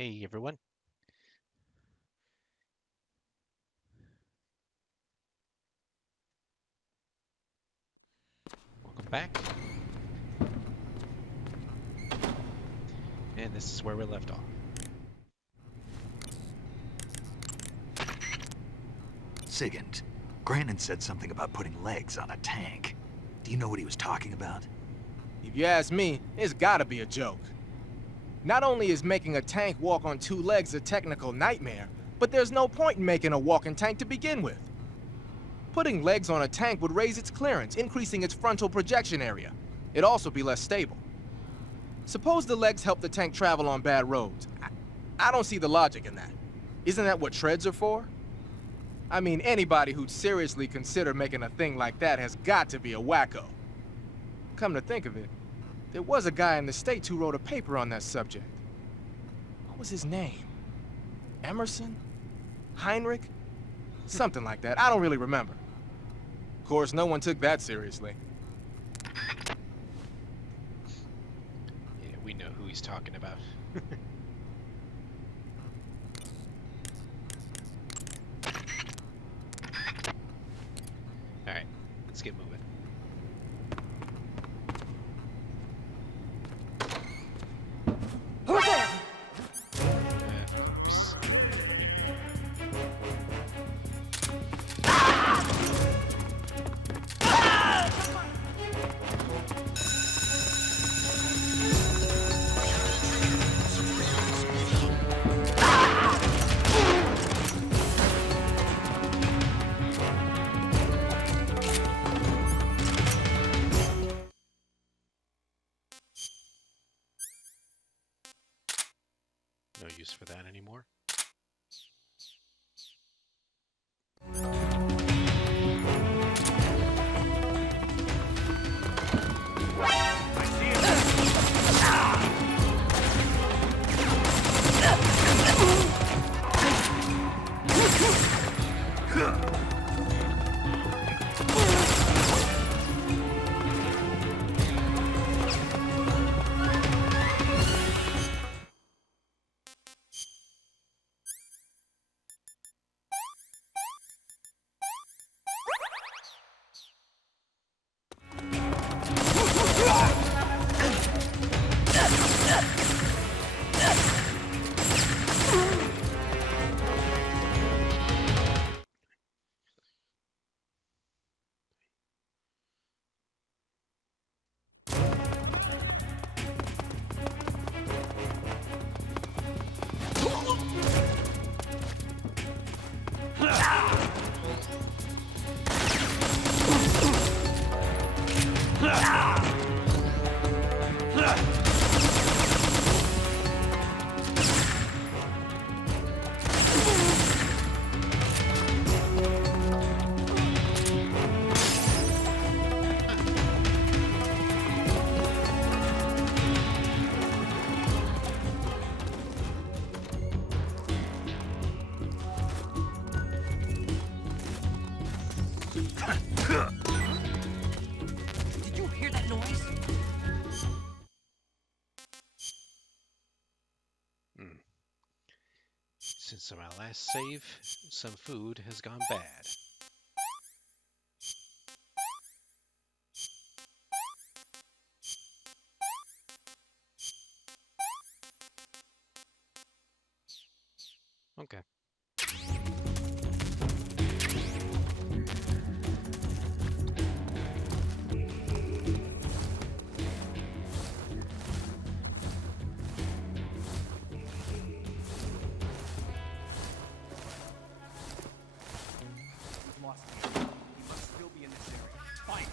Hey everyone, welcome back. And this is where we left off. Sigint, Grannon said something about putting legs on a tank. Do you know what he was talking about? If you ask me, it's gotta be a joke. Not only is making a tank walk on two legs a technical nightmare, but there's no point in making a walking tank to begin with. Putting legs on a tank would raise its clearance, increasing its frontal projection area. It'd also be less stable. Suppose the legs help the tank travel on bad roads. I don't see the logic in that. Isn't that what treads are for? I mean, anybody who'd seriously consider making a thing like that has got to be a wacko. Come to think of it, there was a guy in the States who wrote a paper on that subject. What was his name? Emerson? Heinrich? Something like that. I don't really remember. Of course, no one took that seriously. Yeah, we know who he's talking about. Alright, let's get moving. Who's there? Of course. No use for that anymore. Did you hear that noise? Since our last save, some food has gone bad. Okay. We've lost him. He must still be in this area. Find him.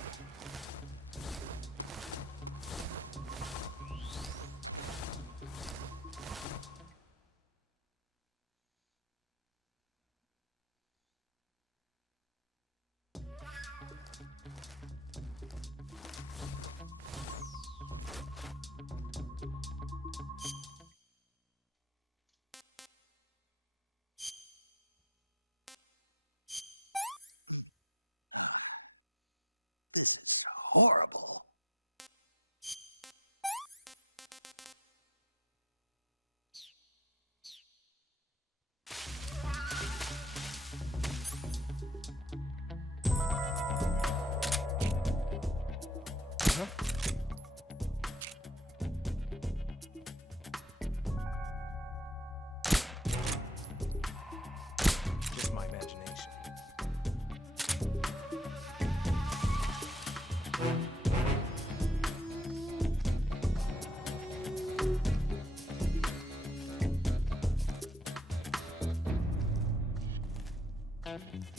What's wrong?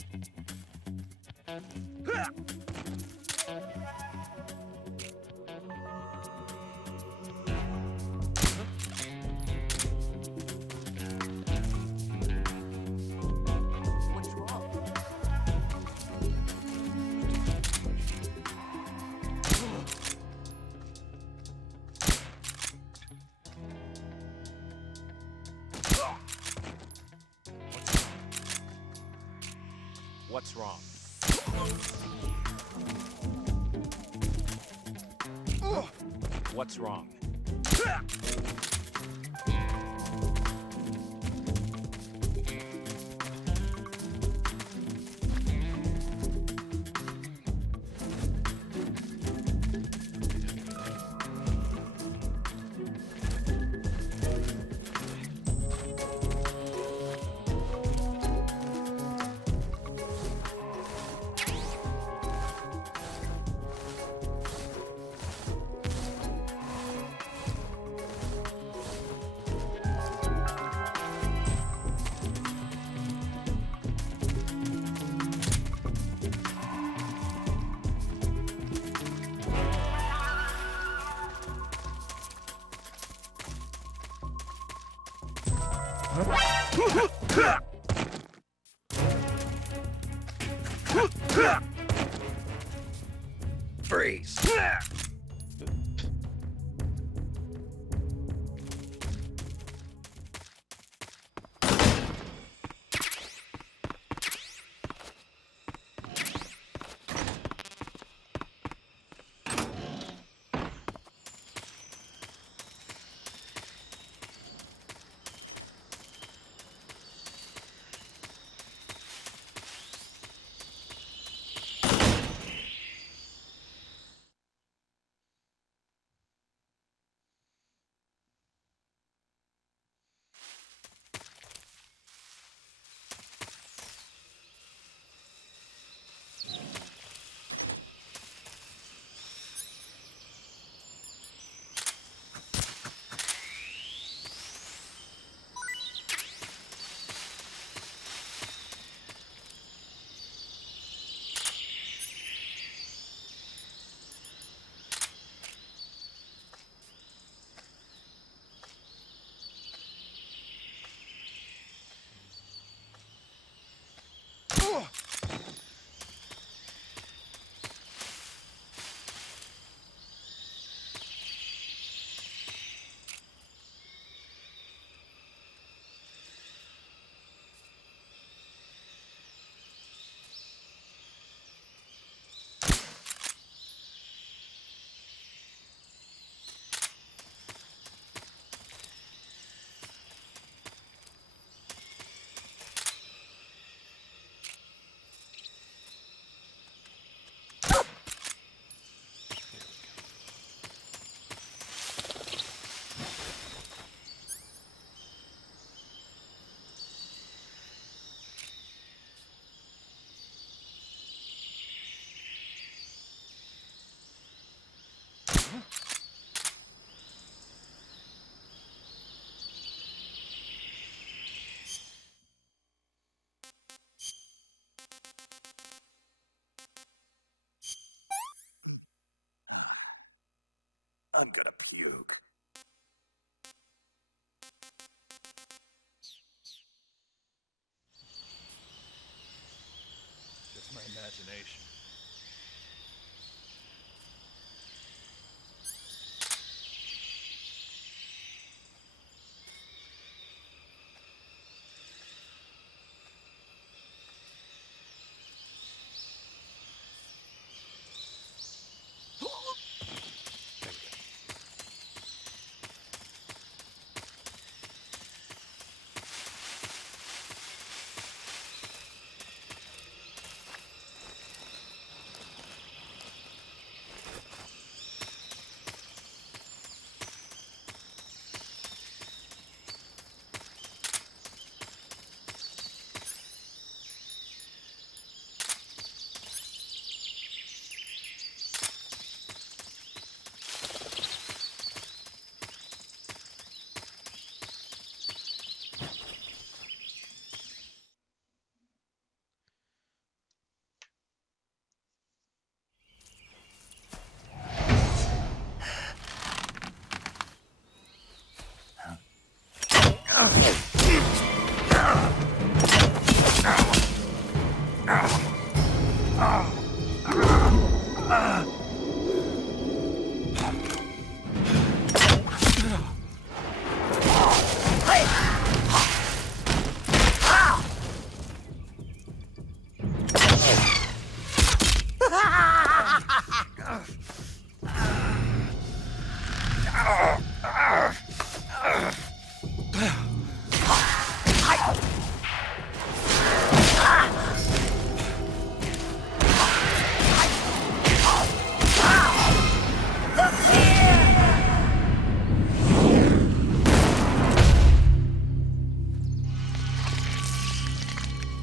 What's wrong? What's wrong? Freeze! I'm gonna puke. Just my imagination.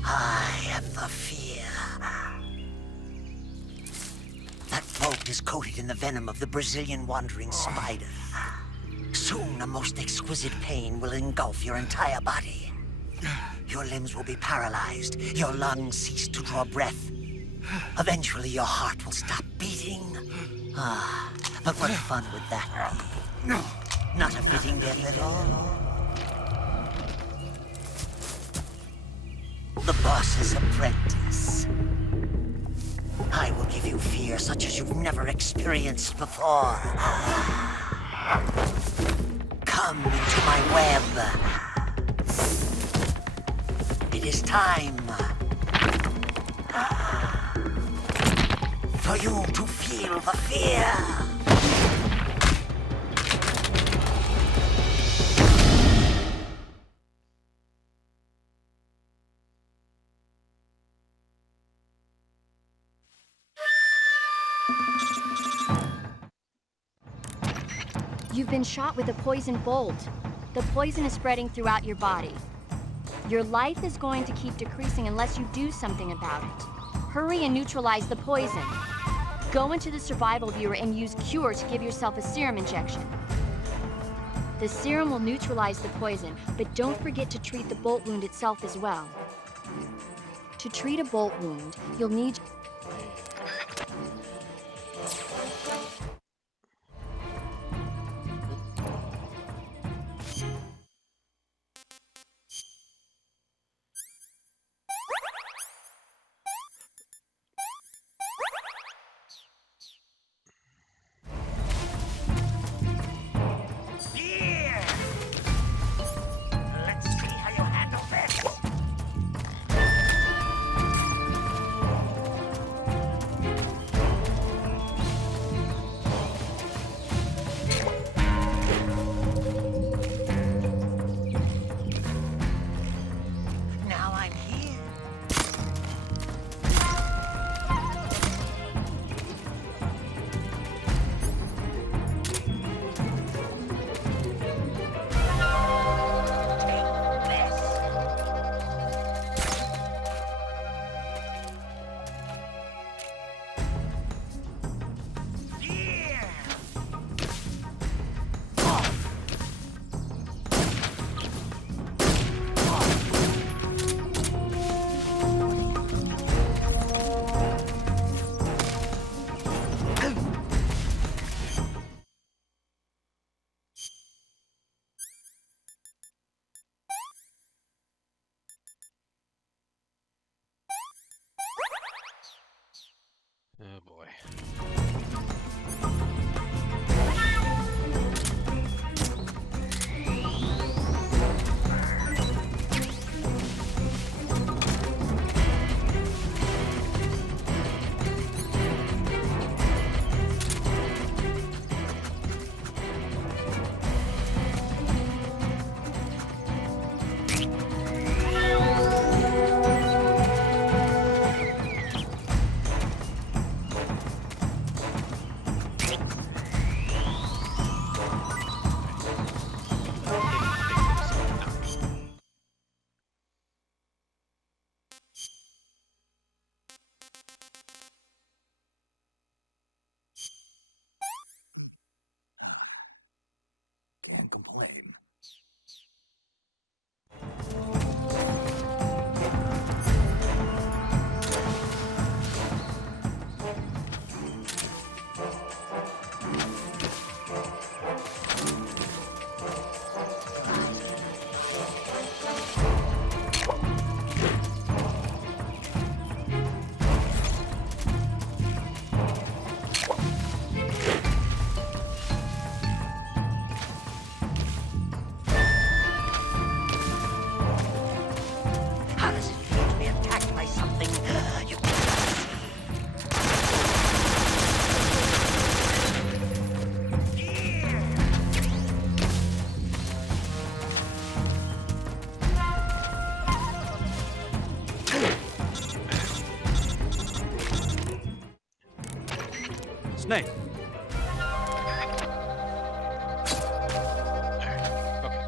I am the fear. That boat is coated in the venom of the Brazilian wandering spider. Soon, a most exquisite pain will engulf your entire body. Your limbs will be paralyzed, your lungs cease to draw breath. Eventually, your heart will stop beating. But what fun would that be? Not a fitting death at all. The boss's apprentice. I will give you fear such as you've never experienced before. Come into my web. It is time for you to feel the fear. You've been shot with a poison bolt. The poison is spreading throughout your body. Your life is going to keep decreasing unless you do something about it. Hurry and neutralize the poison. Go into the survival viewer and use Cure to give yourself a serum injection. The serum will neutralize the poison, but don't forget to treat the bolt wound itself as well. To treat a bolt wound, you'll need... Let's see how you handle this. Now I'm here. Take this. Here. Oh boy. Can't complain. How does it feel to be attacked by something you can't see? Here. Snake. Okay.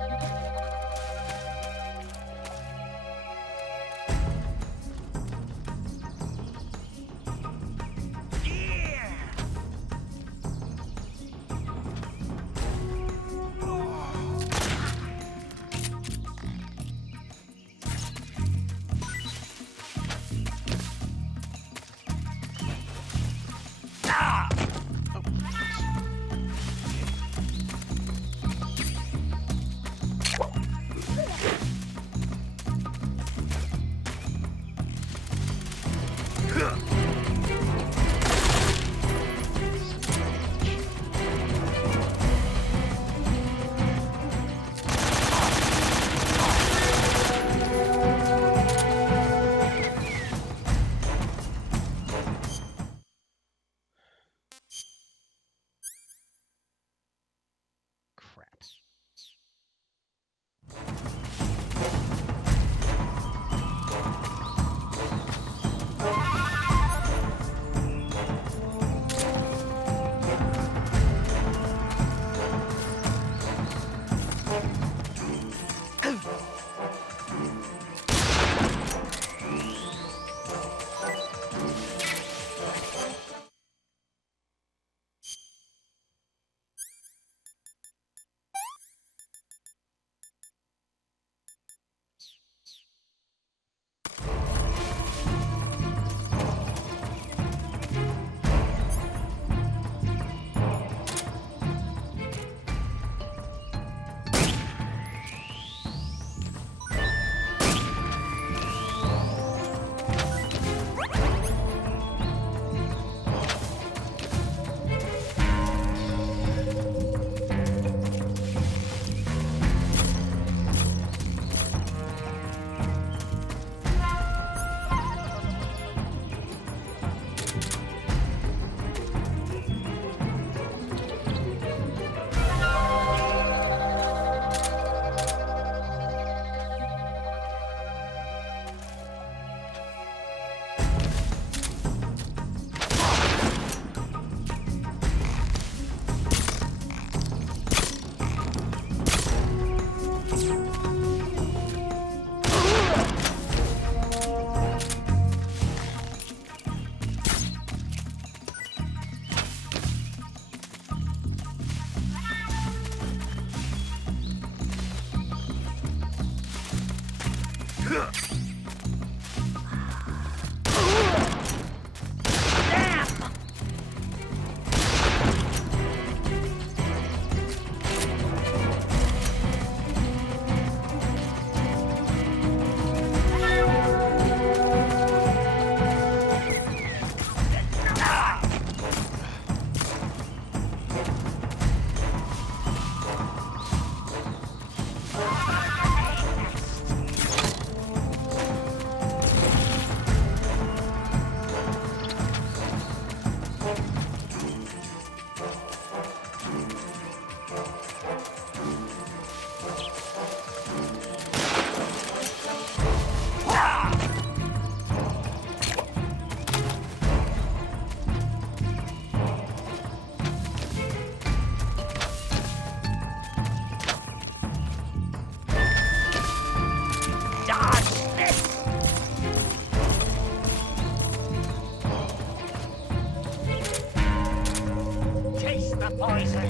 Taste the poison.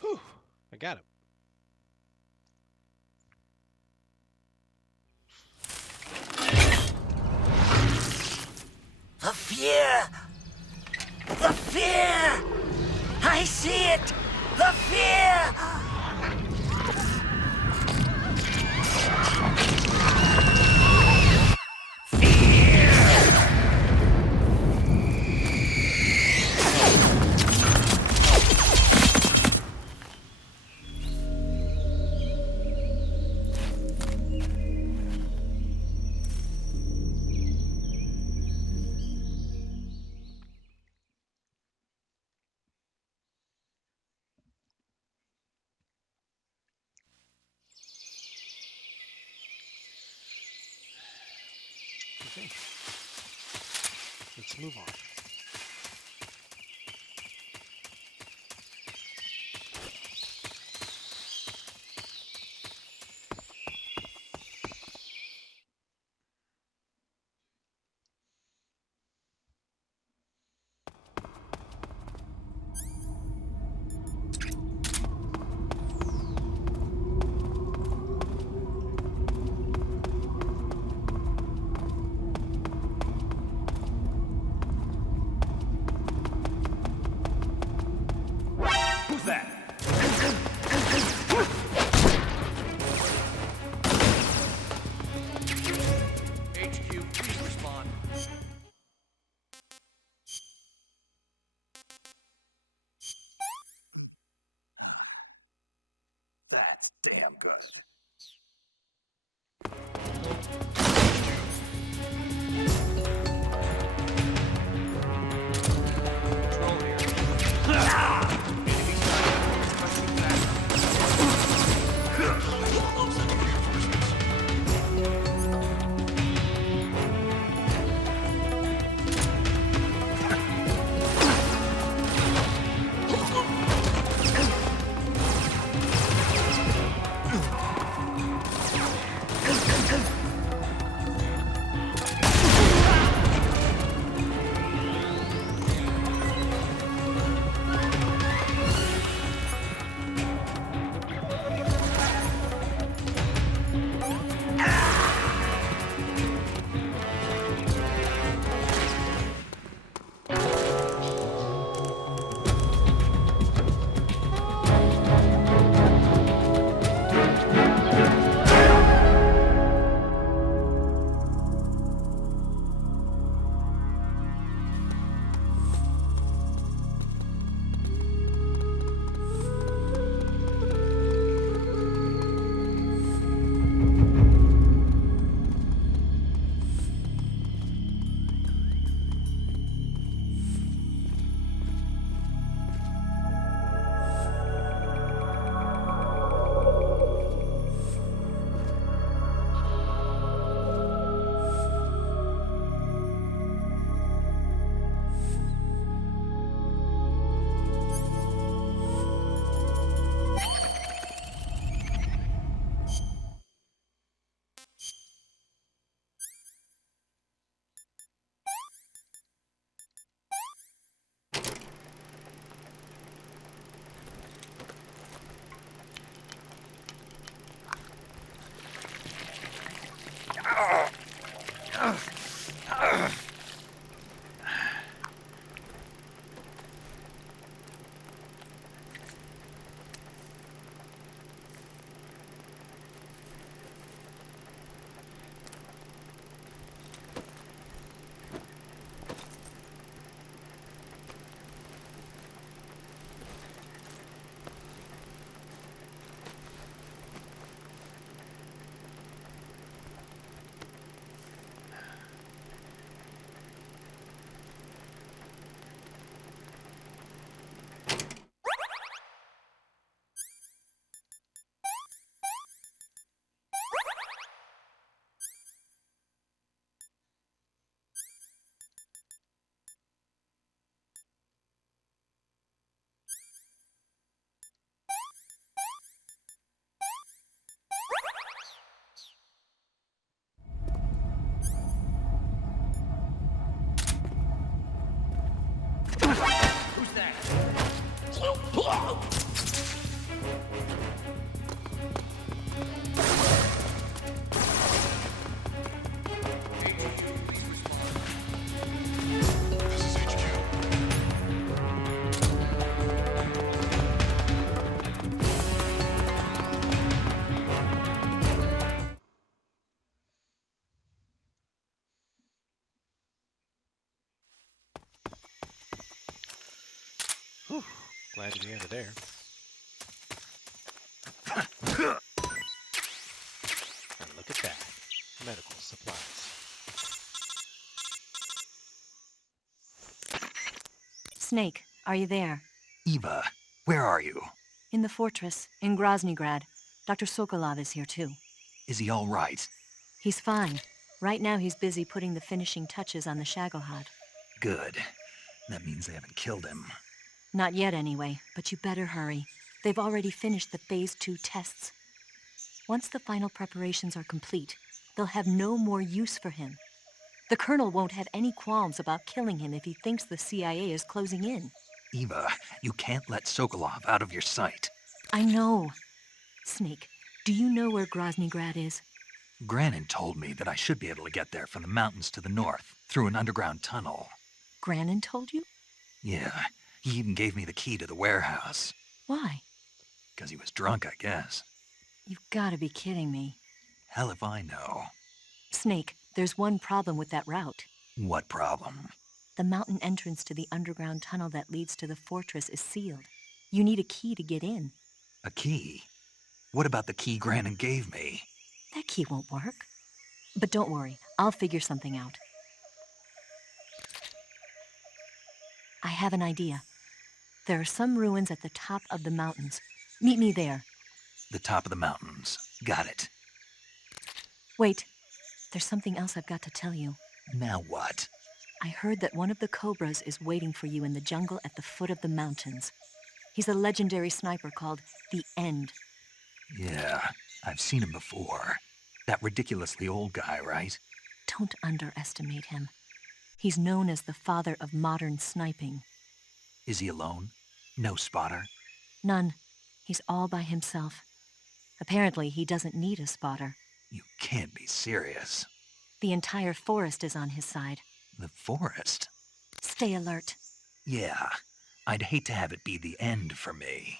Whew, I got him. The fear! The fear! I see it! The fear! Okay. Let's move on. Who's that? HQ, please respond. That's damn good. Control here. Enemy side. Requesting backup. This is HQ. Whew. Glad to be out of there. And look at that. Medical supplies. Snake, are you there? Eva, where are you? In the fortress, in Groznygrad. Dr. Sokolov is here too. Is he all right? He's fine. Right now he's busy putting the finishing touches on the Shagohod. Good. That means they haven't killed him. Not yet anyway, but you better hurry. They've already finished the Phase 2 tests. Once the final preparations are complete, they'll have no more use for him. The Colonel won't have any qualms about killing him if he thinks the CIA is closing in. Eva, you can't let Sokolov out of your sight. I know. Snake, do you know where Groznygrad is? Granin told me that I should be able to get there from the mountains to the north, through an underground tunnel. Granin told you? Yeah, he even gave me the key to the warehouse. Why? Because he was drunk, I guess. You've got to be kidding me. Hell if I know. Snake, there's one problem with that route. What problem? The mountain entrance to the underground tunnel that leads to the fortress is sealed. You need a key to get in. A key? What about the key Granin gave me? That key won't work. But don't worry, I'll figure something out. I have an idea. There are some ruins at the top of the mountains. Meet me there. The top of the mountains. Got it. Wait, there's something else I've got to tell you. Now what? I heard that one of the Cobras is waiting for you in the jungle at the foot of the mountains. He's a legendary sniper called The End. Yeah, I've seen him before. That ridiculously old guy, right? Don't underestimate him. He's known as the father of modern sniping. Is he alone? No spotter? None. He's all by himself. Apparently, he doesn't need a spotter. You can't be serious. The entire forest is on his side. The forest? Stay alert. Yeah, I'd hate to have it be the end for me.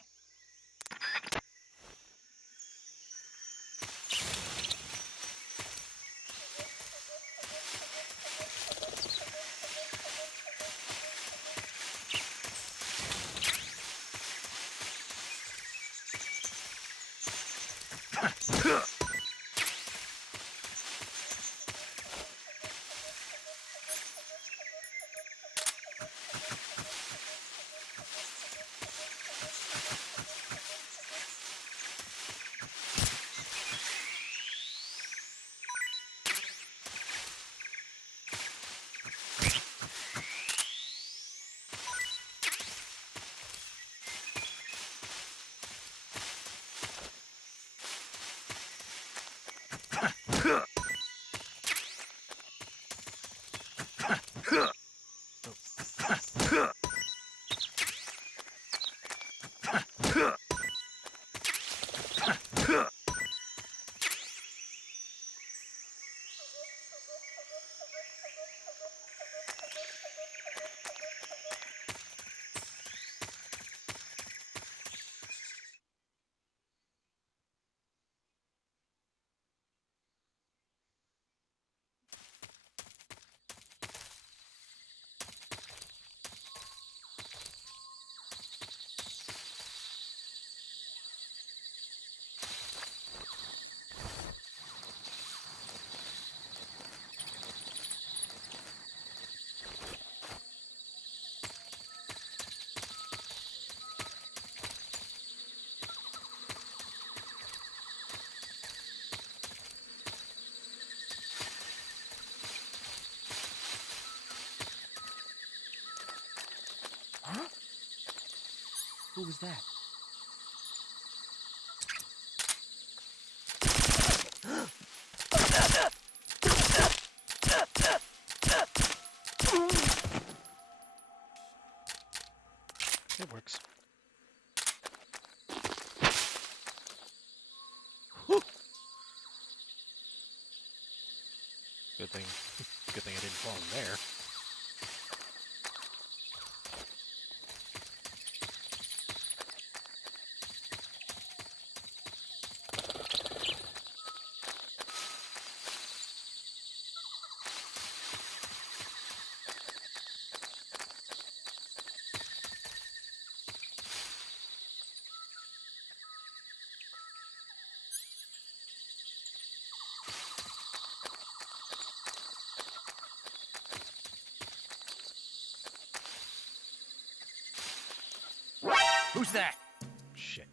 Huh? Who was that? Good thing I didn't fall in there. Who's that? Shit.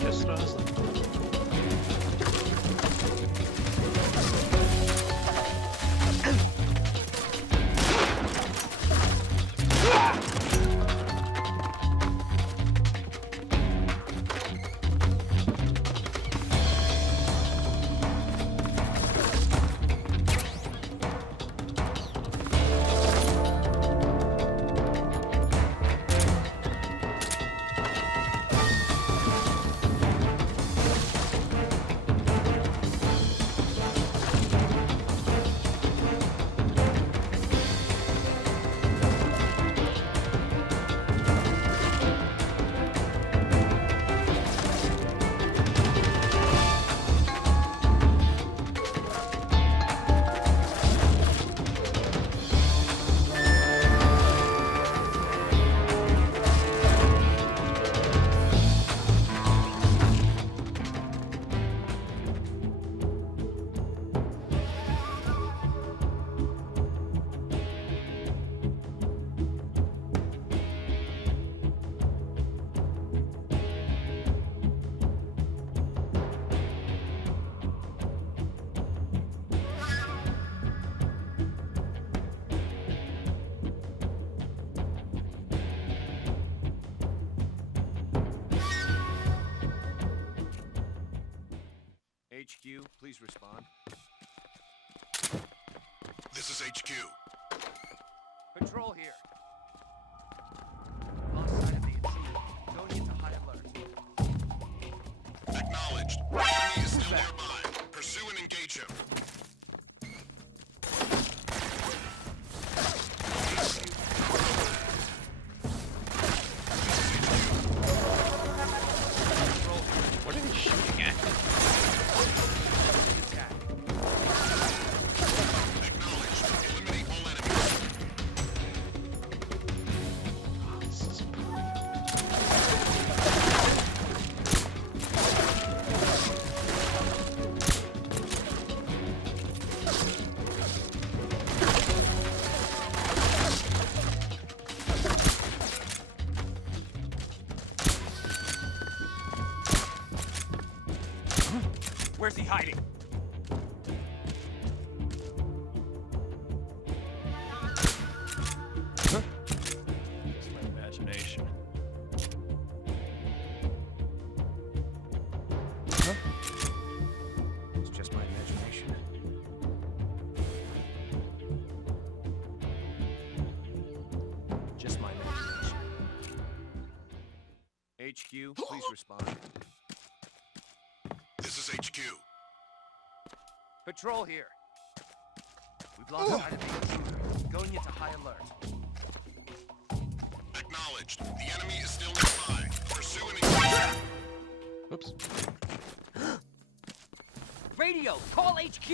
Just what I was looking for. HQ, please respond. This is HQ. Patrol here. Lost sight of the intruder. Going into high alert. Acknowledged. Enemy is still nearby. Pursue and engage him. What are they shooting at? Attack. Acknowledged. Eliminate all enemies. Oh, this is perfect. Where's he hiding? It's my imagination. It's just my imagination. Just my imagination. HQ, please respond. This is HQ. Patrol here. We've lost sight of the intruder. Going into high alert. Acknowledged. The enemy is still nearby. Pursue and engage him. Oops. Radio, call HQ! HQ,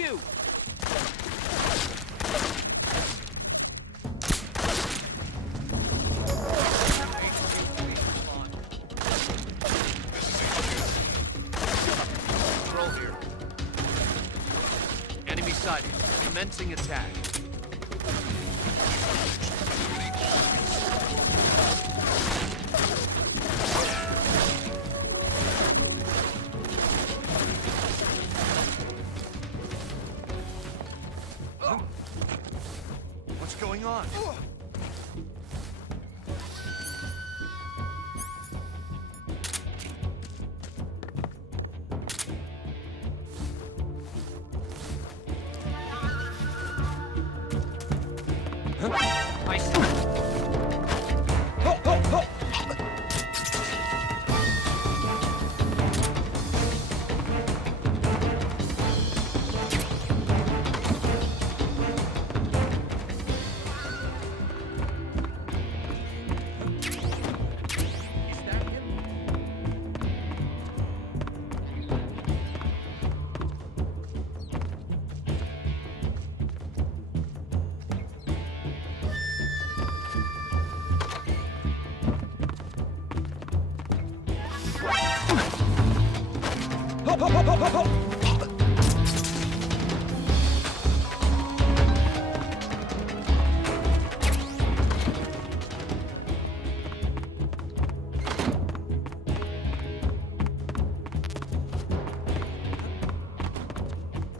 please respond. sighted. Commencing attack. What's going on? I see.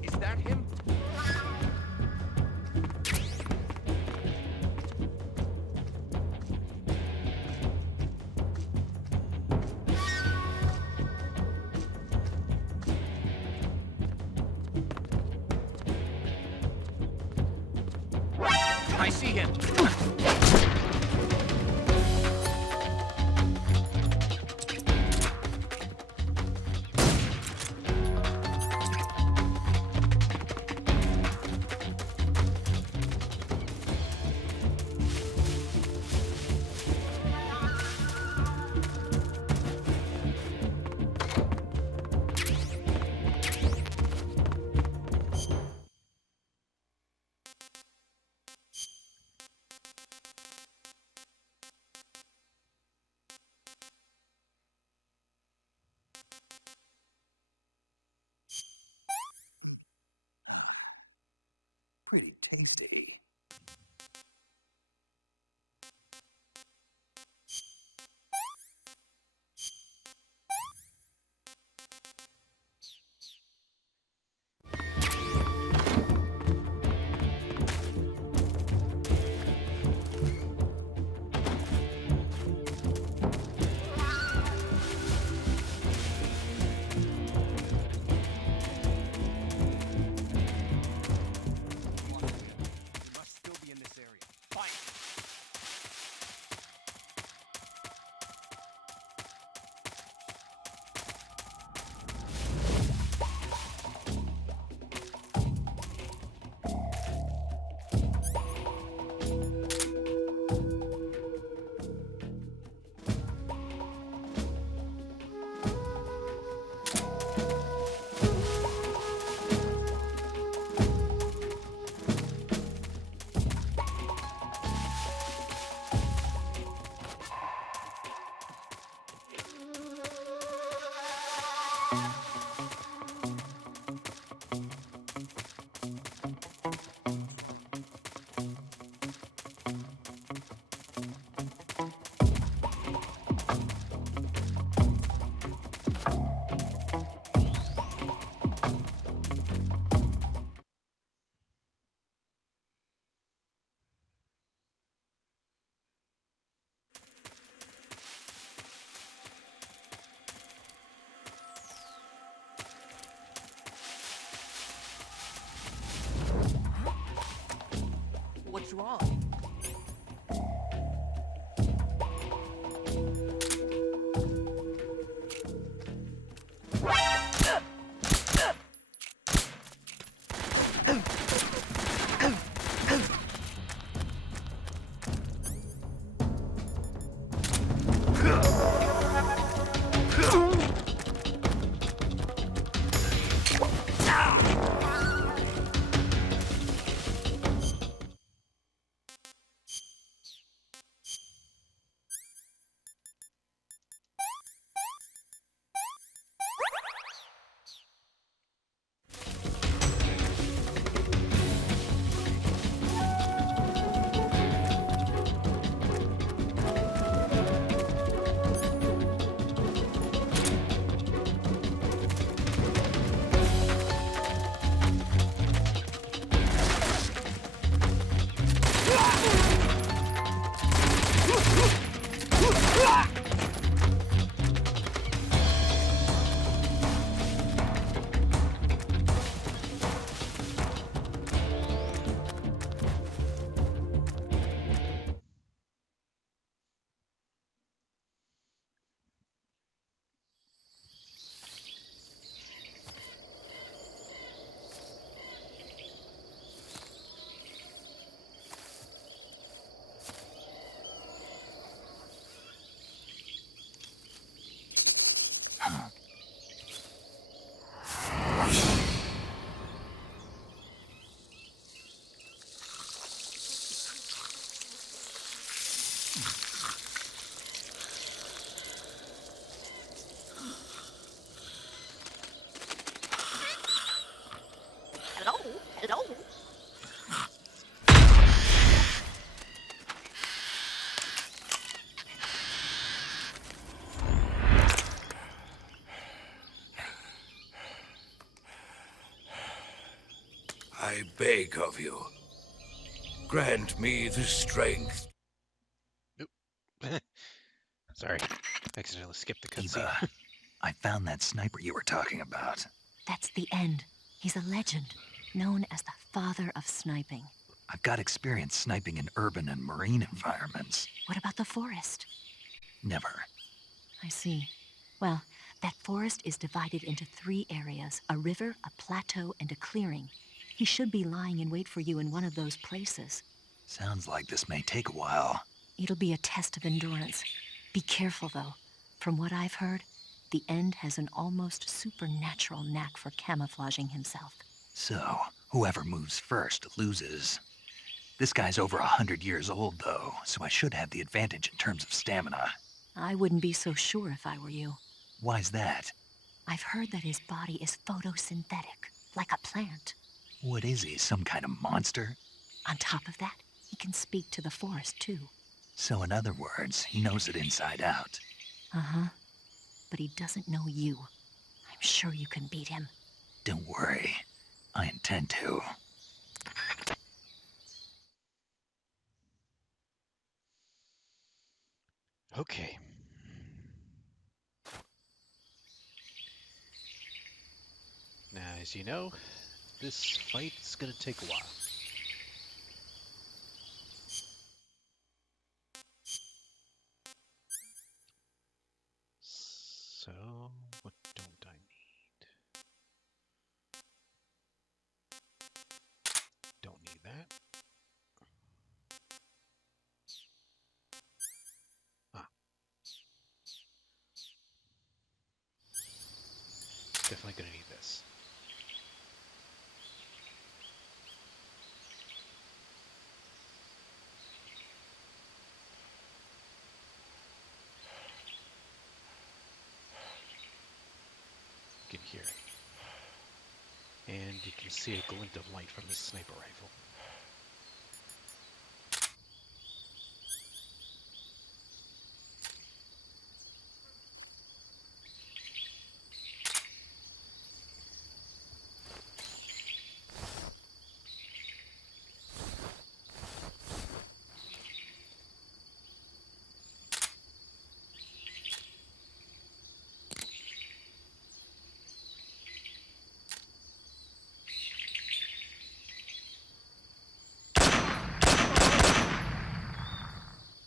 Is that him? Is that him? I see him. Pretty tasty. We must still be in this area. Fight! What's wrong? I beg of you, grant me the strength. Sorry, accidentally skipped the cutscene. Eva, I found that sniper you were talking about. That's the end. He's a legend, known as the father of sniping. I've got experience sniping in urban and marine environments. What about the forest? Never. I see. Well, that forest is divided into 3 areas, a river, a plateau, and a clearing. He should be lying in wait for you in one of those places. Sounds like this may take a while. It'll be a test of endurance. Be careful, though. From what I've heard, the End has an almost supernatural knack for camouflaging himself. So, whoever moves first loses. This guy's over 100 years old, though, so I should have the advantage in terms of stamina. I wouldn't be so sure if I were you. Why's that? I've heard that his body is photosynthetic, like a plant. What is he, some kind of monster? On top of that, he can speak to the forest, too. So in other words, he knows it inside out. Uh-huh. But he doesn't know you. I'm sure you can beat him. Don't worry. I intend to. Okay. Now, as you know, this fight is going to take a while. So, what don't I need? Don't need that. Ah. Definitely going to need this. You can hear it. And you can see a glint of light from this sniper rifle.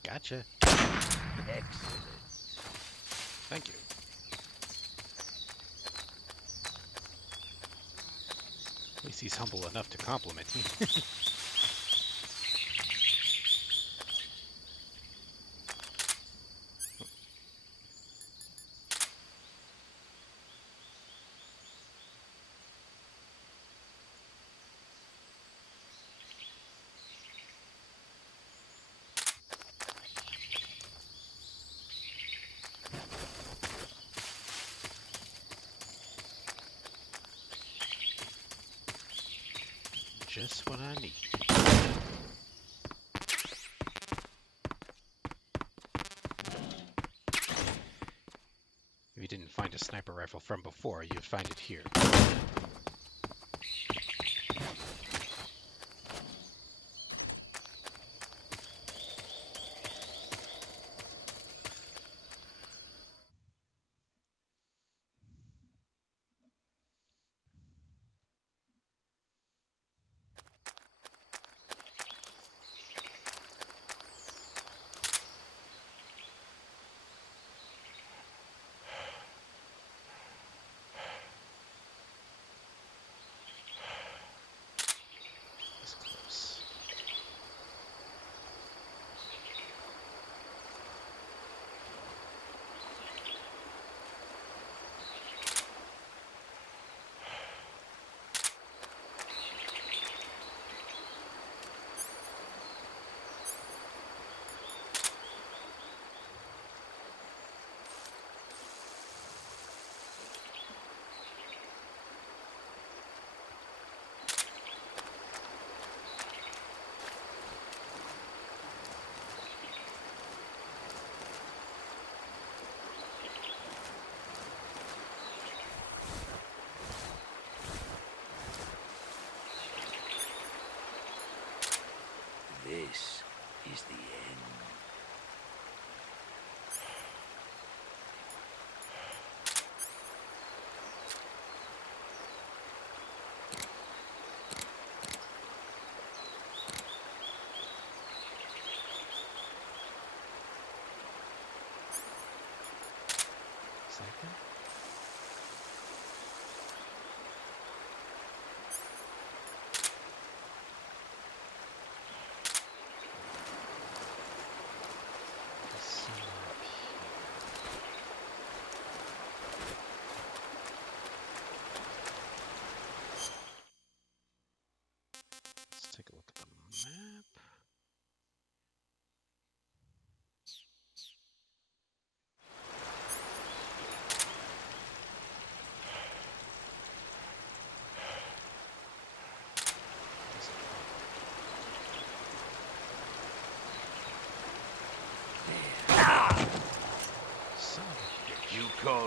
Gotcha. Excellent. Thank you. At least he's humble enough to compliment me. Just what I need. If you didn't find a sniper rifle from before, you'd find it here.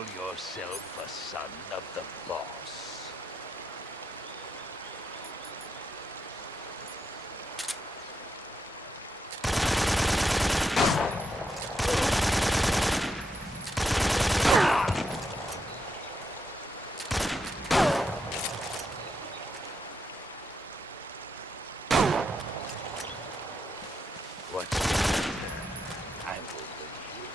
call yourself a son of the boss? What's the matter? I'm over here.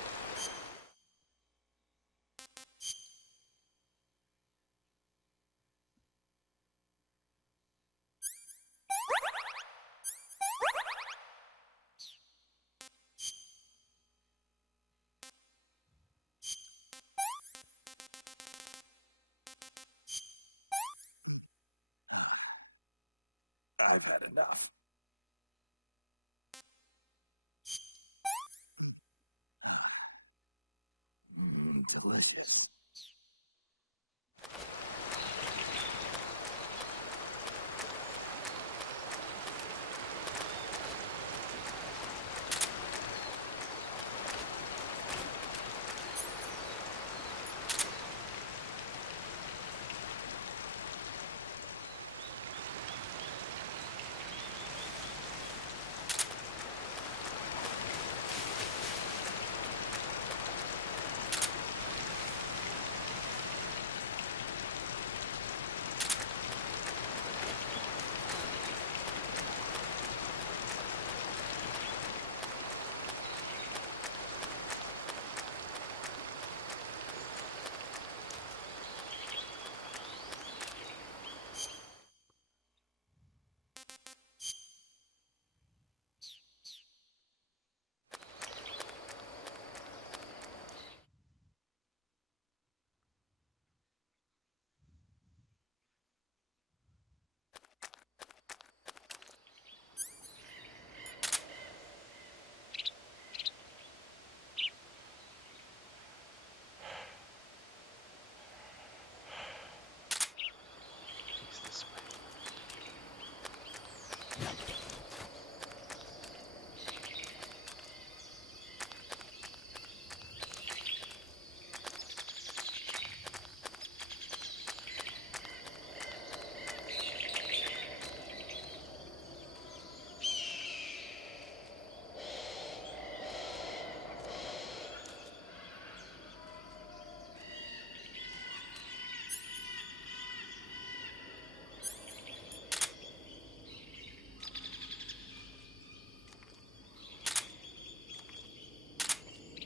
I've had enough. Delicious. He's this way.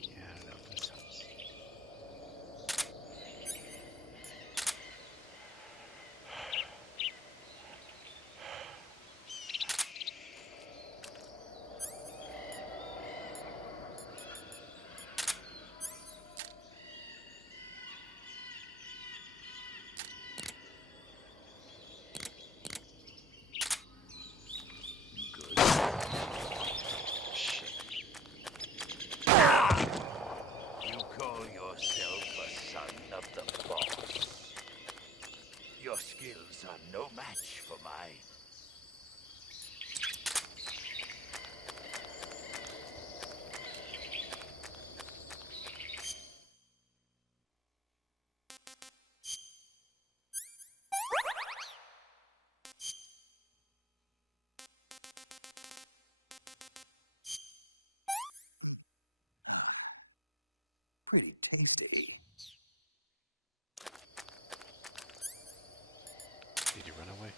Yeah, I don't know if this helps. Shit. You call yourself a son of the boss. Your skills are no match for mine. Pretty tasty. Did you run away?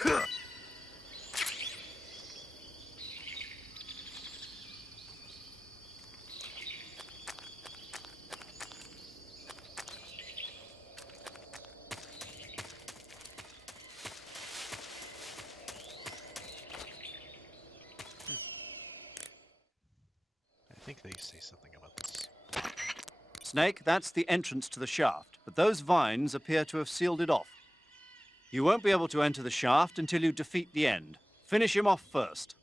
I think they say something about this. Snake, that's the entrance to the shaft, but those vines appear to have sealed it off. You won't be able to enter the shaft until you defeat the End. Finish him off first.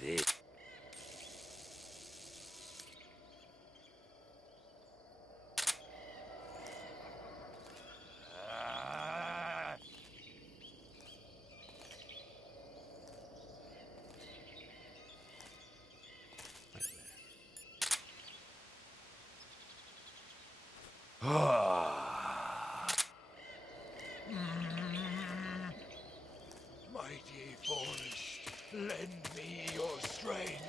This. Mighty forest, lend me your strength.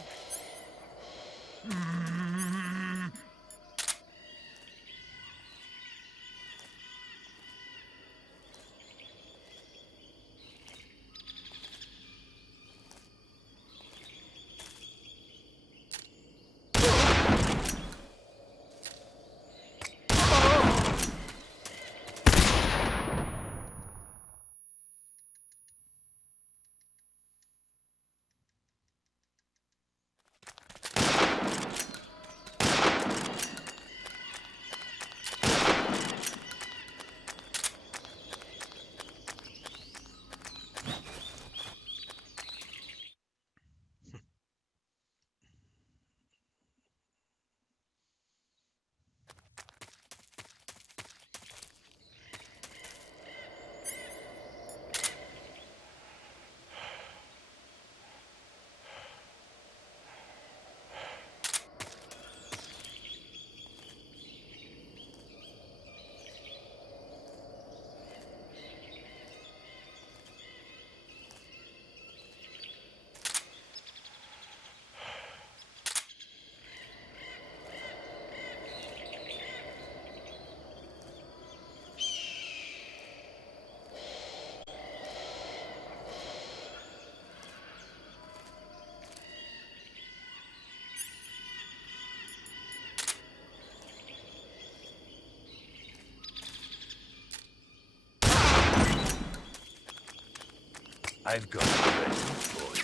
I've got a present for you.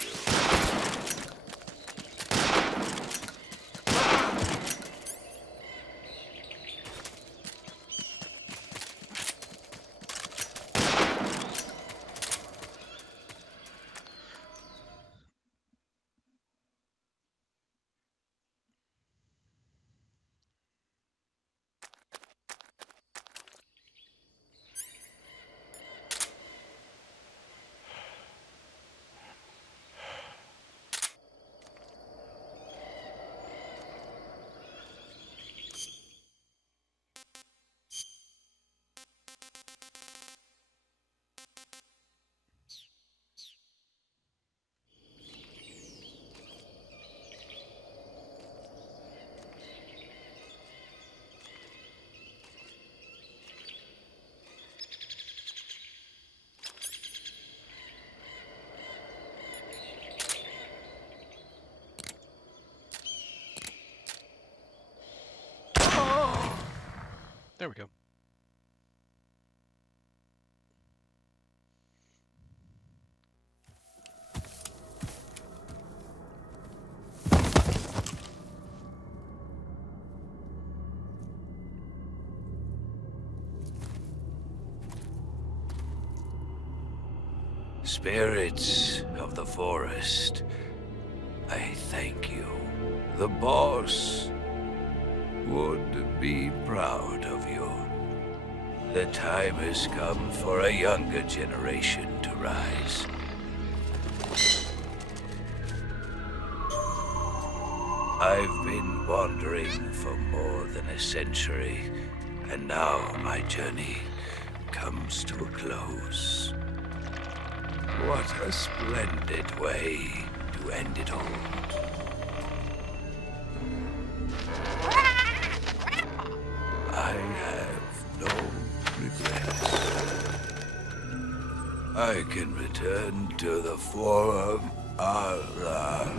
There we go. Spirits of the forest, I thank you. The boss would be proud of you. The time has come for a younger generation to rise. I've been wandering for more than a century, And now my journey comes to a close. What a splendid way to end it all. I have no regrets. I can return to the Forum Allah.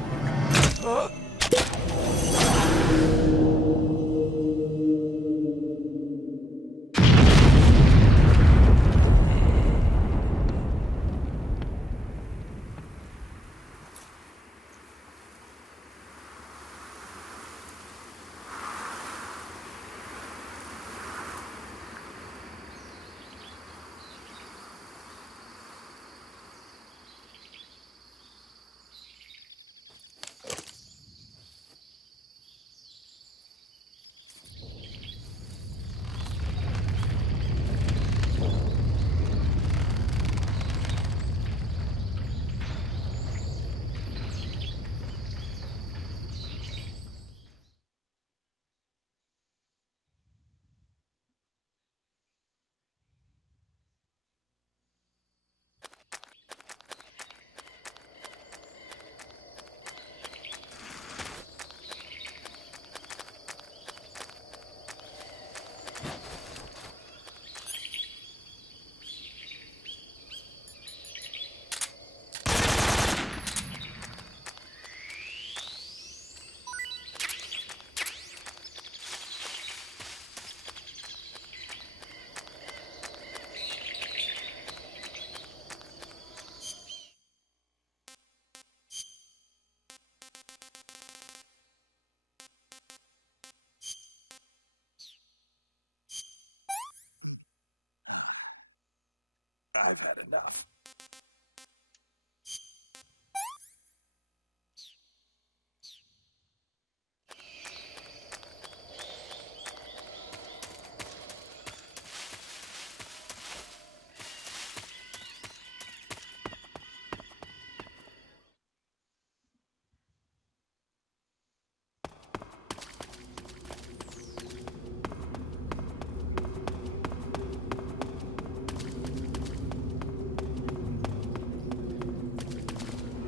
I've had enough.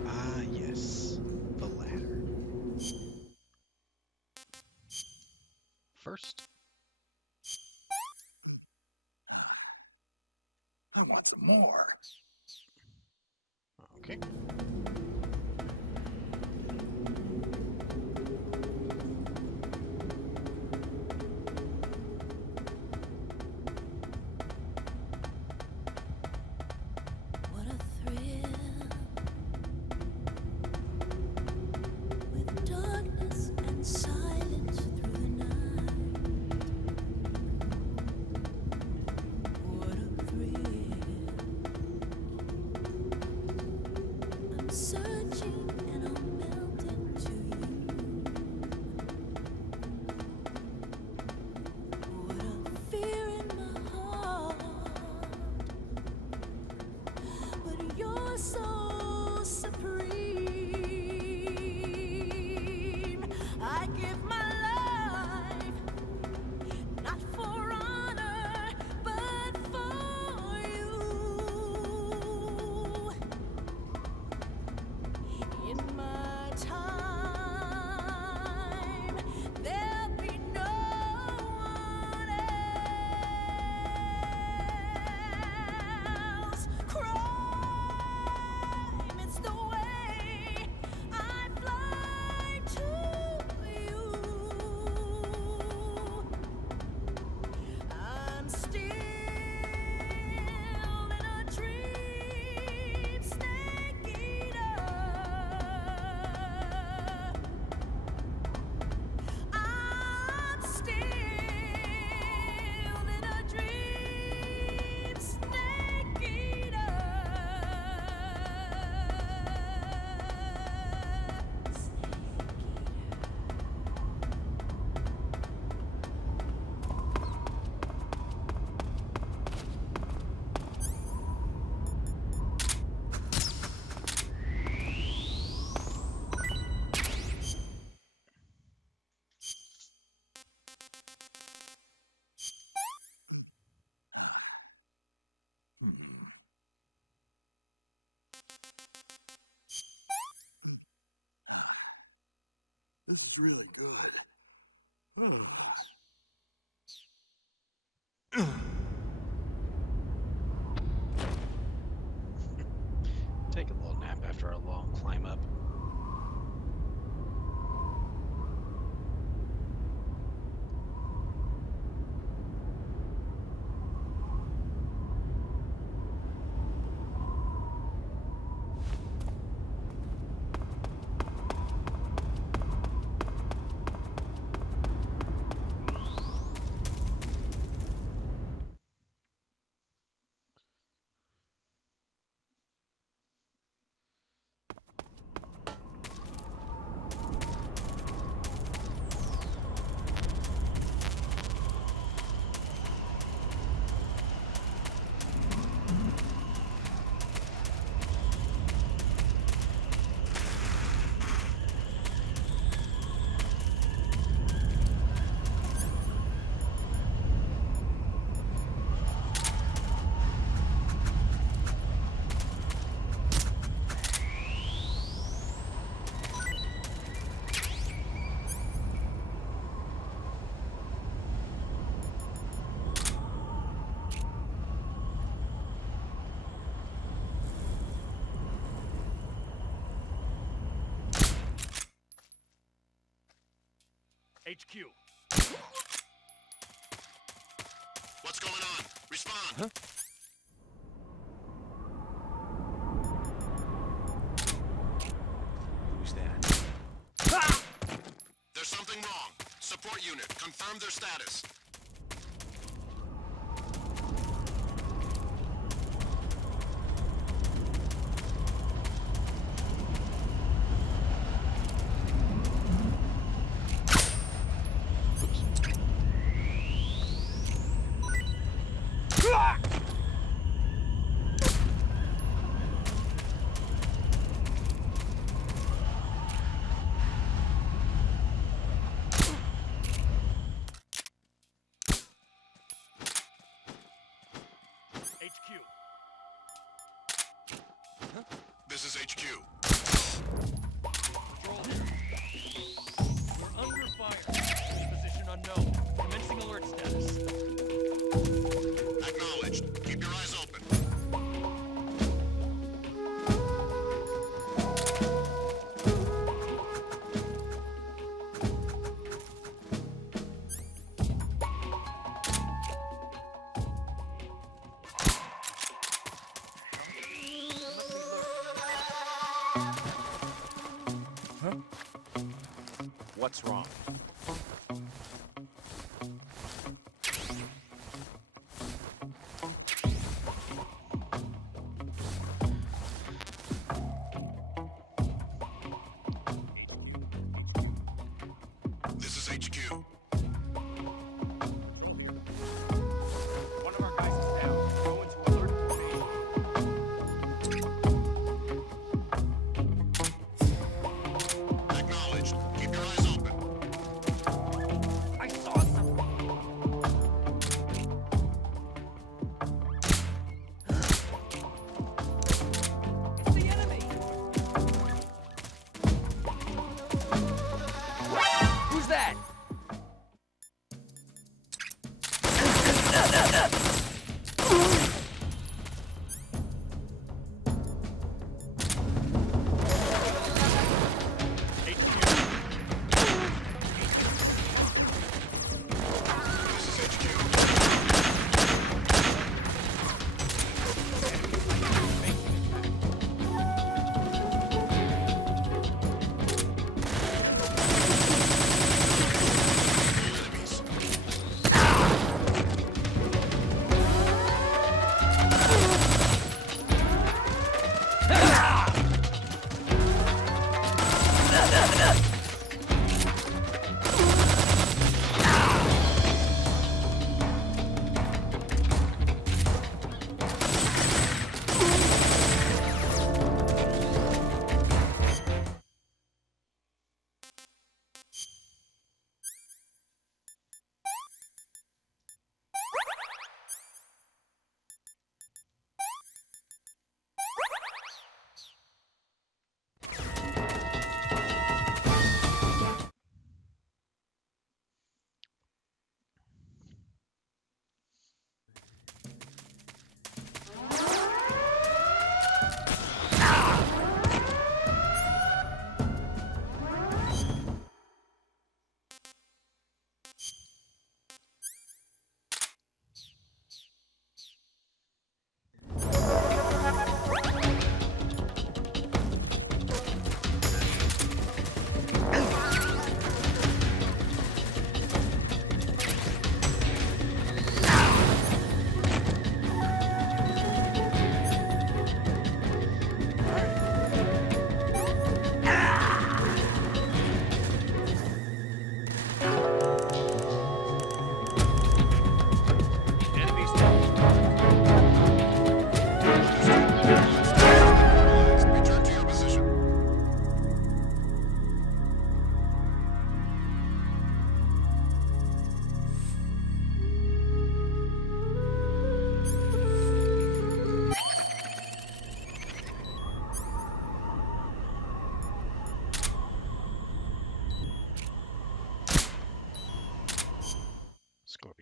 Ah, yes. The ladder. First, I want some more. okay. What a thrill, with darkness and silence through the night. What a thrill. I'm is really good. Take a little nap after a long climb up. HQ. What's going on? Respond. Who's that? There's something wrong. Support unit, confirm their status. HQ. This is HQ. Control. We're under fire. Position unknown. Commencing alert status. Acknowledged. Keep your eyes open. What's wrong? This is HQ. One of our guys is down. Go into alert phase. Acknowledged. Keep your eyes open. I saw something. It's the enemy. Who's that?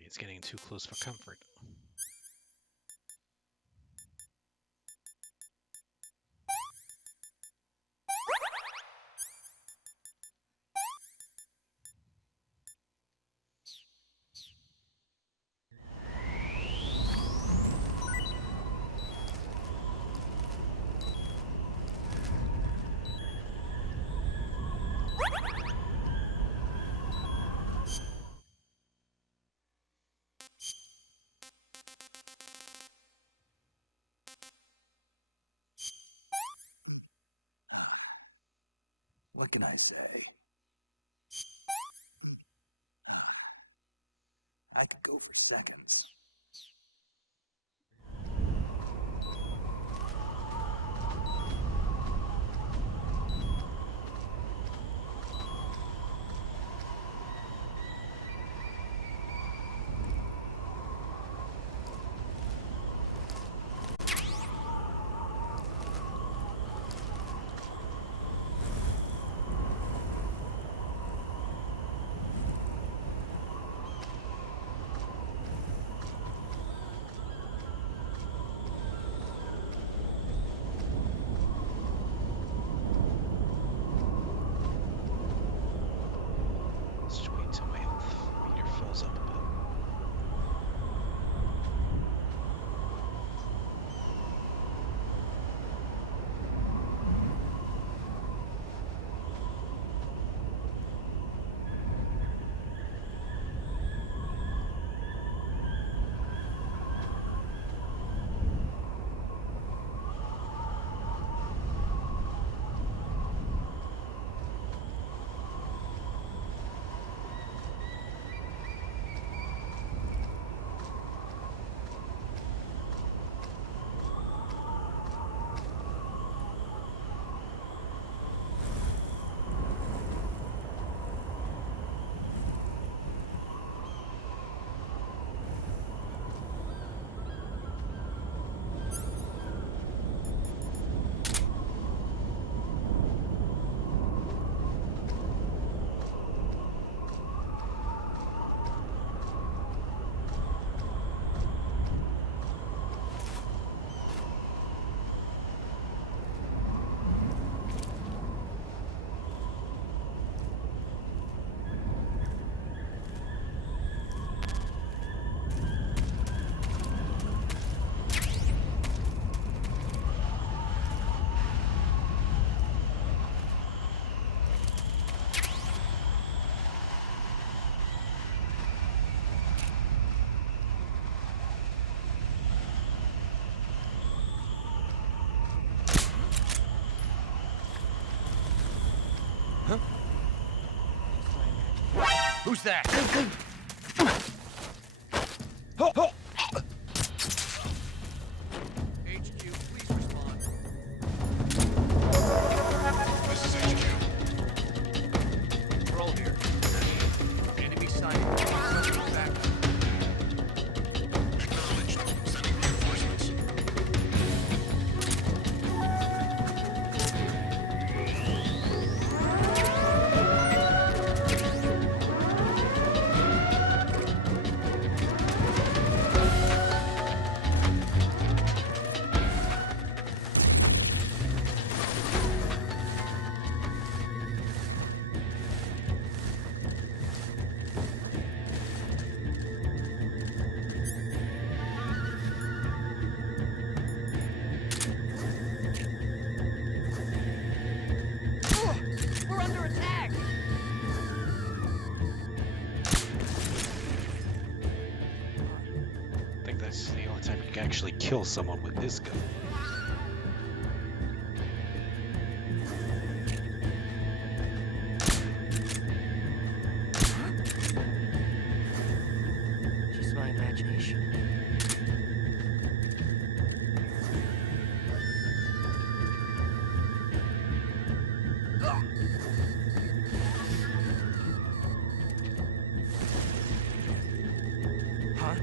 it's getting too close for comfort. What can I say? I could go for seconds. Just wait till my health meter fills up a bit. Who's that? HQ, please respond. This is HQ. Control here. Enemy sighted. Backup. Acknowledged. Sending reinforcements. We're under attack! I think that's the only time you can actually kill someone with this gun. Just my imagination. Huh?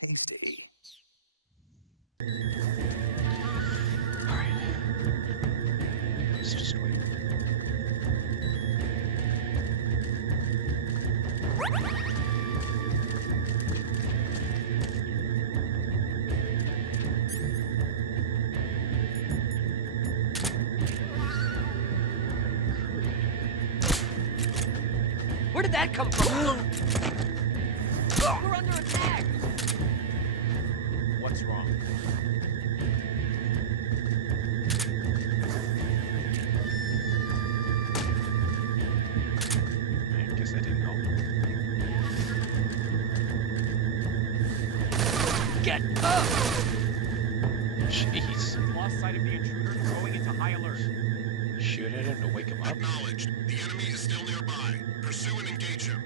tasty. Alright. Let's just wait. Where did that come from? We're under attack! What's wrong? I guess that didn't help. Get up! Jeez. Lost sight of the intruder, going into high alert. Shoot at him to wake him up? Acknowledged. The enemy is still nearby. Pursue and engage him.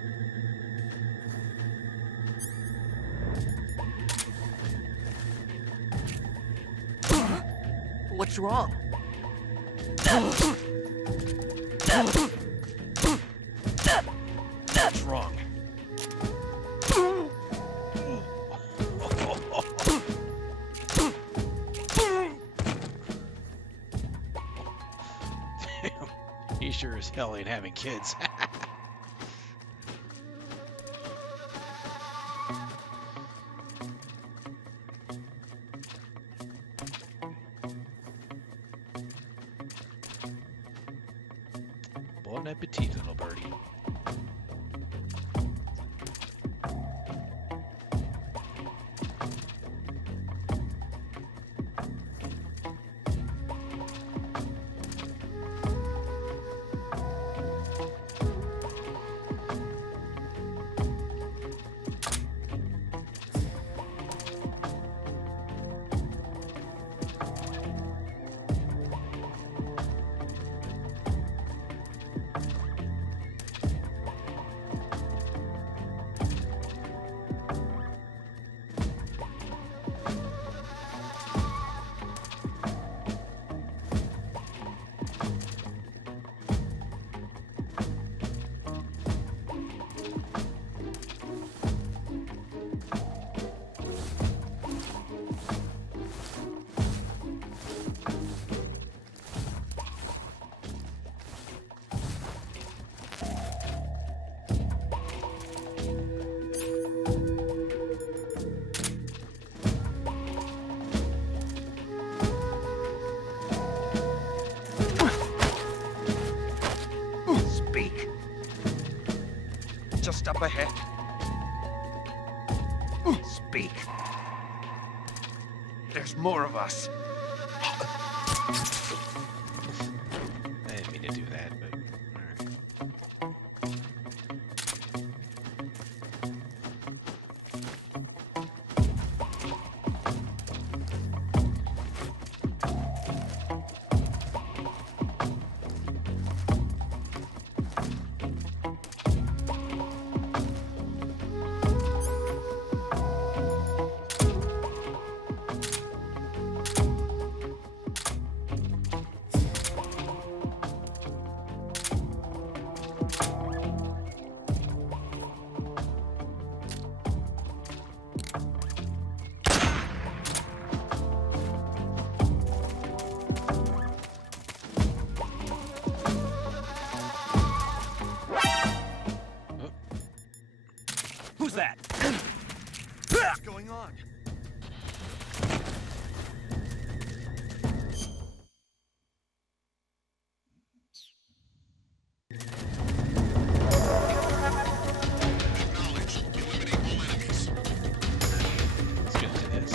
What's wrong? What's wrong? Damn, he sure as hell ain't having kids. Bon appetit, little birdie. Speak. Just up ahead. Speak. There's more of us. I didn't mean to do that, but alright. Who's that? What's going on? Acknowledged. Eliminate all enemies. Let's get into this.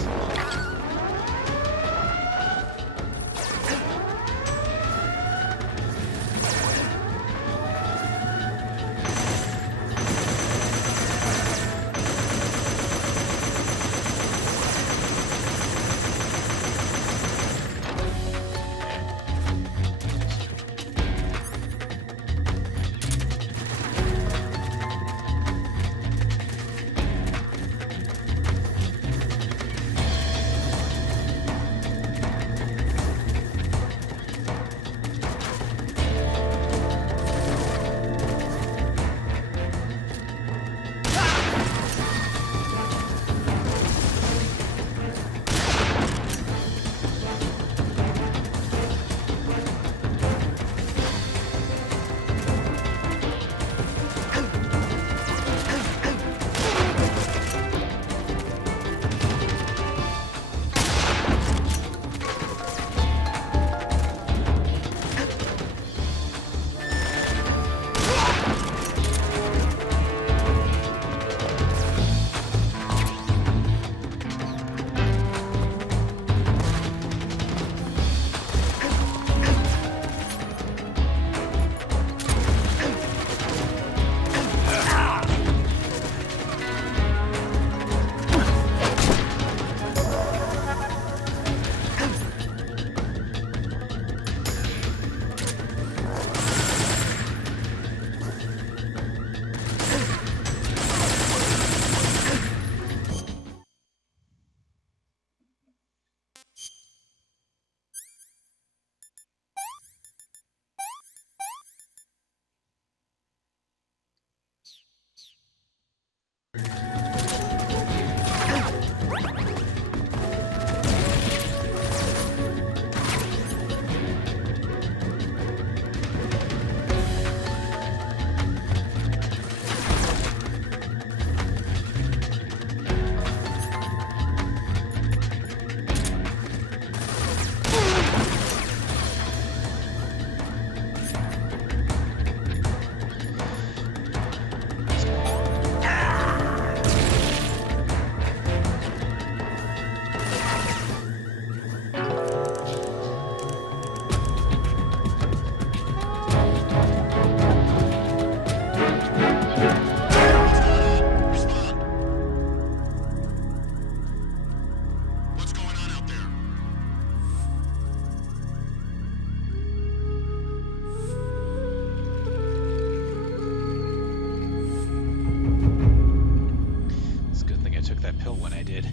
did.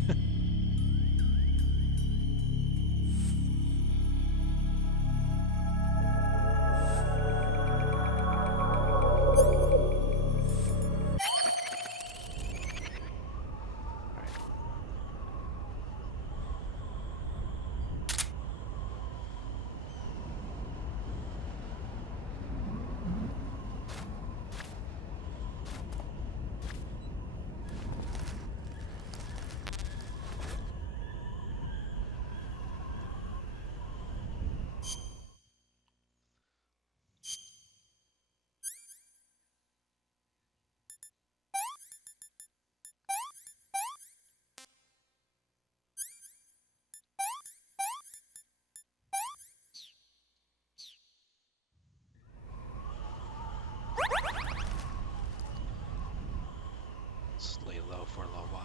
Just lay low for a little while.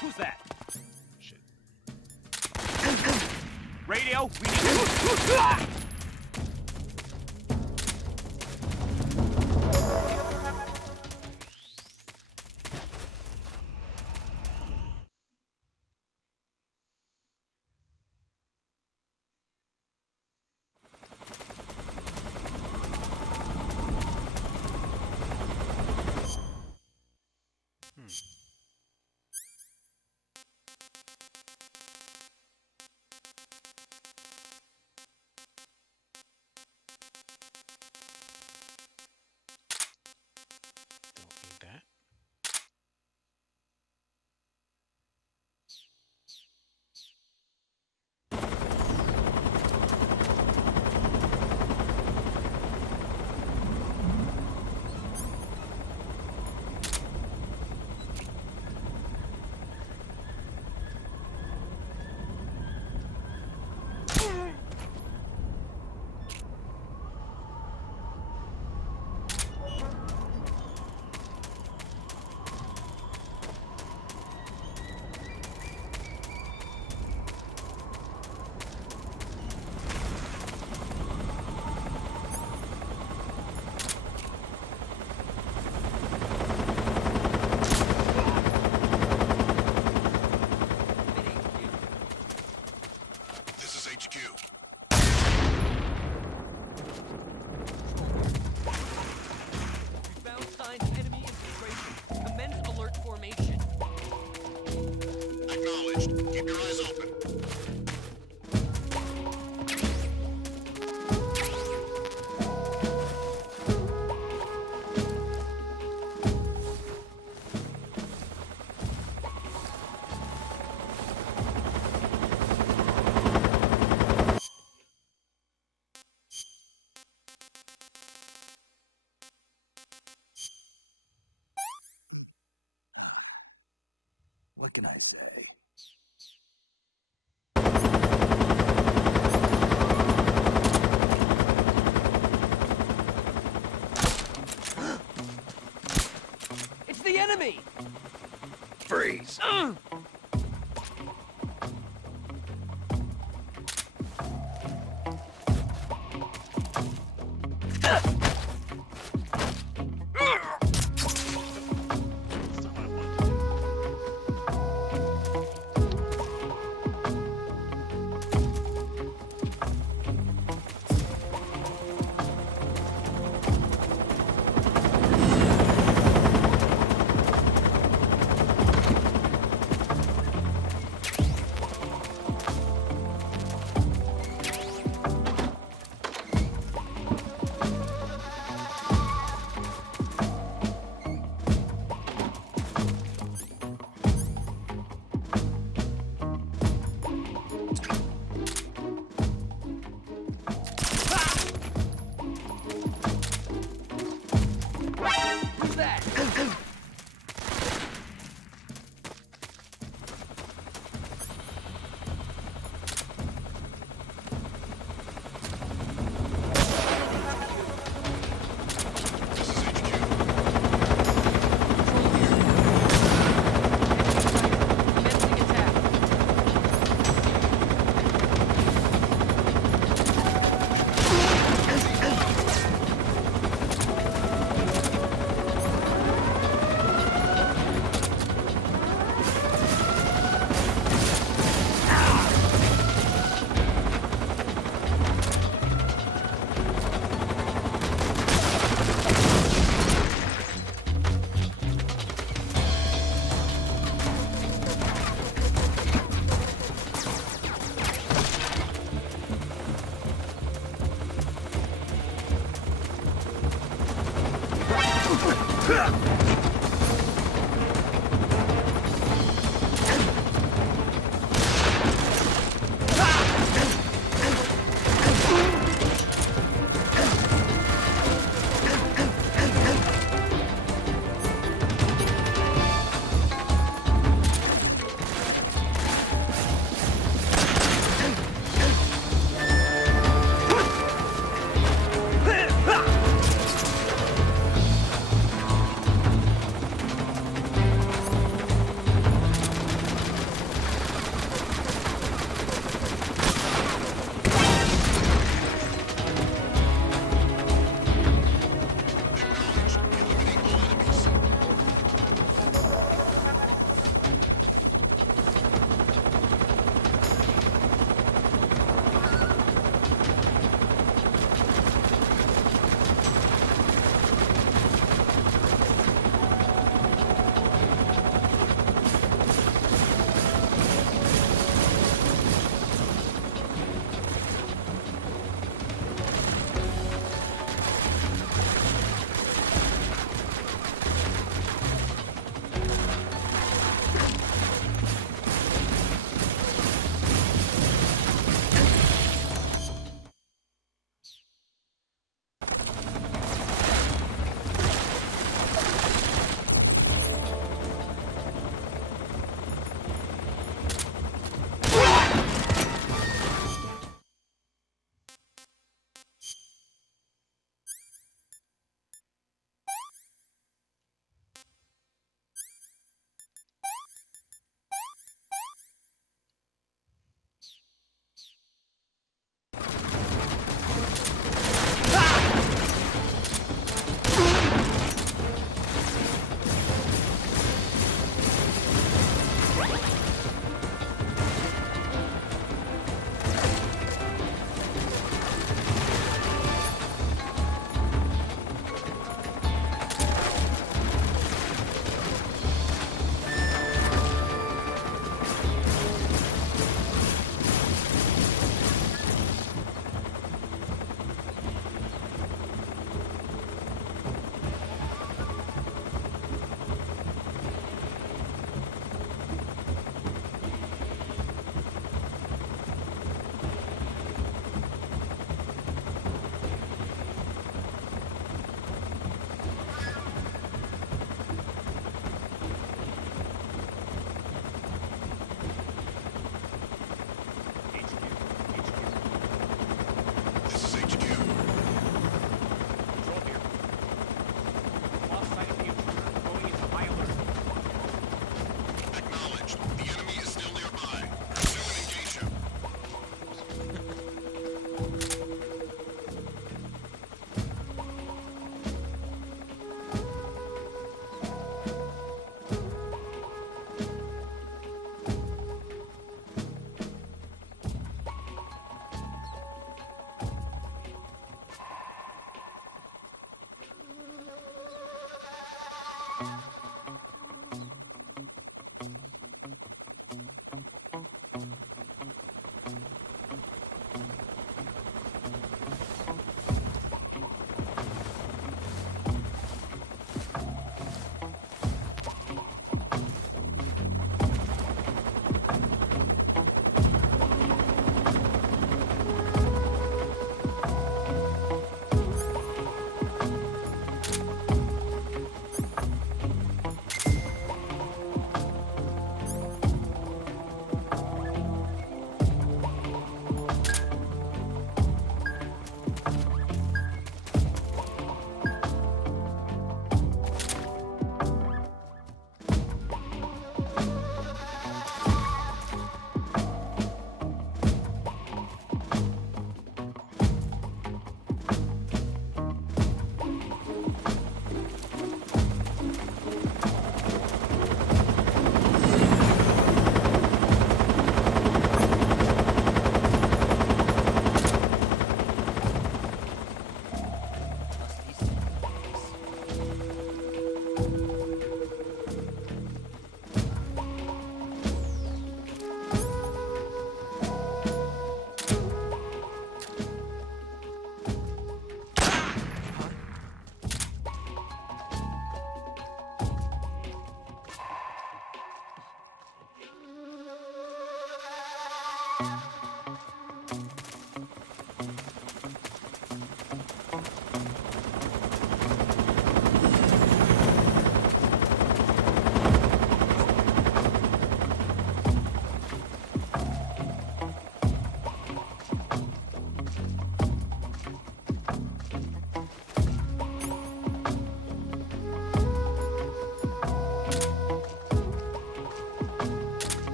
Who's that? Shit. Radio, we need... can I say? It's the enemy! Freeze! Who's that? Commencing attack.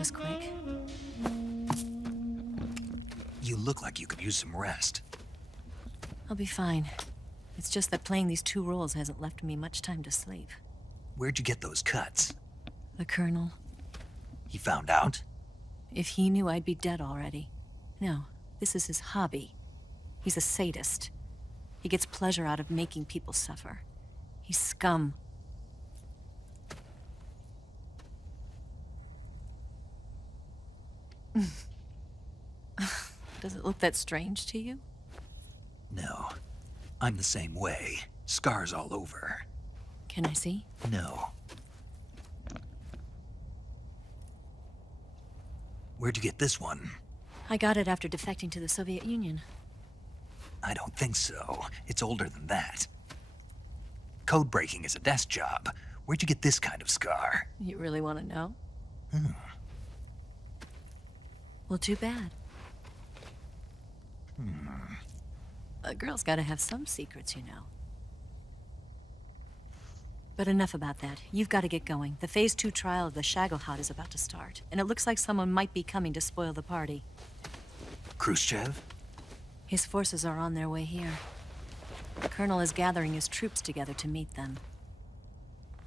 was quick. You look like you could use some rest. I'll be fine. It's just that playing these 2 roles hasn't left me much time to sleep. Where'd you get those cuts? The Colonel. He found out? If he knew, I'd be dead already. No, this is his hobby. He's a sadist. He gets pleasure out of making people suffer. He's scum. Does it look that strange to you? No. I'm the same way. Scars all over. Can I see? No. Where'd you get this one? I got it after defecting to the Soviet Union. I don't think so. It's older than that. Code breaking is a desk job. Where'd you get this kind of scar? You really want to know? Hmm. Well, too bad. Hmm. A girl's gotta have some secrets, you know. But enough about that. You've got to get going. The Phase 2 trial of the Shagohod is about to start, and it looks like someone might be coming to spoil the party. Khrushchev? His forces are on their way here. The Colonel is gathering his troops together to meet them.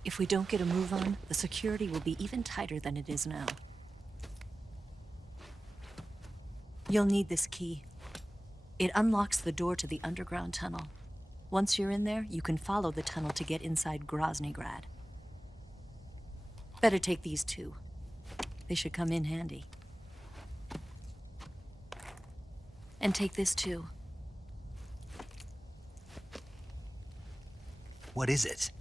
If we don't get a move on, the security will be even tighter than it is now. You'll need this key. It unlocks the door to the underground tunnel. Once you're in there, you can follow the tunnel to get inside Groznygrad. Better take these 2. They should come in handy. And take this too. What is it?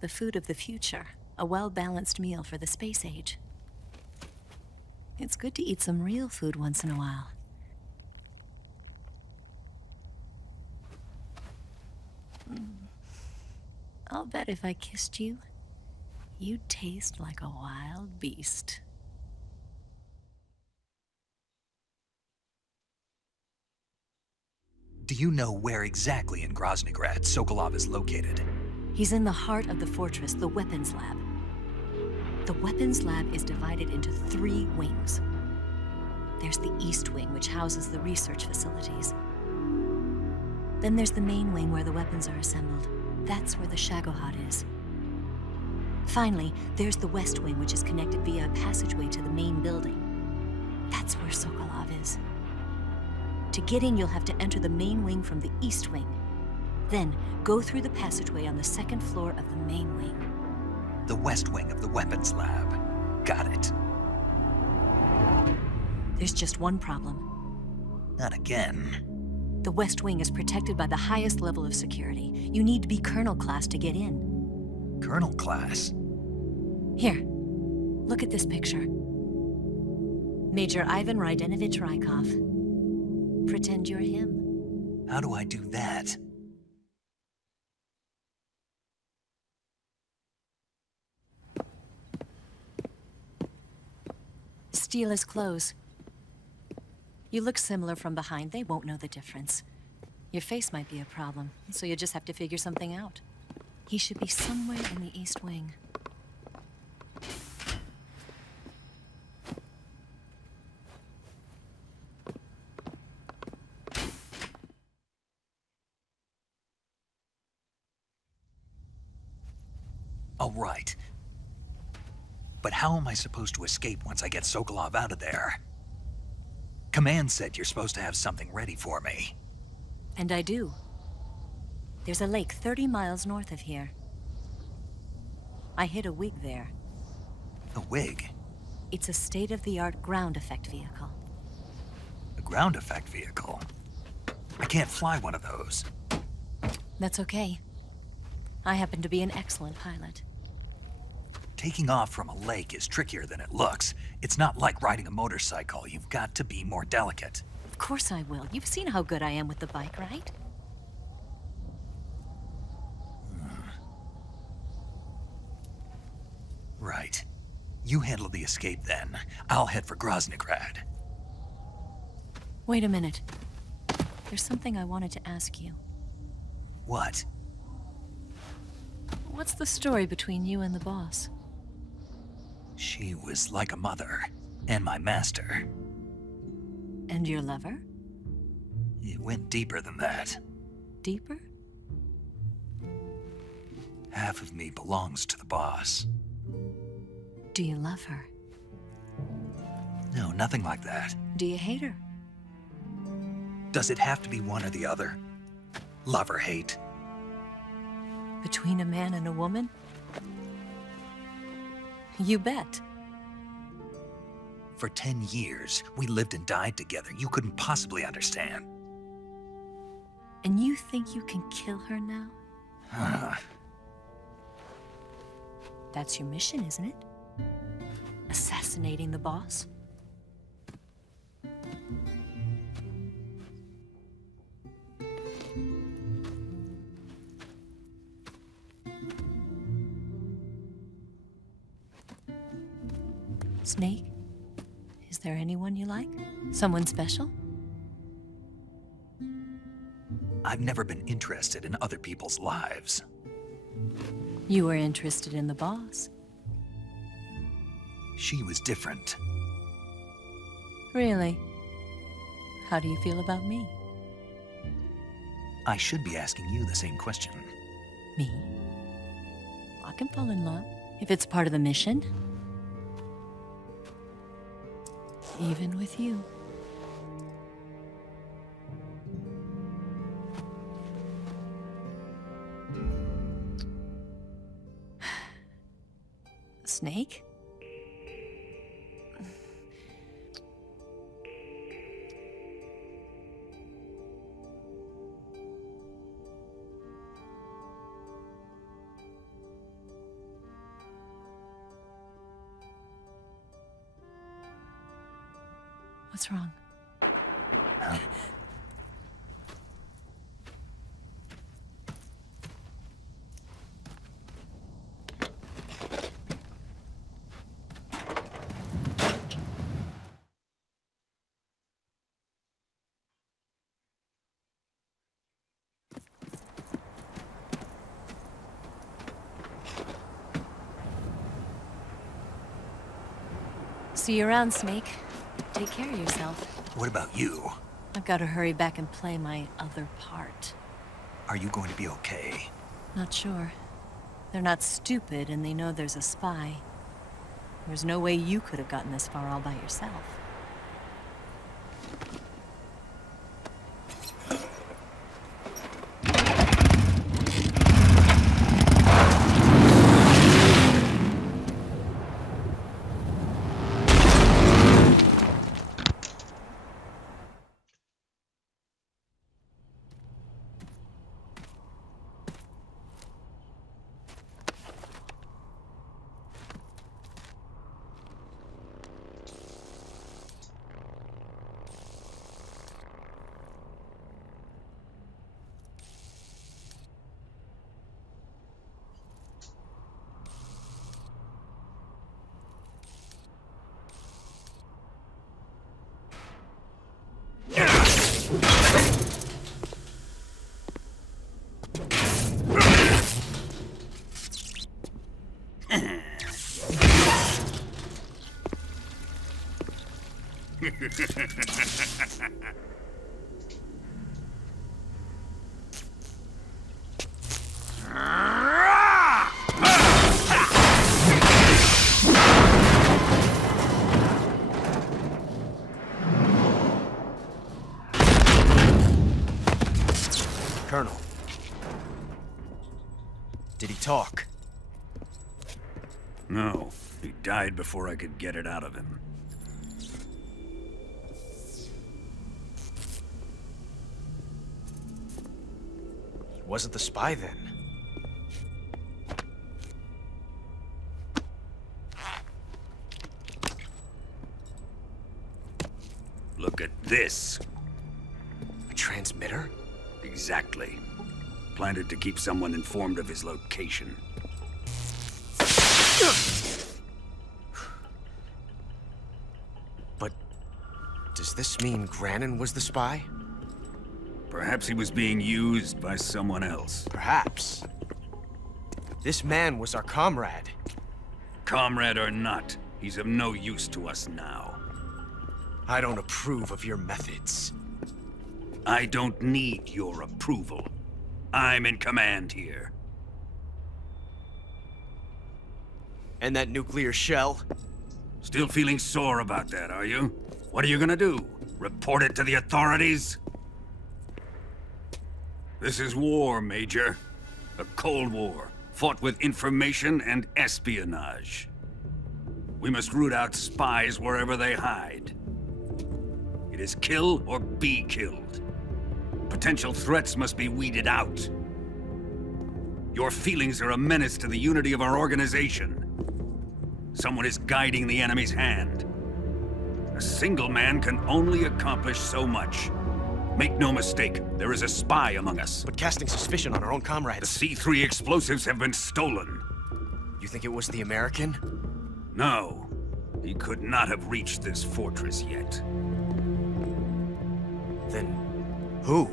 The food of the future. A well-balanced meal for the space age. It's good to eat some real food once in a while. I'll bet if I kissed you, you'd taste like a wild beast. Do you know where exactly in Groznygrad Sokolov is located? He's in the heart of the fortress, the weapons lab. The weapons lab is divided into 3 wings. There's the East Wing, which houses the research facilities. Then there's the main wing where the weapons are assembled. That's where the Shagohod is. Finally, there's the West Wing, which is connected via a passageway to the main building. That's where Sokolov is. To get in, you'll have to enter the main wing from the East Wing. Then, go through the passageway on the 2nd floor of the main wing. The West Wing of the weapons lab. Got it. There's just one problem. Not again. The West Wing is protected by the highest level of security. You need to be Colonel class to get in. Colonel class? Here, look at this picture. Major Ivan Rydenovich Rykov. Pretend you're him. How do I do that? Steal his clothes. You look similar from behind. They won't know the difference. Your face might be a problem, so you just have to figure something out. He should be somewhere in the East Wing. All right. But how am I supposed to escape once I get Sokolov out of there? Command said you're supposed to have something ready for me. And I do. There's a lake 30 miles north of here. I hid a wig there. A wig? It's a state-of-the-art ground effect vehicle. A ground effect vehicle? I can't fly one of those. That's okay. I happen to be an excellent pilot. Taking off from a lake is trickier than it looks. It's not like riding a motorcycle. You've got to be more delicate. Of course I will. You've seen how good I am with the bike, right? Right. You handle the escape then. I'll head for Groznygrad. Wait a minute. There's something I wanted to ask you. What? What's the story between you and the boss? She was like a mother, and my master. And your lover? It went deeper than that. Deeper? Half of me belongs to the boss. Do you love her? No, nothing like that. Do you hate her? Does it have to be one or the other? Love or hate? Between a man and a woman? You bet. For 10 years, we lived and died together. You couldn't possibly understand. And you think you can kill her now? That's your mission, isn't it? Assassinating the boss? Snake? Is there anyone you like? Someone special? I've never been interested in other people's lives. You were interested in the boss. She was different. Really? How do you feel about me? I should be asking you the same question. Me? I can fall in love if it's part of the mission. Even with you. Snake? What's wrong? See you around, Snake. Take care of yourself. What about you? I've got to hurry back and play my other part. Are you going to be okay? Not sure. They're not stupid, and they know there's a spy. There's no way you could have gotten this far all by yourself. Colonel. Did he talk? No, he died before I could get it out of him. He wasn't the spy then. Look at this. A transmitter? Exactly. Planted to keep someone informed of his location. But does this mean Granin was the spy? Perhaps he was being used by someone else. Perhaps. This man was our comrade. Comrade or not, He's of no use to us now. I don't approve of your methods. I don't need your approval. I'm in command here. And that nuclear shell? Still feeling sore about that, are you? What are you gonna do? Report it to the authorities? This is war, Major. A Cold War, fought with information and espionage. We must root out spies wherever they hide. It is kill or be killed. Potential threats must be weeded out. Your feelings are a menace to the unity of our organization. Someone is guiding the enemy's hand. A single man can only accomplish so much. Make no mistake, there is a spy among us. But casting suspicion on our own The comrades... C3 explosives have been stolen. You think it was the American? No, he could not have reached this fortress yet. Then... who?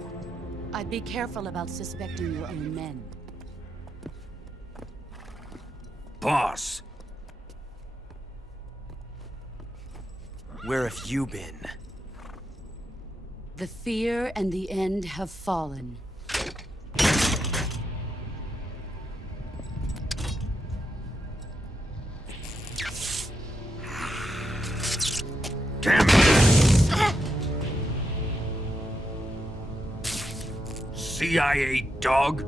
I'd be careful about suspecting your own men. Boss! Where have you been? The fear and the end have fallen. Damn it! CIA dog?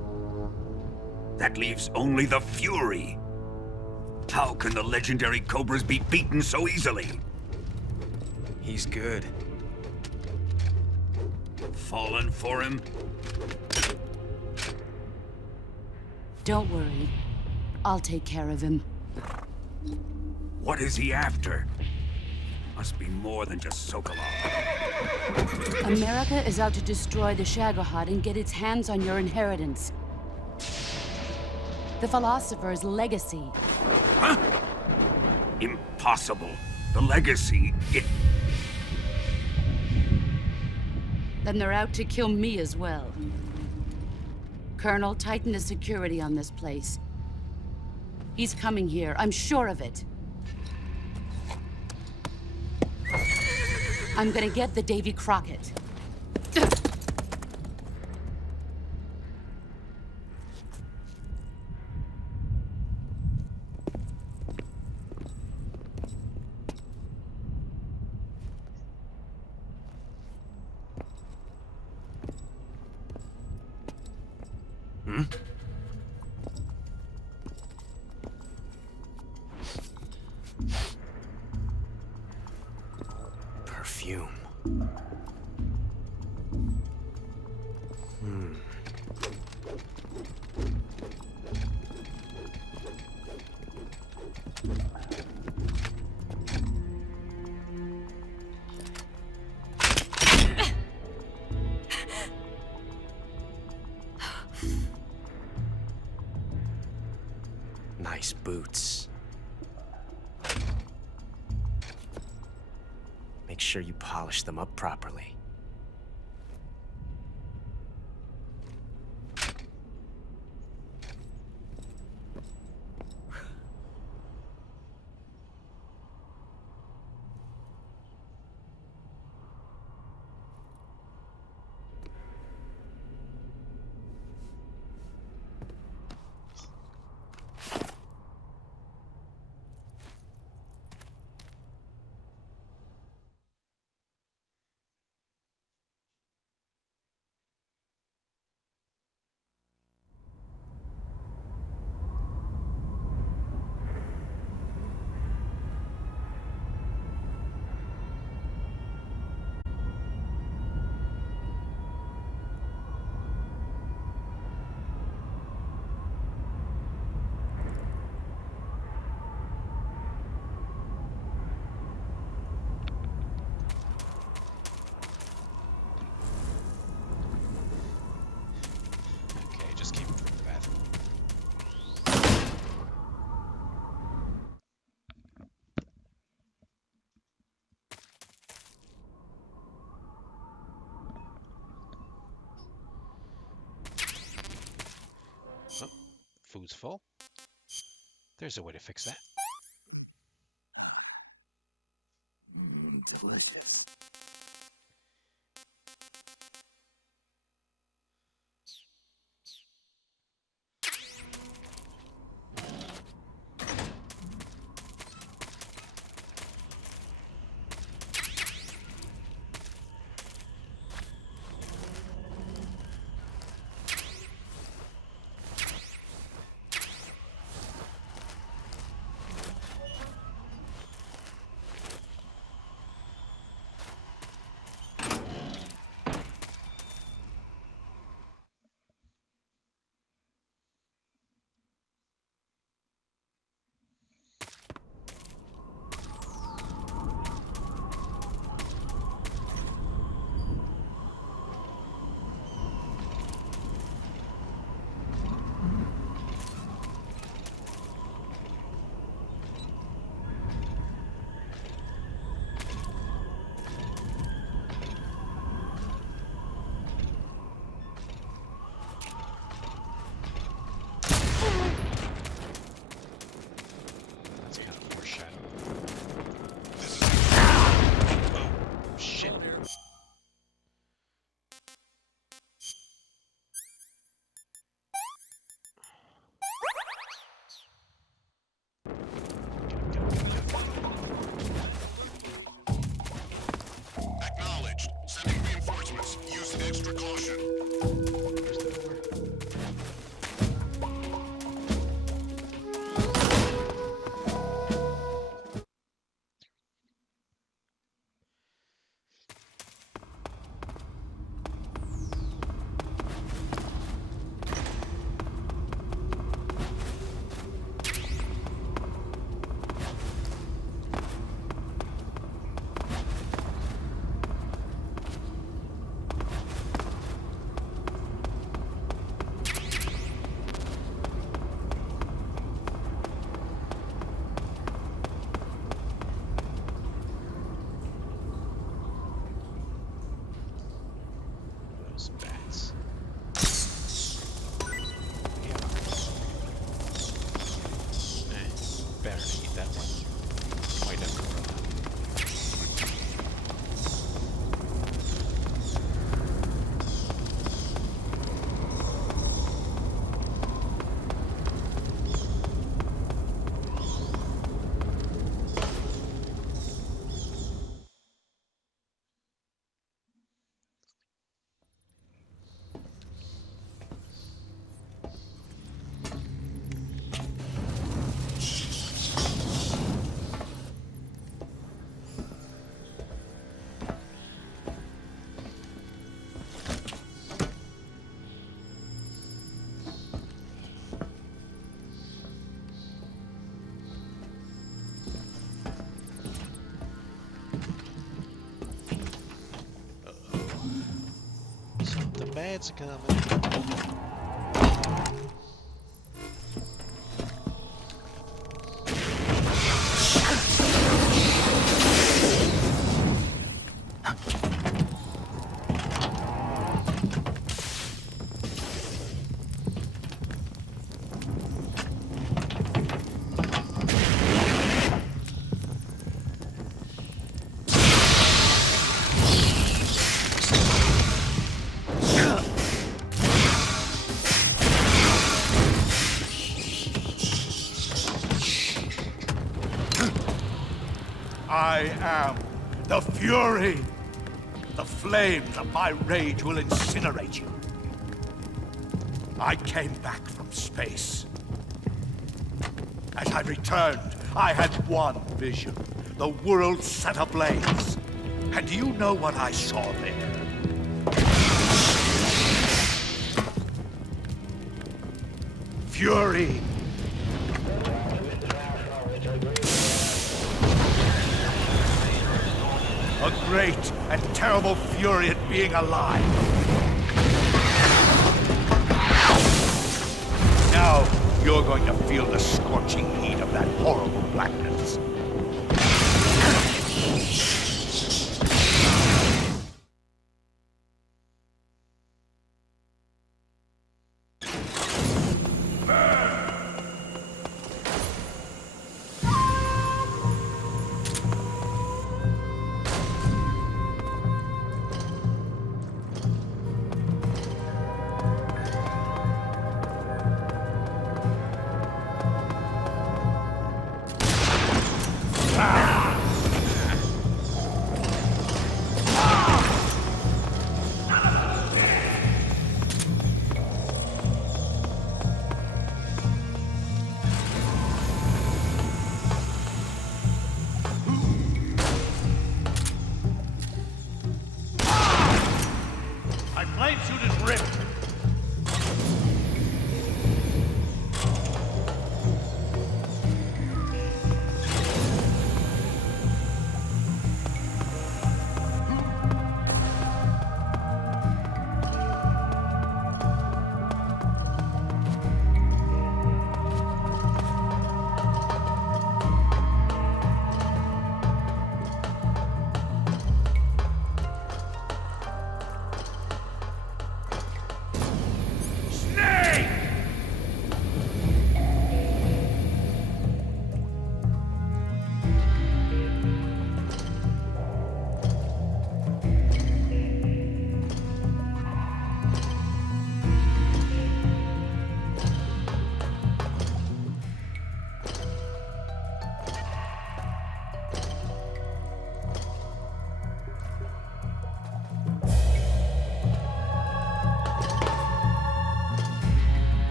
That leaves only the Fury. How can the legendary Cobras be beaten so easily? He's good. Fallen for him? Don't worry. I'll take care of him. What is he after? Must be more than just Sokolov. America is out to destroy the Shagohod and get its hands on your inheritance. The Philosopher's legacy. Huh? Impossible. The legacy, it... Then they're out to kill me as well. Colonel, tighten the security on this place. He's coming here, I'm sure of it. I'm gonna get the Davy Crockett. Perfume. Nice boots. Make sure you polish them up properly. Okay, just keep moving to the bathroom. Oh, food's full. There's a way to fix that. motion. Where's the door? Those bats. Yeah. Better to eat that one. Might have to run. Something bad's coming. I am the Fury. The flames of my rage will incinerate you. I came back from space. As I returned, I had one vision. The world set ablaze. And do you know what I saw there? Fury. A great and terrible fury at being alive. Now, you're going to feel the scorching heat of that horrible blackness.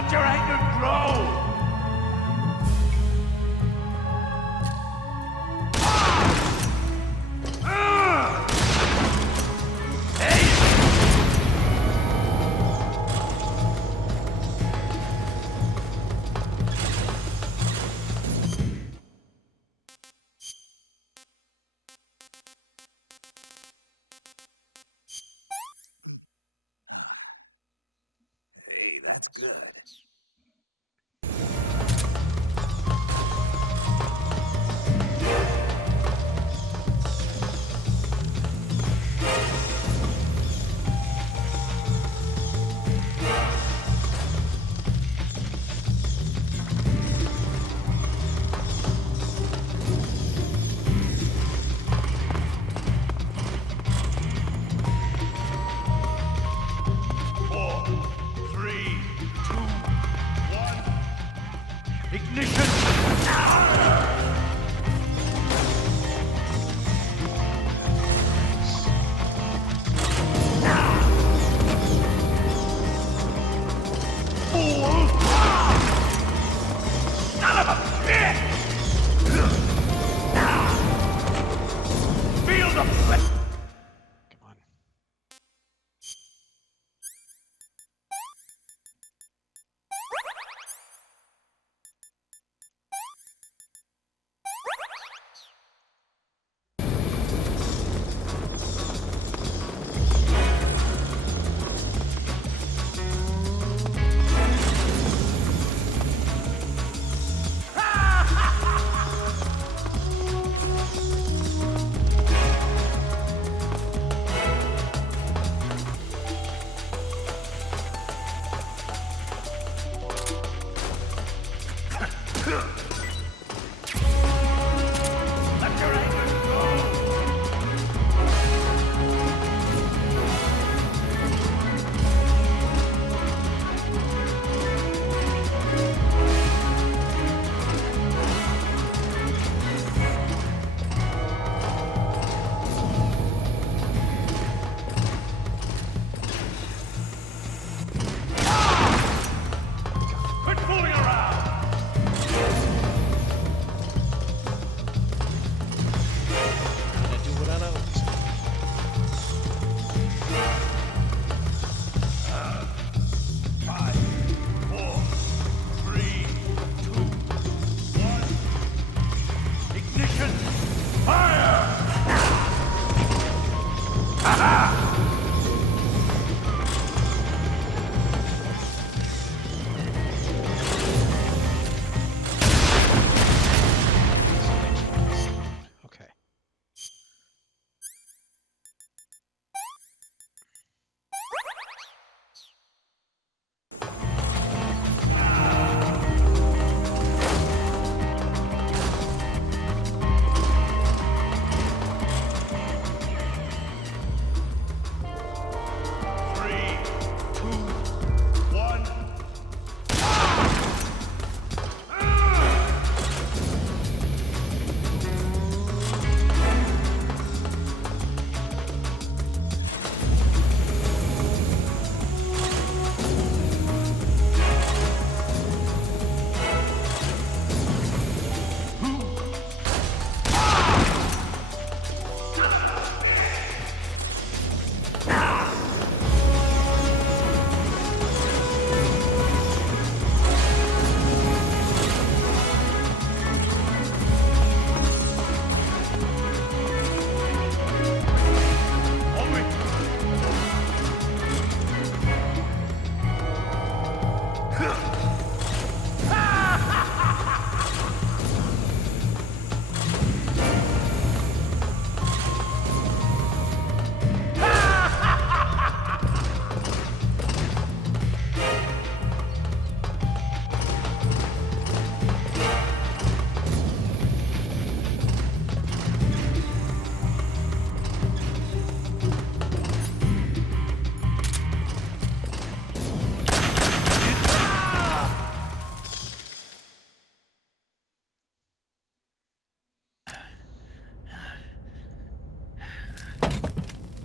Let your anger grow! Hey, that's good.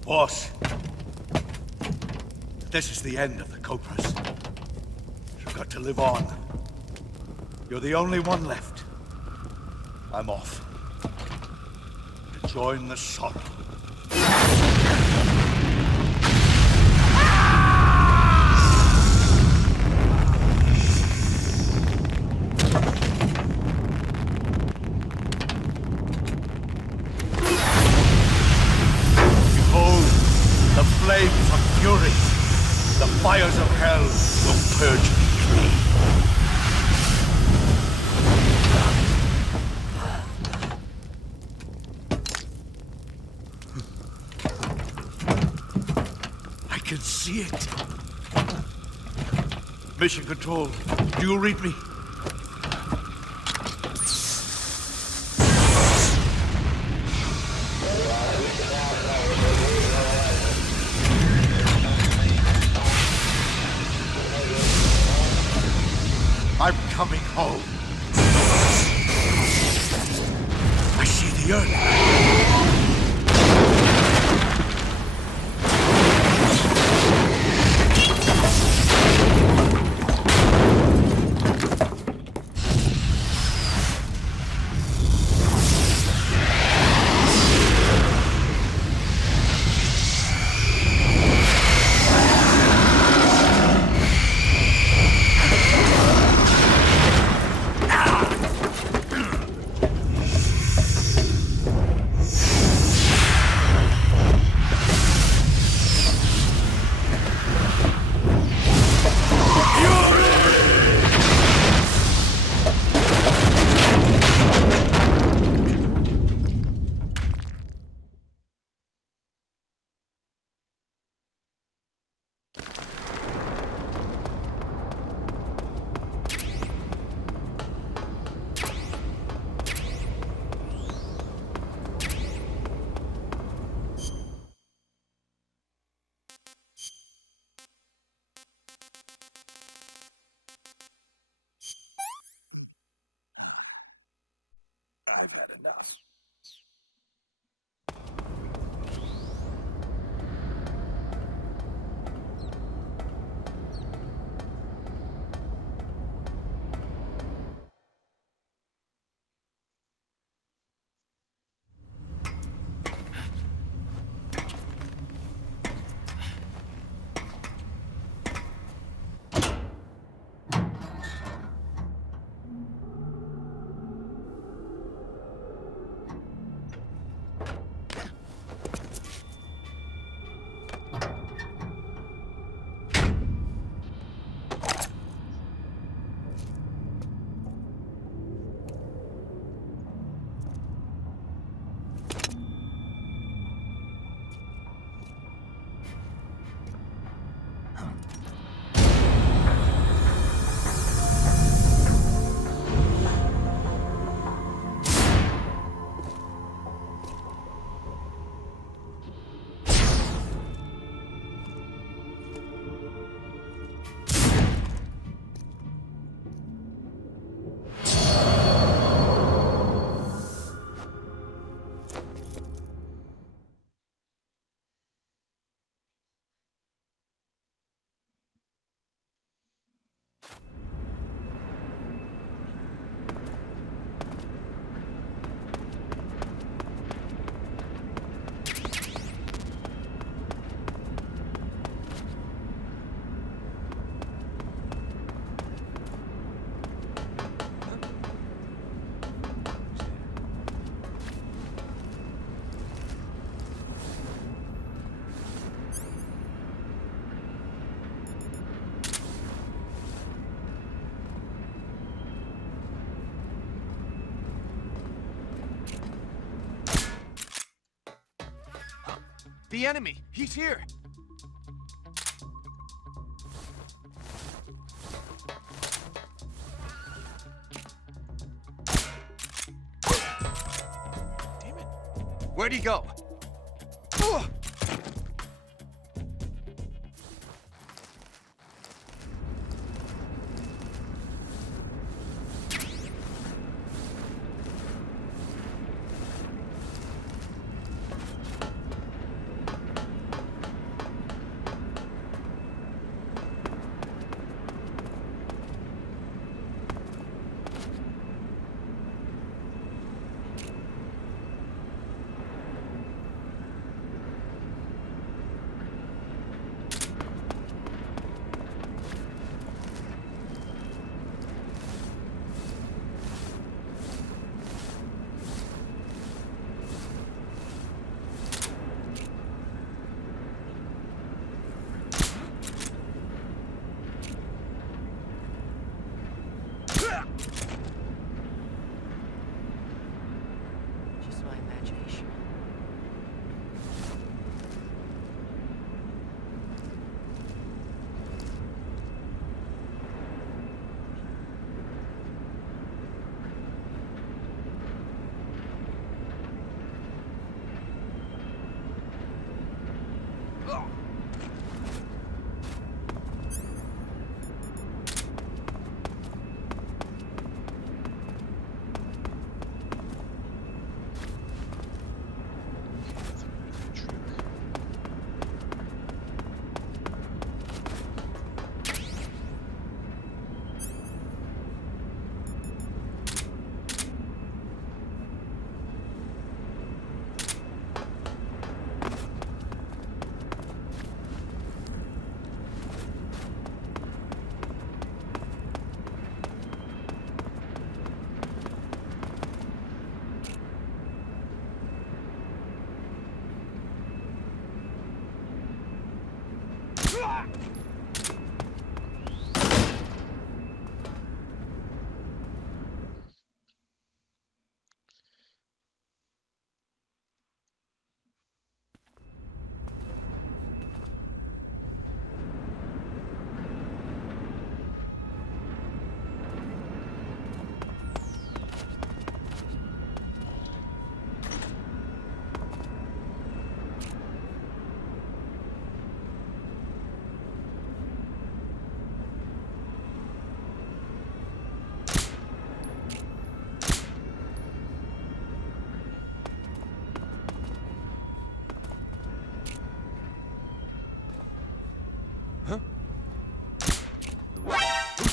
Boss, this is the end of the Cobras. You've got to live on. You're the only one left. I'm off. To join the sorrow. Behold, the flames of fury. The fires of hell will purge me clean. I can see it. Mission Control, do you read me? I'm coming home. I see the earth. I've had enough. The enemy! He's here! Damn it! Where'd he go?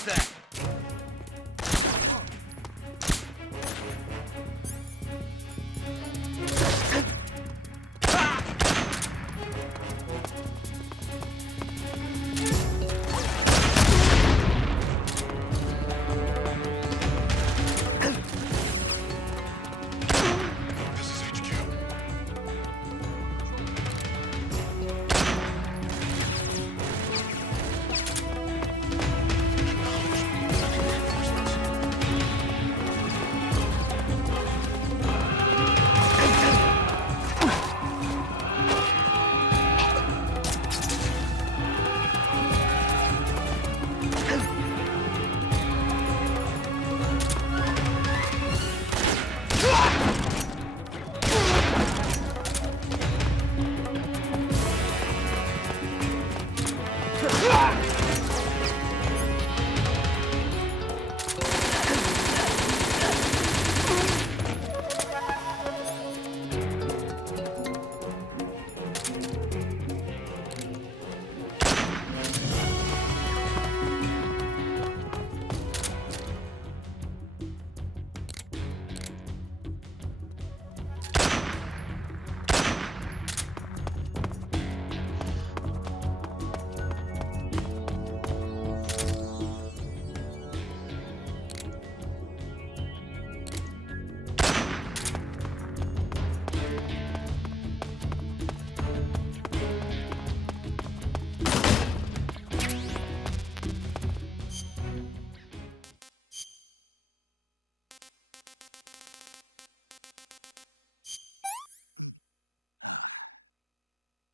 Who's that?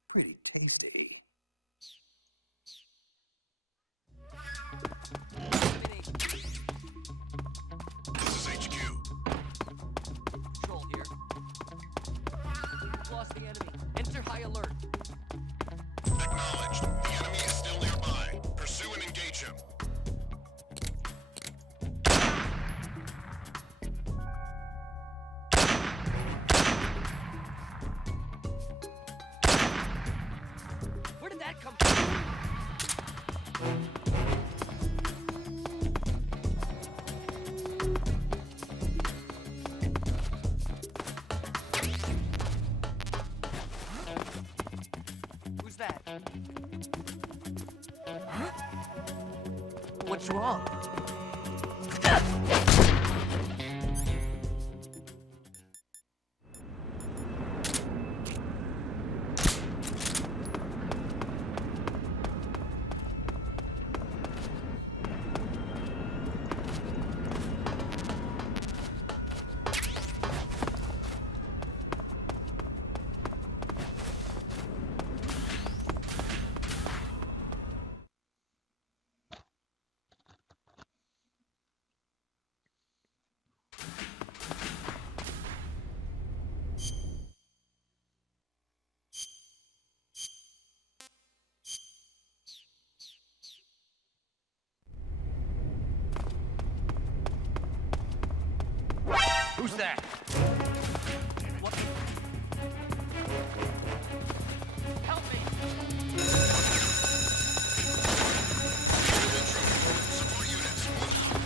Pretty tasty. This is HQ. Control here. We've lost the enemy. Enter high alert. Acknowledged. The enemy is still nearby. Pursue and engage him. Where did that come from? Who's that? What's wrong? Who's that? What? Help me! Support units, move out.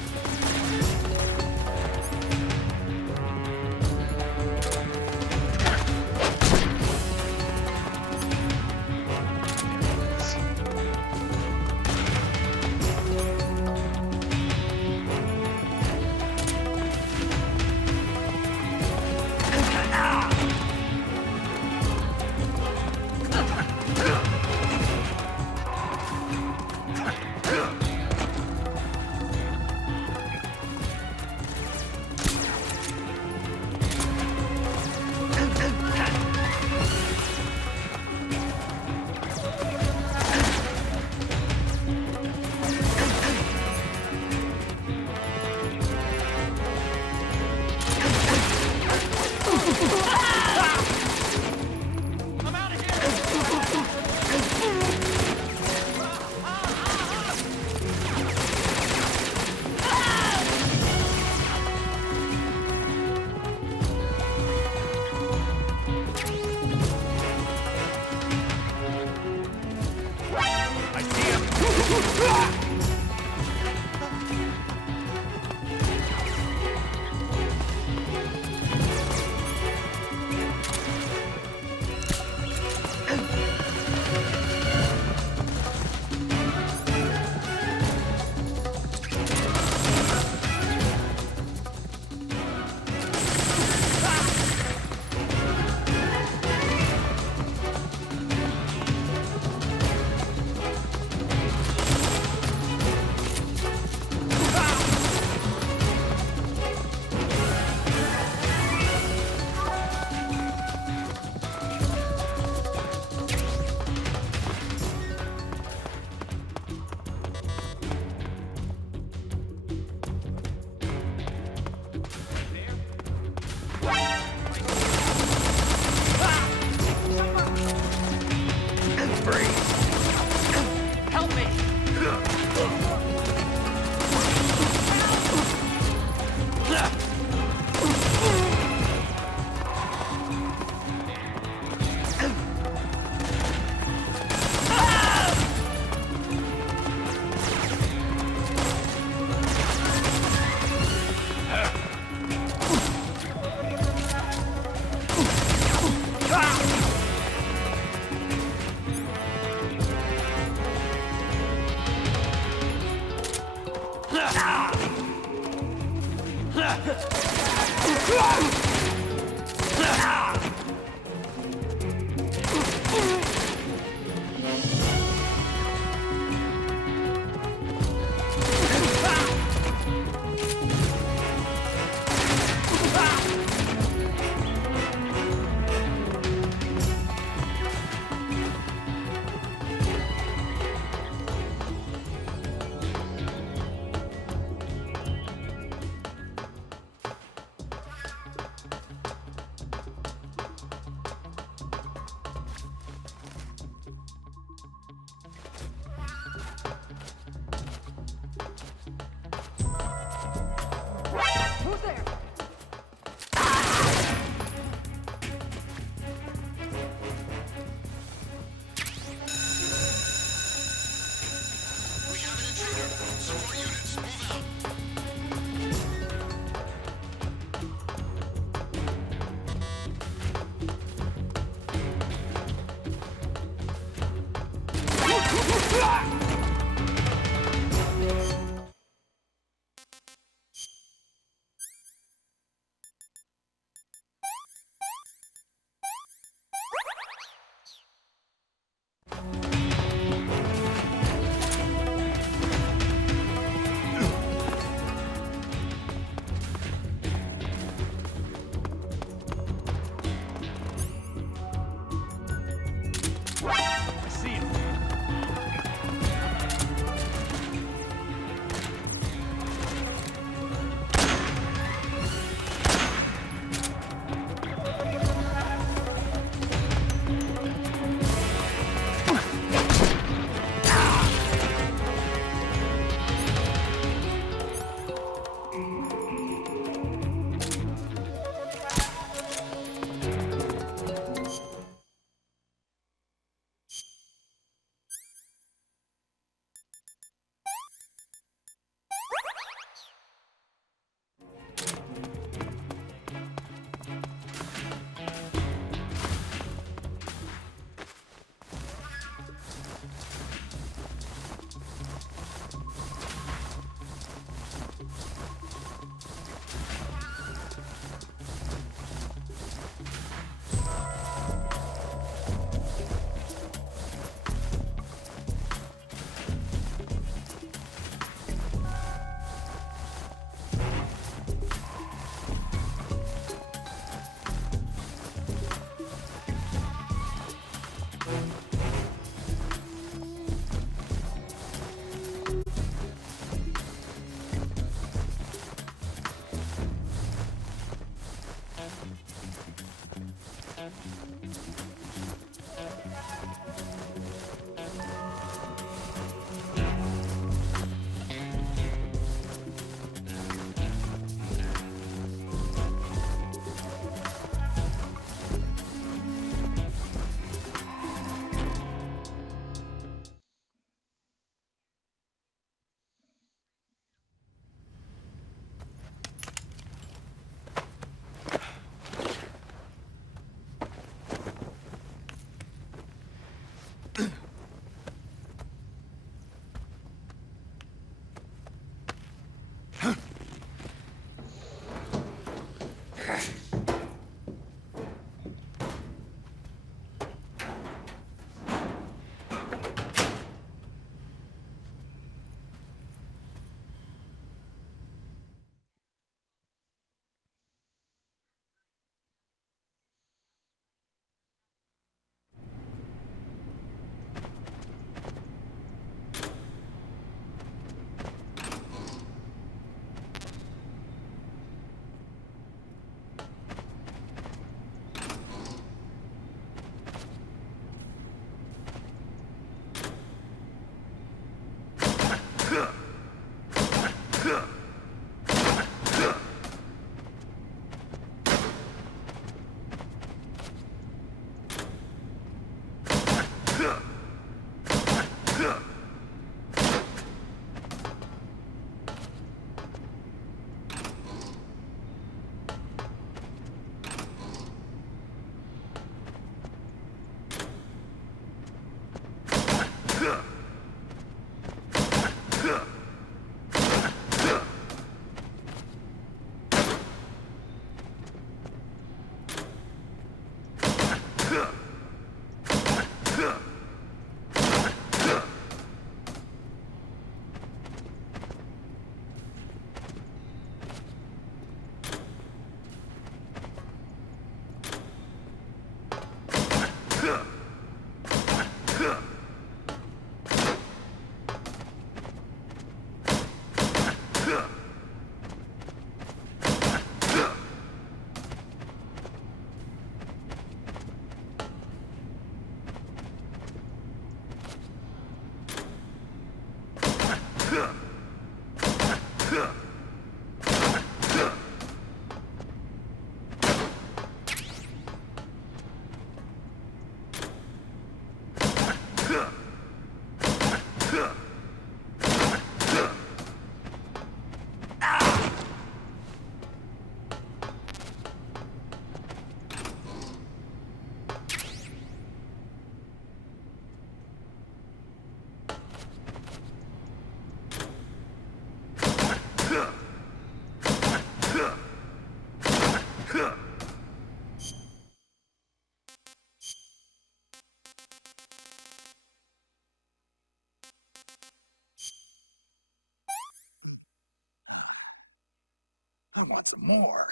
I want some more.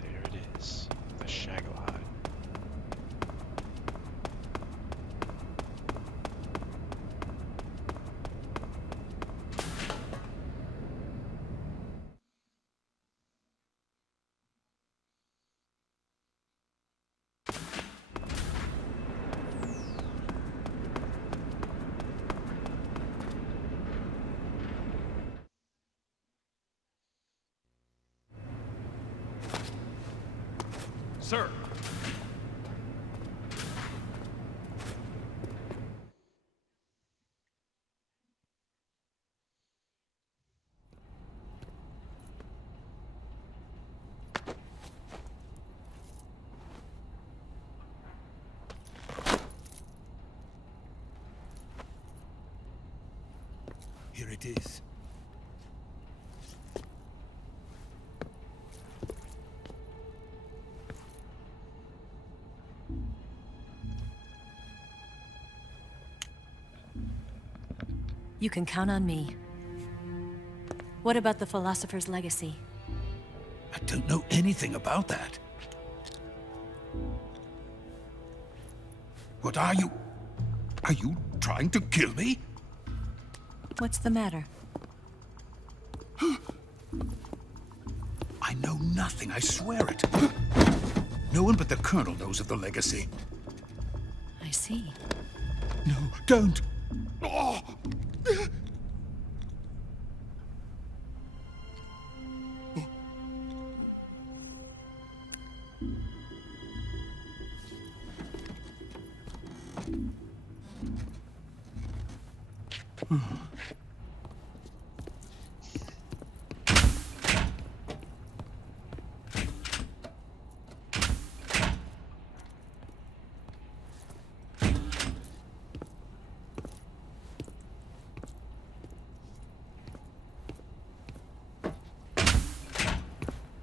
There it is, the Shagalot. Sir! Here it is. You can count on me. What about the Philosopher's Legacy? I don't know anything about that. What are you? Are you trying to kill me? What's the matter? I know nothing, I swear it. No one but the Colonel knows of the legacy. I see. No, don't! Oh!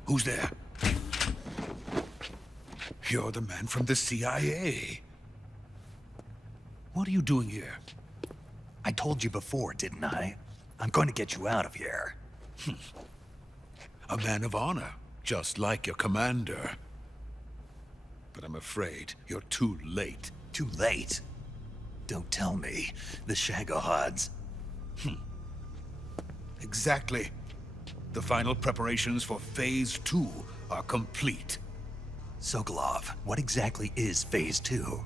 Who's there? You're the man from the CIA. What are you doing here? I told you before, didn't I? I'm going to get you out of here. A man of honor, just like your commander. But I'm afraid you're too late. Too late? Don't tell me. The Shagohods. Exactly. The final preparations for Phase 2 are complete. Sokolov, what exactly is Phase 2?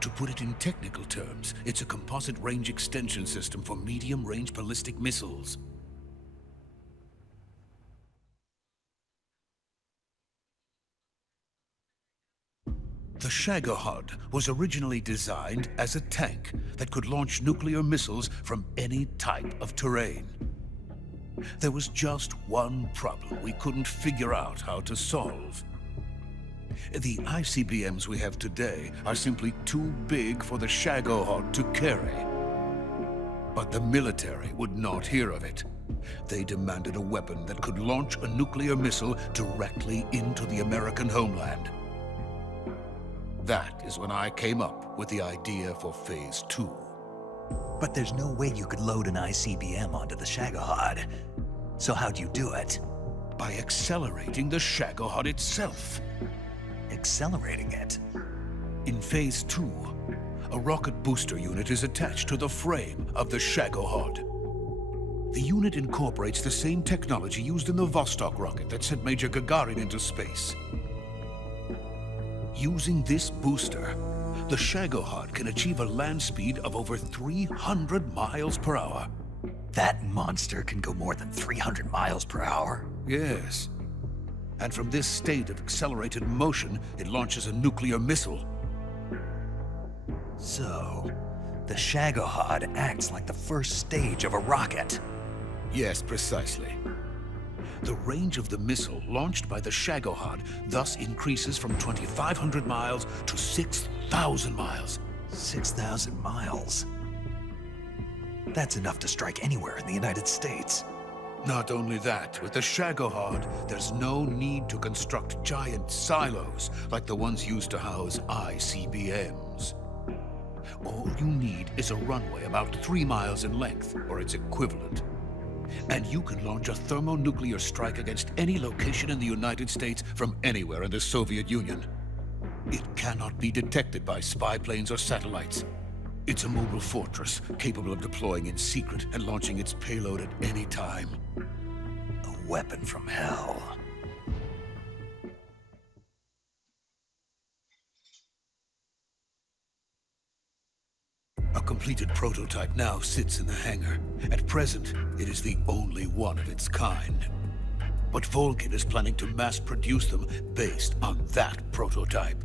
To put it in technical terms, it's a composite range extension system for medium-range ballistic missiles. The Shagohod was originally designed as a tank that could launch nuclear missiles from any type of terrain. There was just one problem we couldn't figure out how to solve. The ICBMs we have today are simply too big for the Shagohod to carry. But the military would not hear of it. They demanded a weapon that could launch a nuclear missile directly into the American homeland. That is when I came up with the idea for Phase 2. But there's no way you could load an ICBM onto the Shagohod. So how'd you do it? By accelerating the Shagohod itself. Accelerating it? In Phase 2, a rocket booster unit is attached to the frame of the Shagohod. The unit incorporates the same technology used in the Vostok rocket that sent Major Gagarin into space. Using this booster, the Shagohod can achieve a land speed of over 300 miles per hour. That monster can go more than 300 miles per hour? Yes. And from this state of accelerated motion, it launches a nuclear missile. So, the Shagohod acts like the first stage of a rocket. Yes, precisely. The range of the missile launched by the Shagohod thus increases from 2,500 miles to 6,000 miles. 6,000 miles? That's enough to strike anywhere in the United States. Not only that, with the Shagohod, there's no need to construct giant silos like the ones used to house ICBMs. All you need is a runway about 3 miles in length, or its equivalent. And you can launch a thermonuclear strike against any location in the United States from anywhere in the Soviet Union. It cannot be detected by spy planes or satellites. It's a mobile fortress, capable of deploying in secret and launching its payload at any time. A weapon from hell. A completed prototype now sits in the hangar. At present, it is the only one of its kind. But Volgin is planning to mass produce them based on that prototype.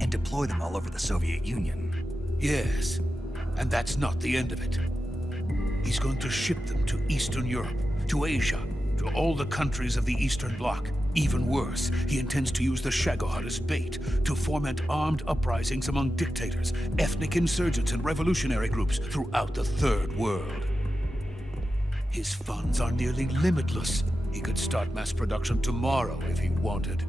And deploy them all over the Soviet Union. Yes, and that's not the end of it. He's going to ship them to Eastern Europe, to Asia, to all the countries of the Eastern Bloc. Even worse, he intends to use the Shagohod as bait to foment armed uprisings among dictators, ethnic insurgents, and revolutionary groups throughout the Third World. His funds are nearly limitless. He could start mass production tomorrow if he wanted.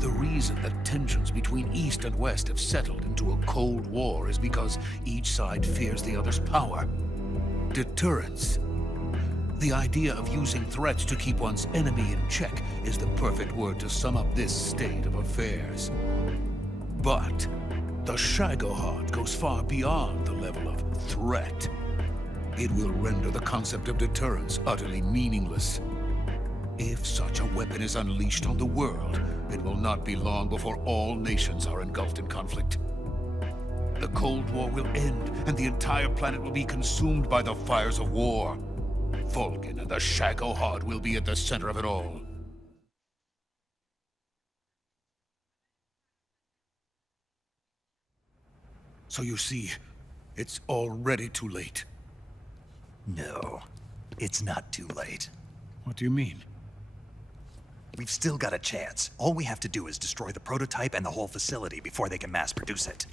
The reason that tensions between East and West have settled into a Cold War is because each side fears the other's power. Deterrence. The idea of using threats to keep one's enemy in check is the perfect word to sum up this state of affairs. But the Shagohod goes far beyond the level of threat. It will render the concept of deterrence utterly meaningless. If such a weapon is unleashed on the world, it will not be long before all nations are engulfed in conflict. The Cold War will end, and the entire planet will be consumed by the fires of war. Volgin and the Shagohod will be at the center of it all. So you see, it's already too late. No, it's not too late. What do you mean? We've still got a chance. All we have to do is destroy the prototype and the whole facility before they can mass produce it.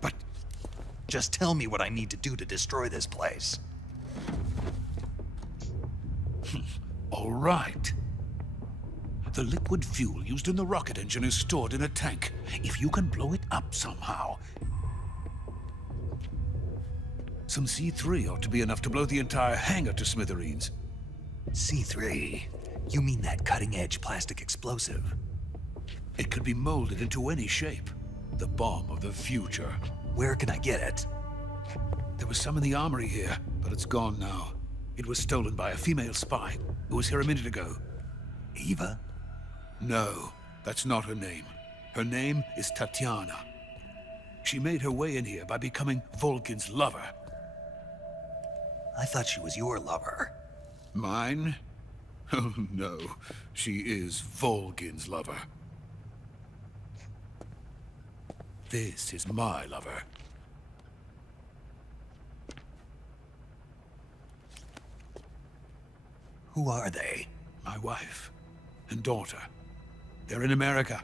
But just tell me what I need to do to destroy this place. All right. The liquid fuel used in the rocket engine is stored in a tank. If you can blow it up somehow... Some C3 ought to be enough to blow the entire hangar to smithereens. C3? You mean that cutting-edge plastic explosive? It could be molded into any shape. The bomb of the future. Where can I get it? There was some in the armory here, but it's gone now. It was stolen by a female spy who was here a minute ago. Eva? No, that's not her name. Her name is Tatiana. She made her way in here by becoming Volkin's lover. I thought she was your lover. Mine? Oh no, she is Volkin's lover. This is my lover. Who are they? My wife and daughter. They're in America.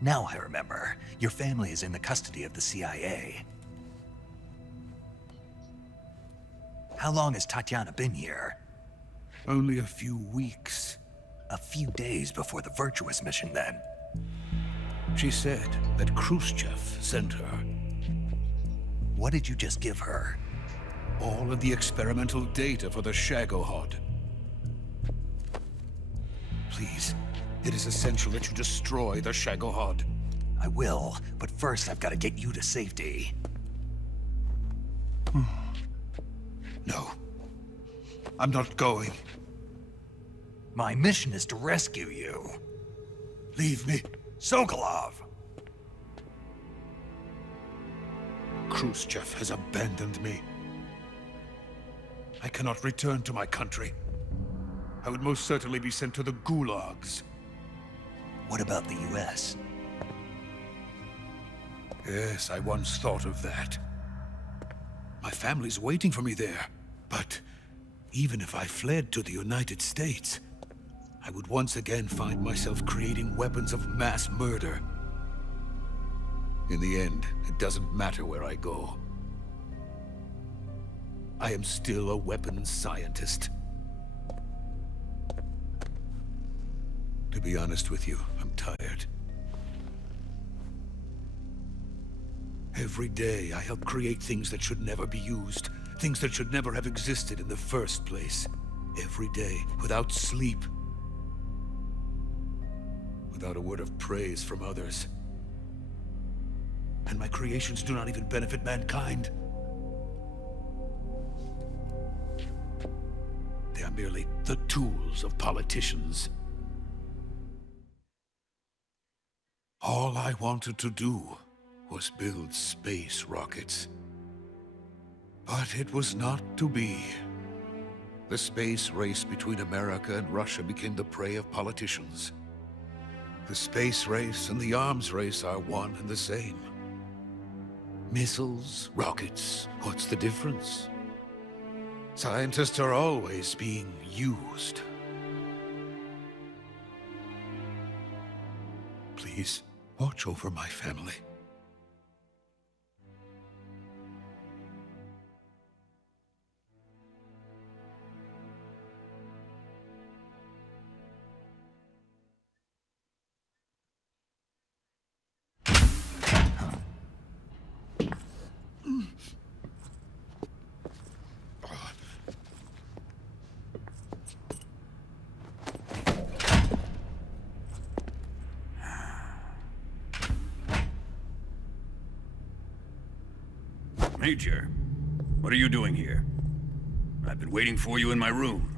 Now I remember. Your family is in the custody of the CIA. How long has Tatiana been here? Only a few weeks. A few days before the Virtuous mission, then. She said that Khrushchev sent her. What did you just give her? All of the experimental data for the Shagohod. Please, it is essential that you destroy the Shagohod. I will, but first I've got to get you to safety. No. I'm not going. My mission is to rescue you. Leave me. Sokolov! Khrushchev has abandoned me. I cannot return to my country. I would most certainly be sent to the gulags. What about the US? Yes, I once thought of that. My family's waiting for me there. But even if I fled to the United States, I would once again find myself creating weapons of mass murder. In the end, it doesn't matter where I go. I am still a weapons scientist. To be honest with you, I'm tired. Every day, I help create things that should never be used. Things that should never have existed in the first place. Every day, without sleep. Without a word of praise from others. And my creations do not even benefit mankind. They are merely the tools of politicians. All I wanted to do was build space rockets. But it was not to be. The space race between America and Russia became the prey of politicians. The space race and the arms race are one and the same. Missiles, rockets, what's the difference? Scientists are always being used. Please, watch over my family. Major, what are you doing here? I've been waiting for you in my room.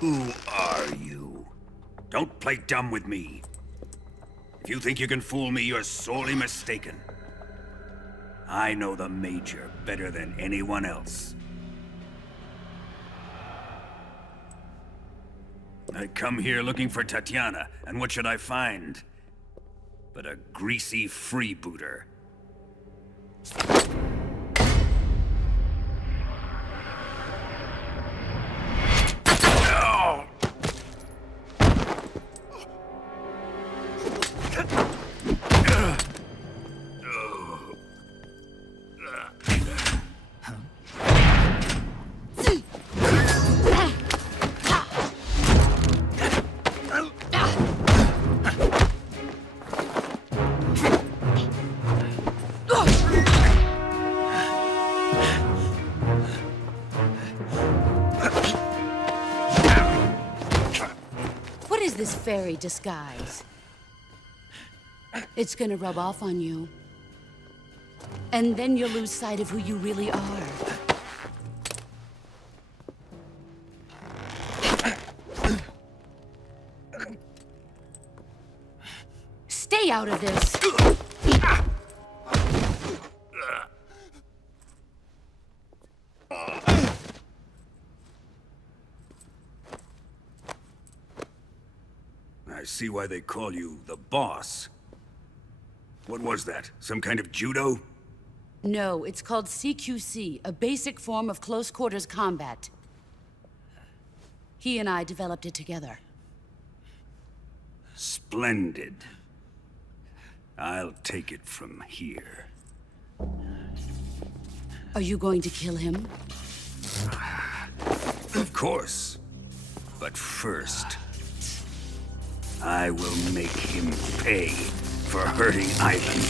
Who are you? Don't play dumb with me. If you think you can fool me, you're sorely mistaken. I know the Major better than anyone else. I come here looking for Tatiana, and what should I find? But a greasy freebooter. fairy disguise. It's gonna rub off on you. And then you'll lose sight of who you really are. Stay out of this! I see why they call you the boss. What was that? Some kind of judo? No, it's called CQC, a basic form of close quarters combat. He and I developed it together. Splendid. I'll take it from here. Are you going to kill him? Of course. But first, I will make him pay for hurting Ivan.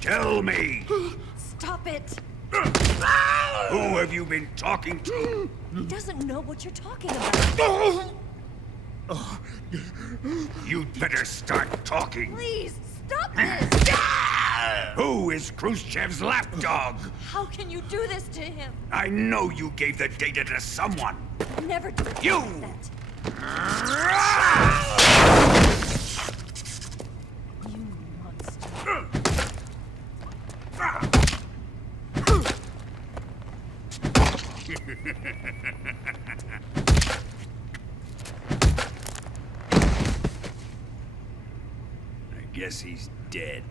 Tell me! Stop it! Who have you been talking to? He doesn't know what you're talking about. You'd better start talking. Please, stop this! Who is Khrushchev's lapdog? How can you do this to him? I know you gave the data to someone. Never do You! that. You monster. I guess he's dead.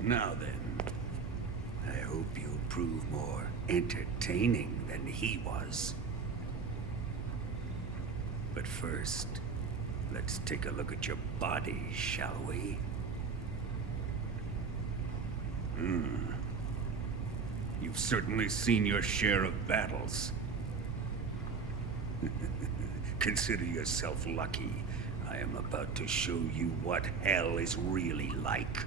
Now then, I hope you'll prove more entertaining than he was. But first, let's take a look at your body, shall we? You've certainly seen your share of battles. Consider yourself lucky. I am about to show you what hell is really like.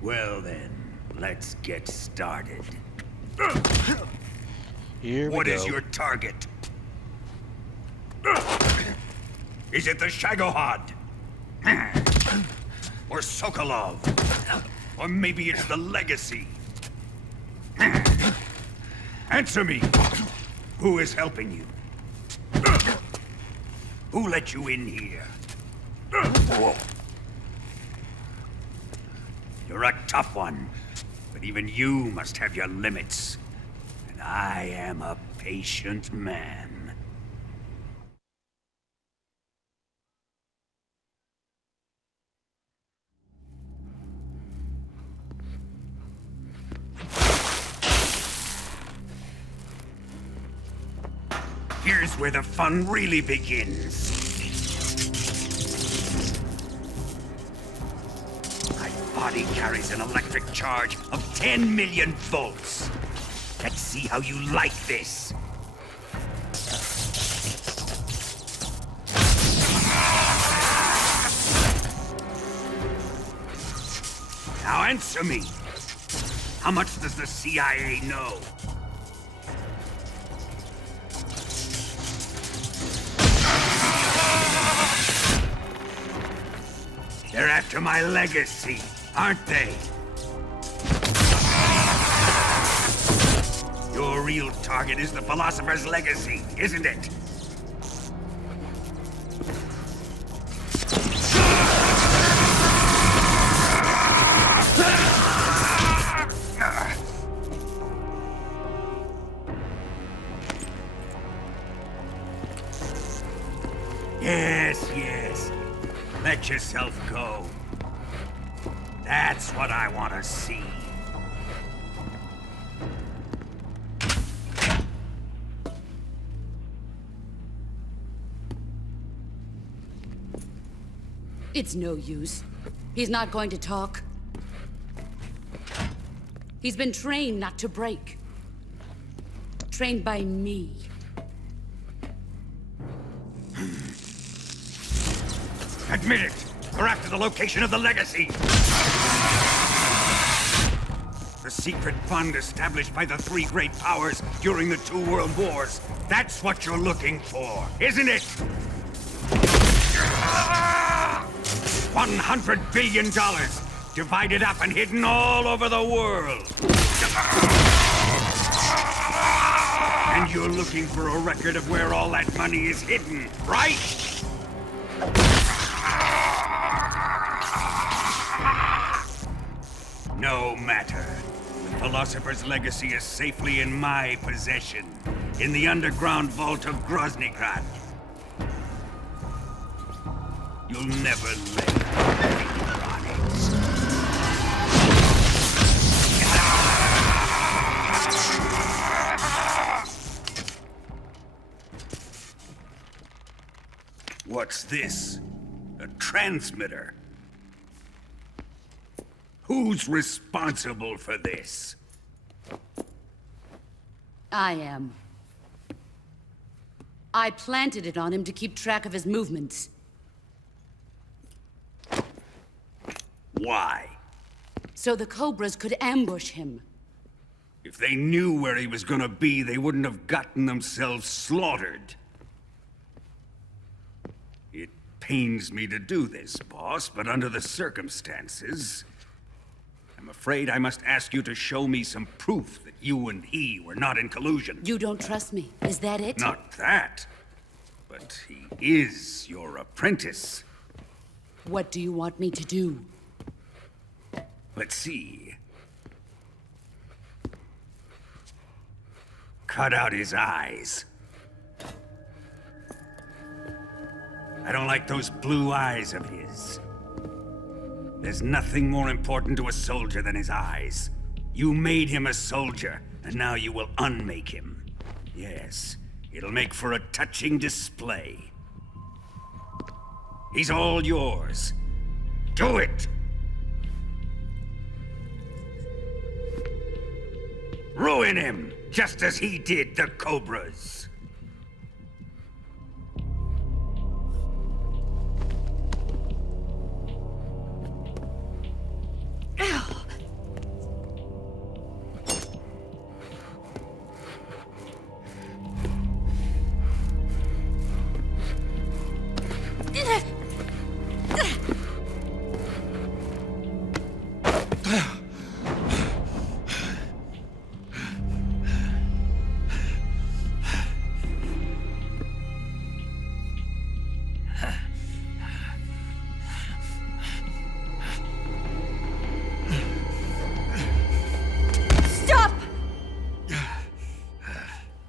Well then, let's get started. Here we What go. is your target? Is it the Shagohod? Or Sokolov. Or maybe it's the Legacy. Answer me. Who is helping you? Who let you in here? You're a tough one, but even you must have your limits. And I am a patient man. Here's where the fun really begins. My body carries an electric charge of 10 million volts. Let's see how you like this. Now answer me. How much does the CIA know? They're after my legacy, aren't they? Your real target is the Philosopher's Legacy, isn't it? Yes, yes. Let yourself go. That's what I want to see. It's no use. He's not going to talk. He's been trained not to break. Trained by me. Admit it! We're after the location of the Legacy! The secret fund established by the three great powers during the 2 world wars. That's what you're looking for, isn't it? $100 billion, divided up and hidden all over the world. And you're looking for a record of where all that money is hidden, right? No matter. The Philosopher's Legacy is safely in my possession, in the underground vault of Groznygrad. You'll never live on it. What's this? A transmitter? Who's responsible for this? I am. I planted it on him to keep track of his movements. Why? So the Cobras could ambush him. If they knew where he was gonna be, they wouldn't have gotten themselves slaughtered. It pains me to do this, boss, but under the circumstances, I'm afraid I must ask you to show me some proof that you and he were not in collusion. You don't trust me, is that it? Not that, but he is your apprentice. What do you want me to do? Let's see. Cut out his eyes. I don't like those blue eyes of his. There's nothing more important to a soldier than his eyes. You made him a soldier, and now you will unmake him. Yes, it'll make for a touching display. He's all yours. Do it! Ruin him, just as he did the Cobras.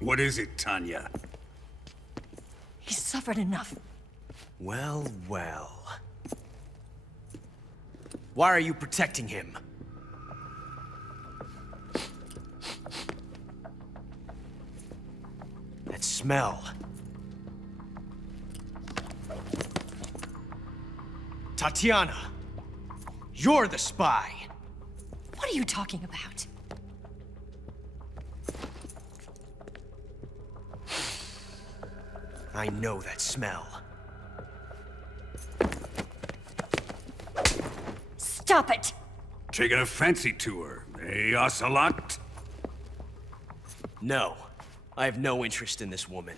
What is it, Tanya? He's suffered enough. Well, well. Why are you protecting him? That smell. Tatiana, you're the spy. What are you talking about? I know that smell. Stop it! Taking a fancy to her, eh, Ocelot? No, I have no interest in this woman.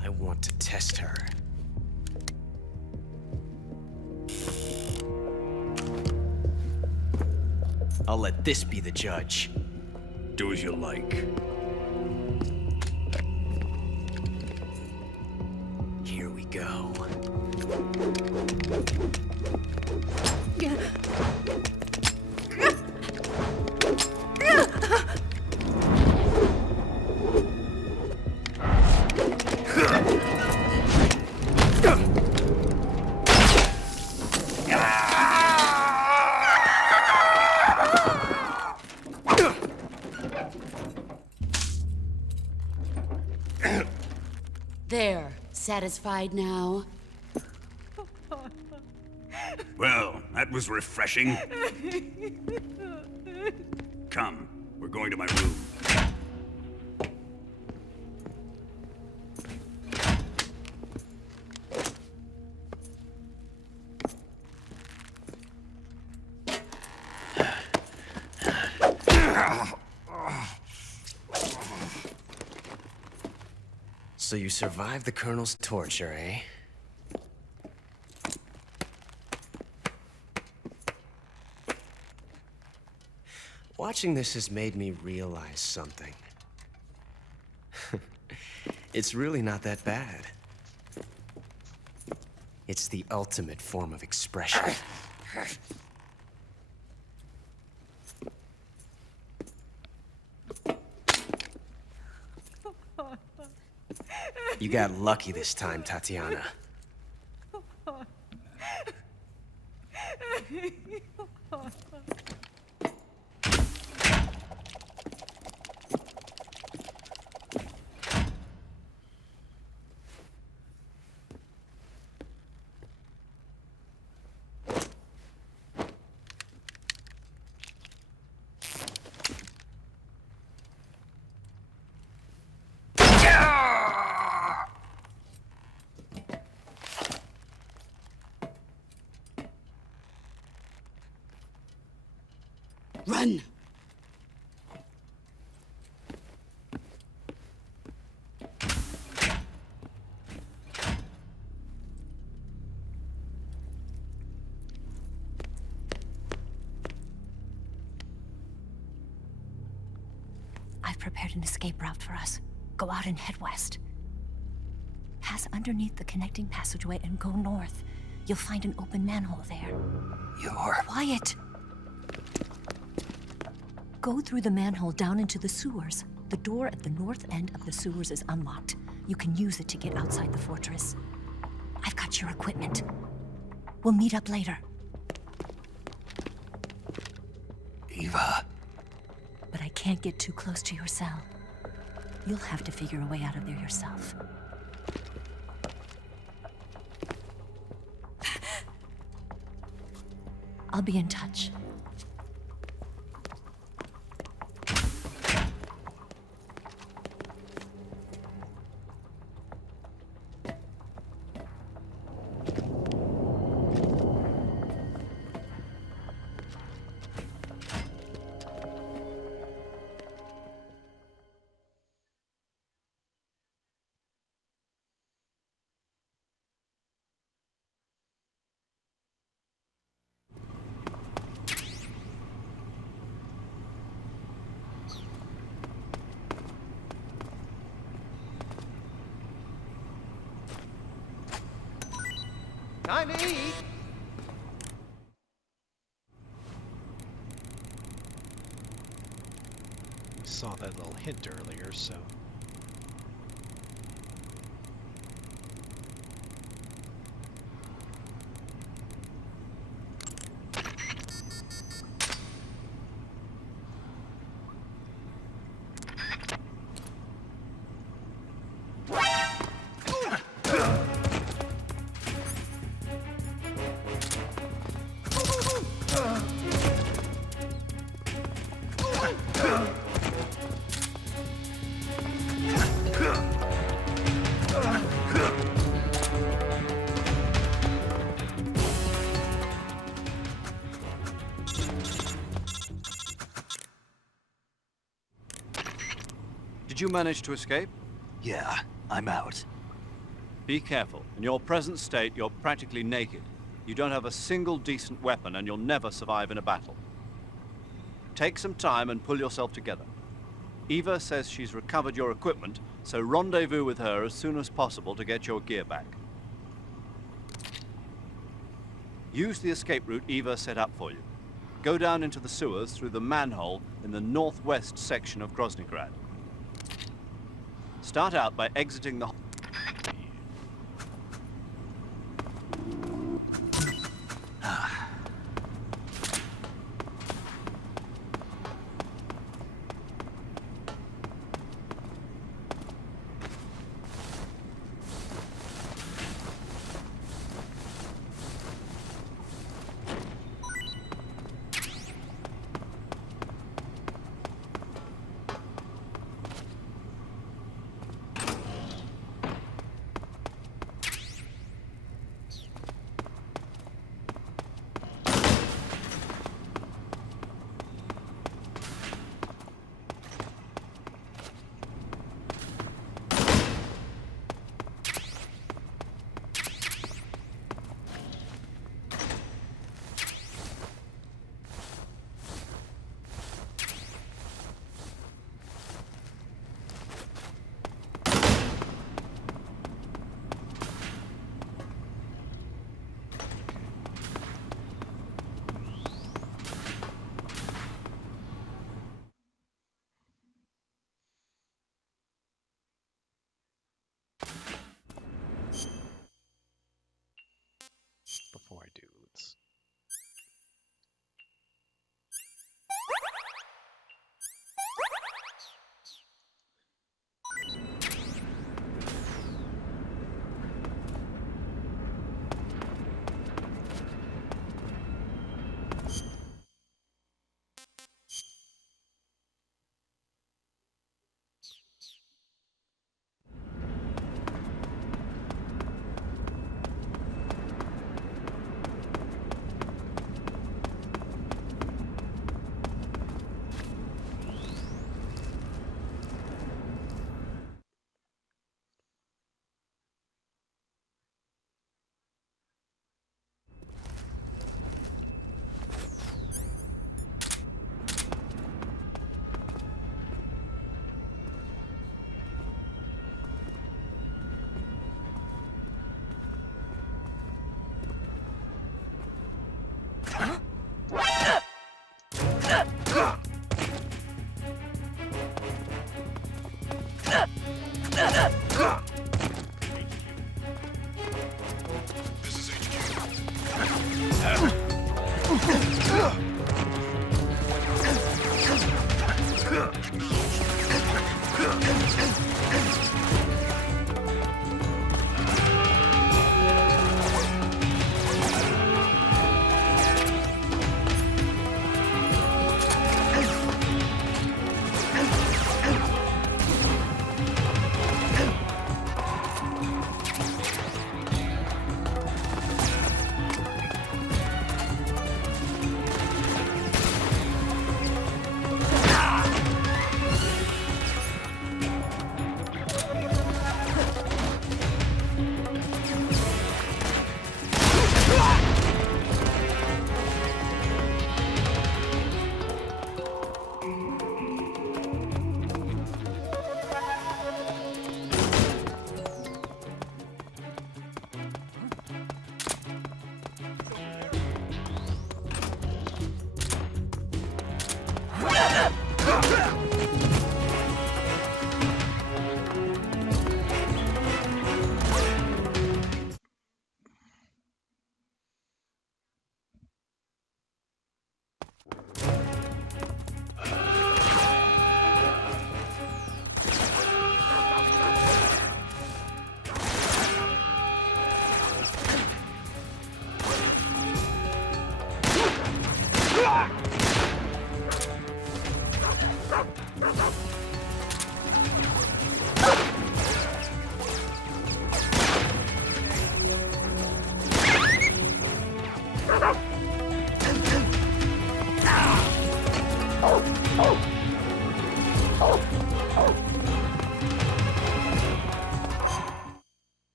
I want to test her. I'll let this be the judge. Do as you like. Here we go. There. Satisfied now? Well, that was refreshing. Come, we're going to my room. So you survived the Colonel's torture, eh? Watching this has made me realize something. It's really not that bad. It's the ultimate form of expression. You got lucky this time, Tatiana. Run! I've prepared an escape route for us. Go out and head west. Pass underneath the connecting passageway and go north. You'll find an open manhole there. You're... Quiet! Go through the manhole down into the sewers. The door at the north end of the sewers is unlocked. You can use it to get outside the fortress. I've got your equipment. We'll meet up later. Eva. But I can't get too close to your cell. You'll have to figure a way out of there yourself. I'll be in touch. Time to eat. saw that little hint earlier, so... Did you manage to escape? Yeah, I'm out. Be careful. In your present state, you're practically naked. You don't have a single decent weapon, and you'll never survive in a battle. Take some time and pull yourself together. Eva says she's recovered your equipment, so rendezvous with her as soon as possible to get your gear back. Use the escape route Eva set up for you. Go down into the sewers through the manhole in the northwest section of Groznygrad. Start out by exiting the... Before I do, let's...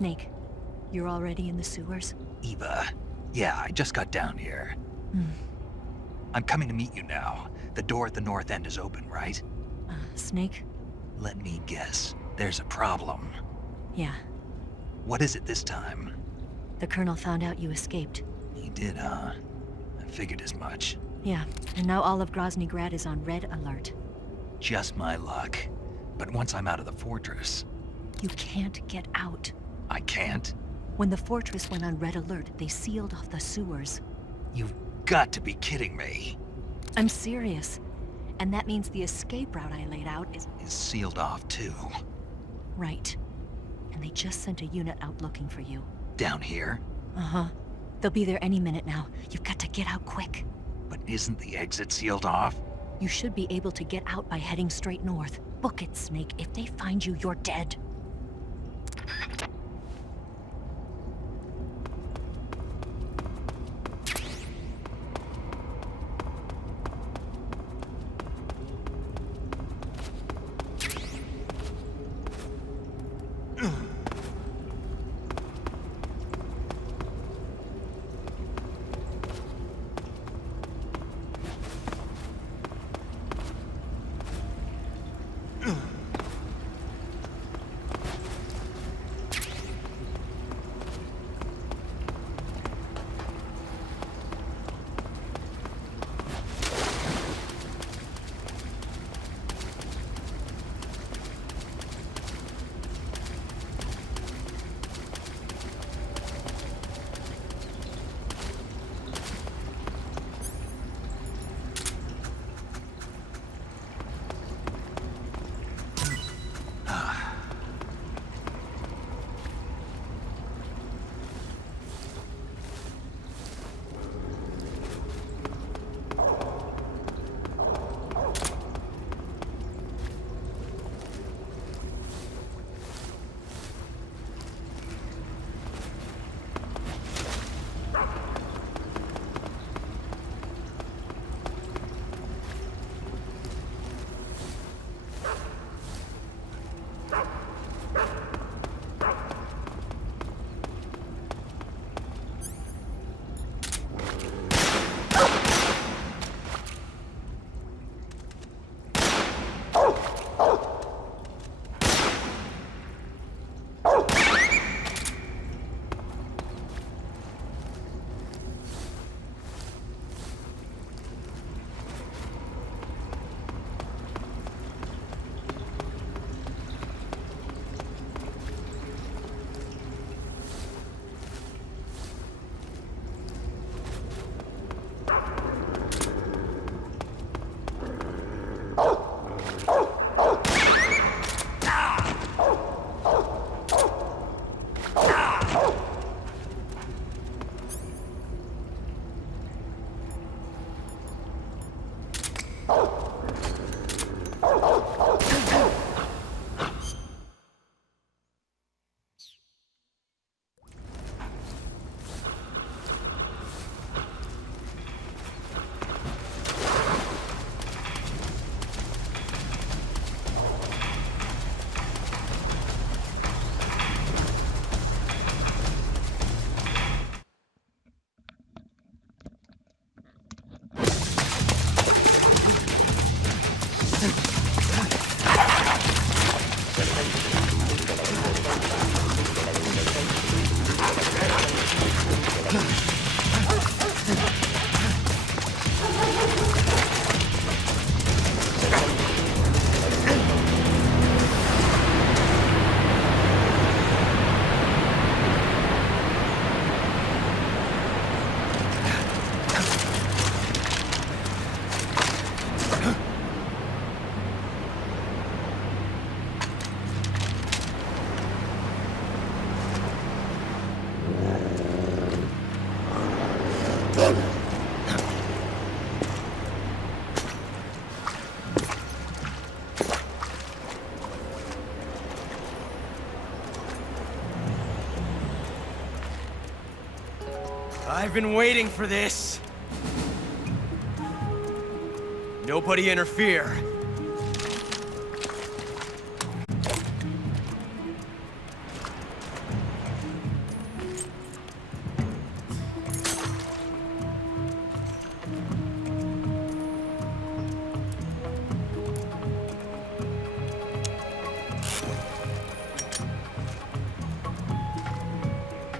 Snake, you're already in the sewers? Eva, yeah, I just got down here. I'm coming to meet you now. The door at the north end is open, right? Snake? Let me guess. There's a problem. Yeah. What is it this time? The Colonel found out you escaped. He did, huh? I figured as much. Yeah, and now all of Grozny Grad is on red alert. Just my luck. But once I'm out of the fortress... You can't get out. I can't? When the fortress went on red alert, they sealed off the sewers. You've got to be kidding me. I'm serious. And that means the escape route I laid out is sealed off, too. Right. And they just sent a unit out looking for you. Down here? Uh-huh. They'll be there any minute now. You've got to get out quick. But isn't the exit sealed off? You should be able to get out by heading straight north. Book it, Snake. If they find you, you're dead. I've been waiting for this. Nobody interfere.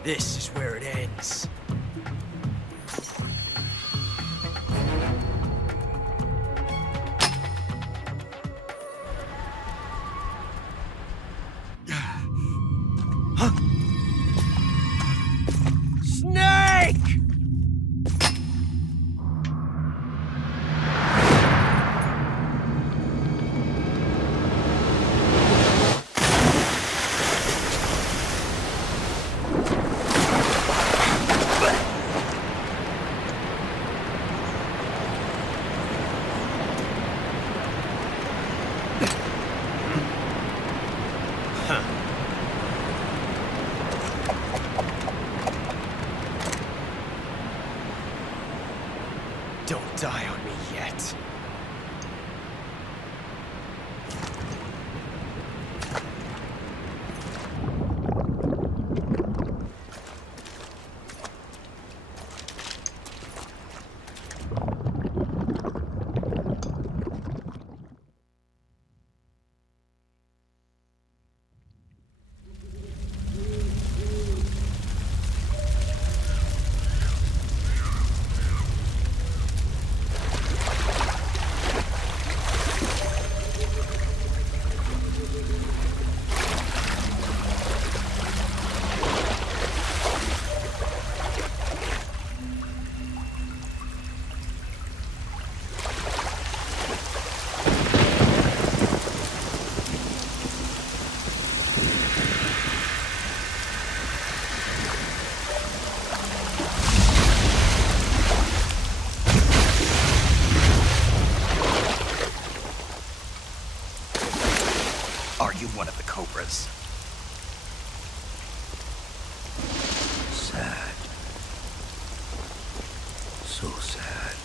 This is where it ends. Snake! Don't die on me yet. Are you one of the Cobras? Sad. So sad.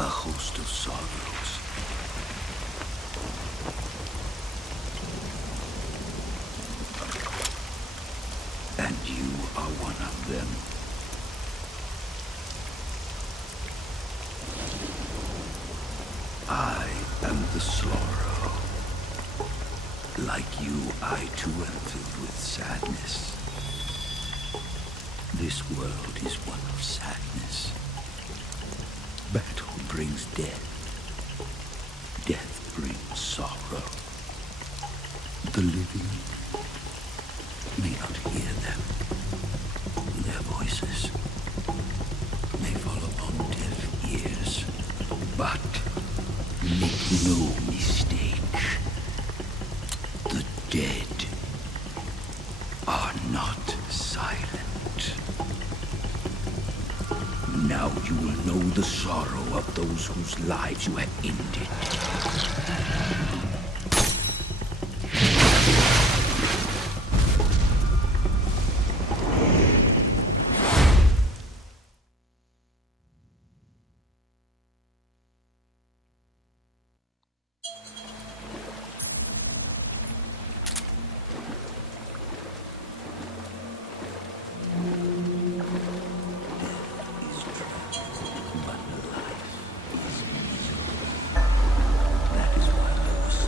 A host of sorrows. And you are one of them. I am the sorrow. Like you, I too am filled with sadness. This world is one of sadness. Battle brings death. Death brings sorrow. The living may not hear them. Their voices may fall upon deaf ears. But make no mistake, the dead are not silent. Now you will know the sorrow of those whose lives you have ended. That is why those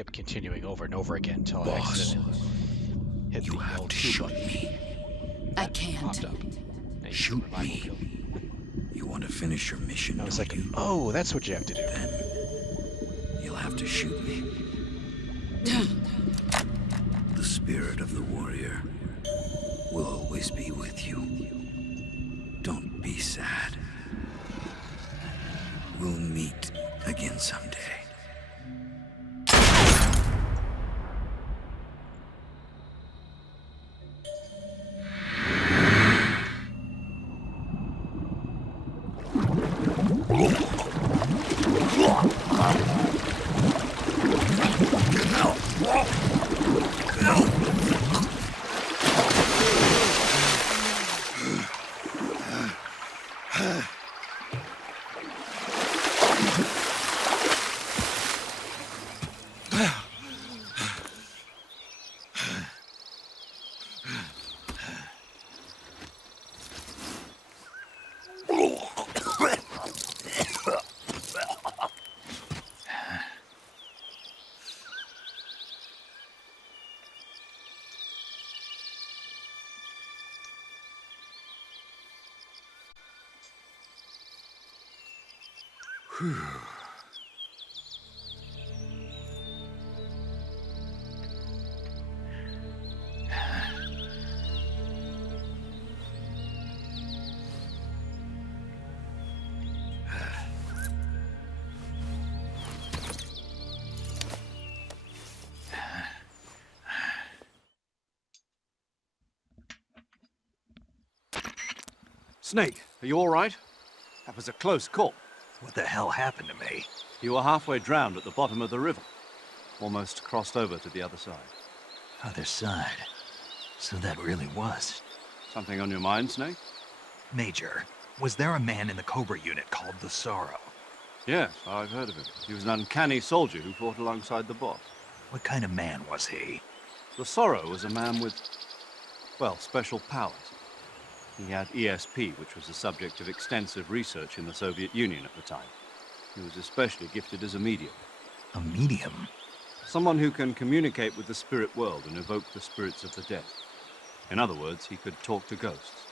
kept continuing over and over again until I accidentally hit the L2 button. I can't. Shoot me. You want to finish your mission, I was like, oh, that's what you have to do. Then you'll have to shoot me. The spirit of the warrior will always be with you. Don't be sad. We'll meet again someday. Snake, are you all right? That was a close call. What the hell happened to me? You were halfway drowned at the bottom of the river. Almost crossed over to the other side. Other side. So that really was. Something on your mind, Snake? Major, was there a man in the Cobra unit called the Sorrow? Yes, I've heard of him. He was an uncanny soldier who fought alongside the boss. What kind of man was he? The Sorrow was a man with, well, special powers. He had ESP, which was the subject of extensive research in the Soviet Union at the time. He was especially gifted as a medium. A medium? Someone who can communicate with the spirit world and evoke the spirits of the dead. In other words, he could talk to ghosts.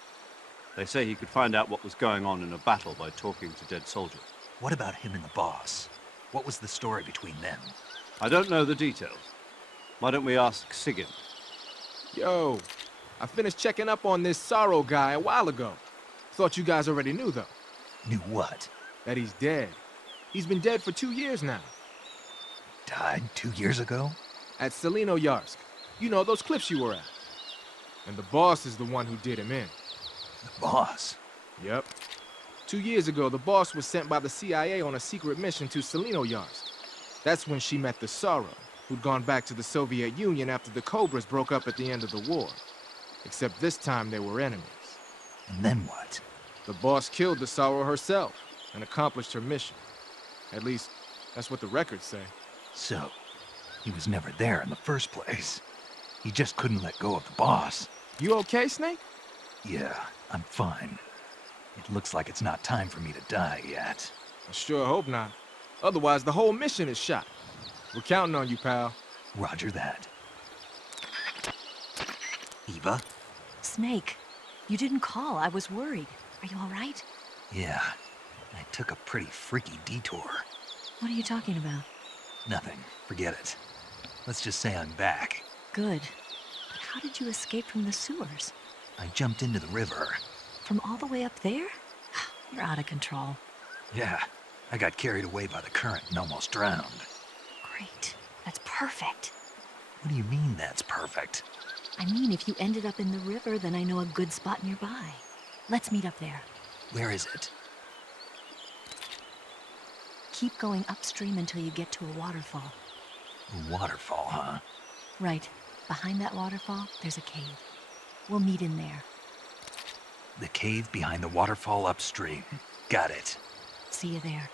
They say he could find out what was going on in a battle by talking to dead soldiers. What about him and the boss? What was the story between them? I don't know the details. Why don't we ask Sigyn? Yo, I finished checking up on this Sorrow guy a while ago. Thought you guys already knew, though. Knew what? That he's dead. He's been dead for 2 years now. Died 2 years ago? At Selino Yarsk. You know, those cliffs you were at. And the boss is the one who did him in. The boss? Yep. 2 years ago, the boss was sent by the CIA on a secret mission to Selino Yarsk. That's when she met the Sorrow, who'd gone back to the Soviet Union after the Cobras broke up at the end of the war. Except this time they were enemies. And then what? The boss killed the Sorrow herself and accomplished her mission. At least, that's what the records say. So, he was never there in the first place. He just couldn't let go of the boss. You okay, Snake? Yeah, I'm fine. It looks like it's not time for me to die yet. I sure hope not. Otherwise, the whole mission is shot. We're counting on you, pal. Roger that. Eva? Snake, you didn't call. I was worried. Are you all right? Yeah, I took a pretty freaky detour. What are you talking about? Nothing. Forget it. Let's just say I'm back. Good. But how did you escape from the sewers? I jumped into the river. From all the way up there? You're out of control. Yeah, I got carried away by the current and almost drowned. Great. That's perfect. What do you mean that's perfect? I mean, if you ended up in the river, then I know a good spot nearby. Let's meet up there. Where is it? Keep going upstream until you get to a waterfall. A waterfall, huh? Right. Behind that waterfall, there's a cave. We'll meet in there. The cave behind the waterfall upstream. Got it. See you there.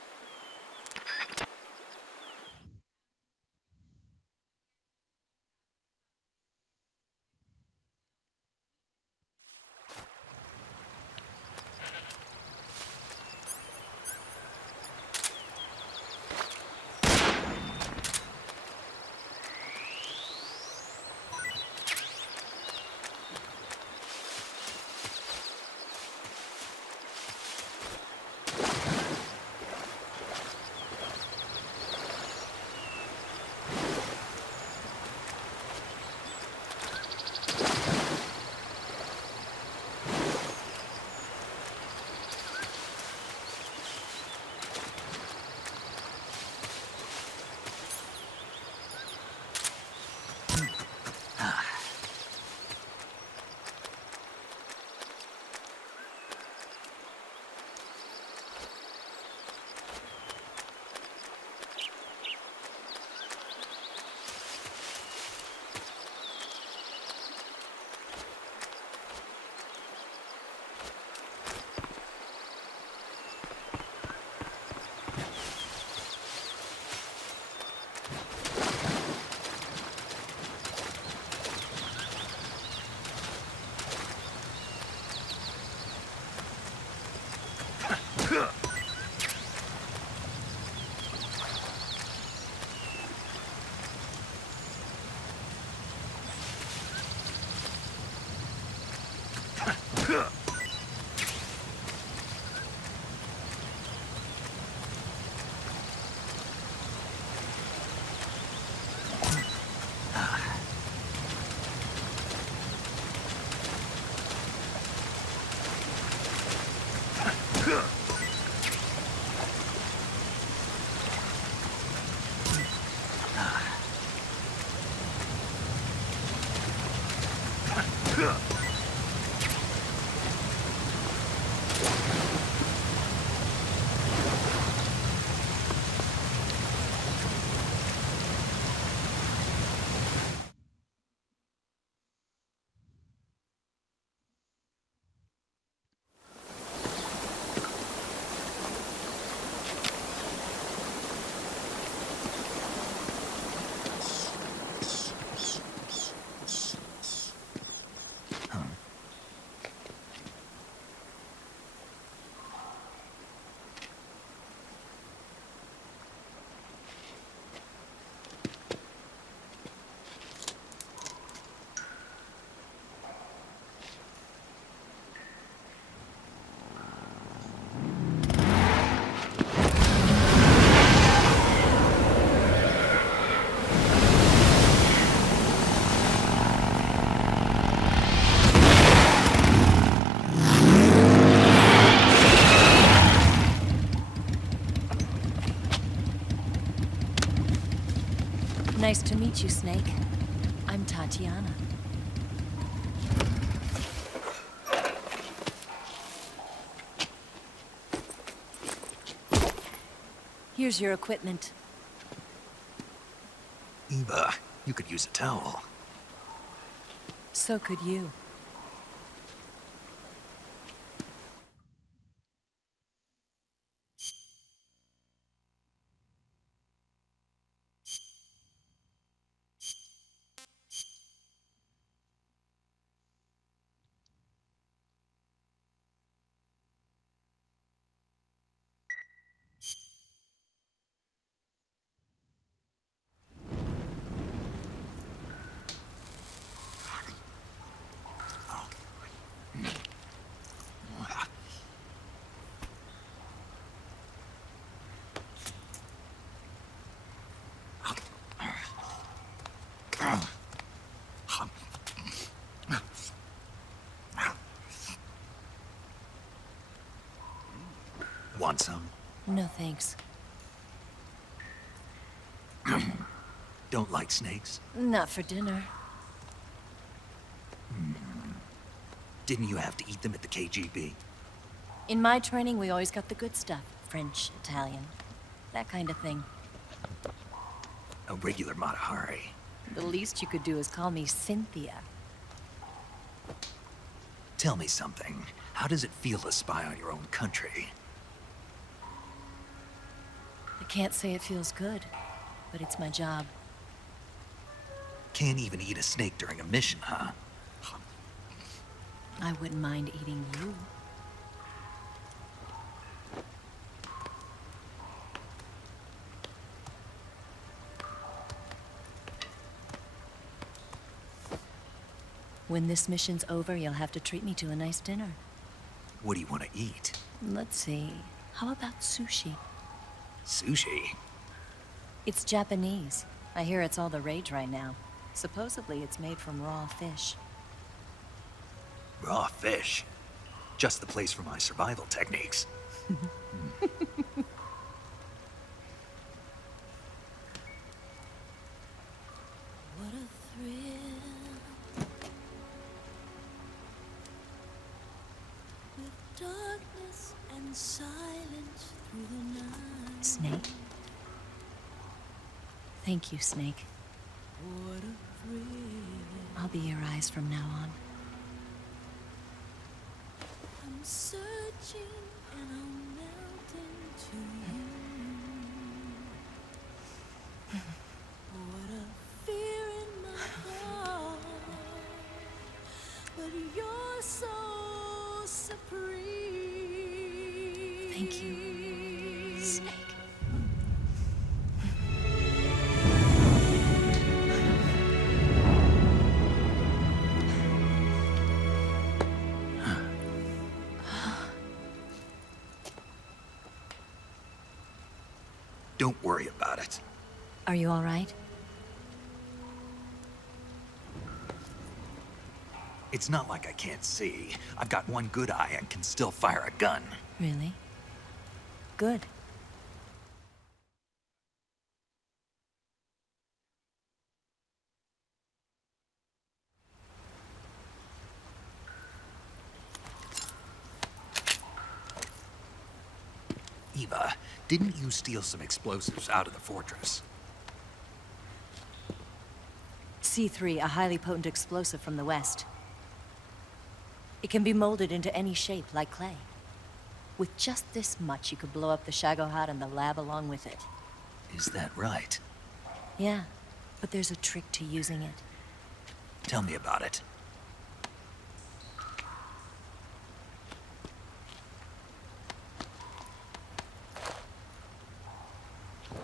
Nice to meet you, Snake. I'm Tatiana. Here's your equipment. Eva, you could use a towel. So could you. Want some? No thanks. Don't like snakes? Not for dinner. Didn't you have to eat them at the KGB? In my training, we always got the good stuff. French, Italian, that kind of thing. A regular Matahari. The least you could do is call me Cynthia. Tell me something. How does it feel to spy on your own country? I can't say it feels good, but it's my job. Can't even eat a snake during a mission, huh? I wouldn't mind eating you. When this mission's over, you'll have to treat me to a nice dinner. What do you want to eat? Let's see. How about sushi? Sushi? It's Japanese. I hear it's all the rage right now. Supposedly it's made from raw fish. Raw fish? Just the place for my survival techniques. What a thrill. With darkness and silence through the night. Snake? Thank you, Snake. What a thrill. I'll be your eyes from now on. I'm searching and I'm melting to you. What a fear in my heart. But you're so supreme. Thank you, Snake. Don't worry about it. Are you all right? It's not like I can't see. I've got one good eye and can still fire a gun. Really? Good. Eva, didn't you steal some explosives out of the fortress? C3, a highly potent explosive from the west. It can be molded into any shape, like clay. With just this much, you could blow up the Shagohod and the lab along with it. Is that right? Yeah, but there's a trick to using it. Tell me about it.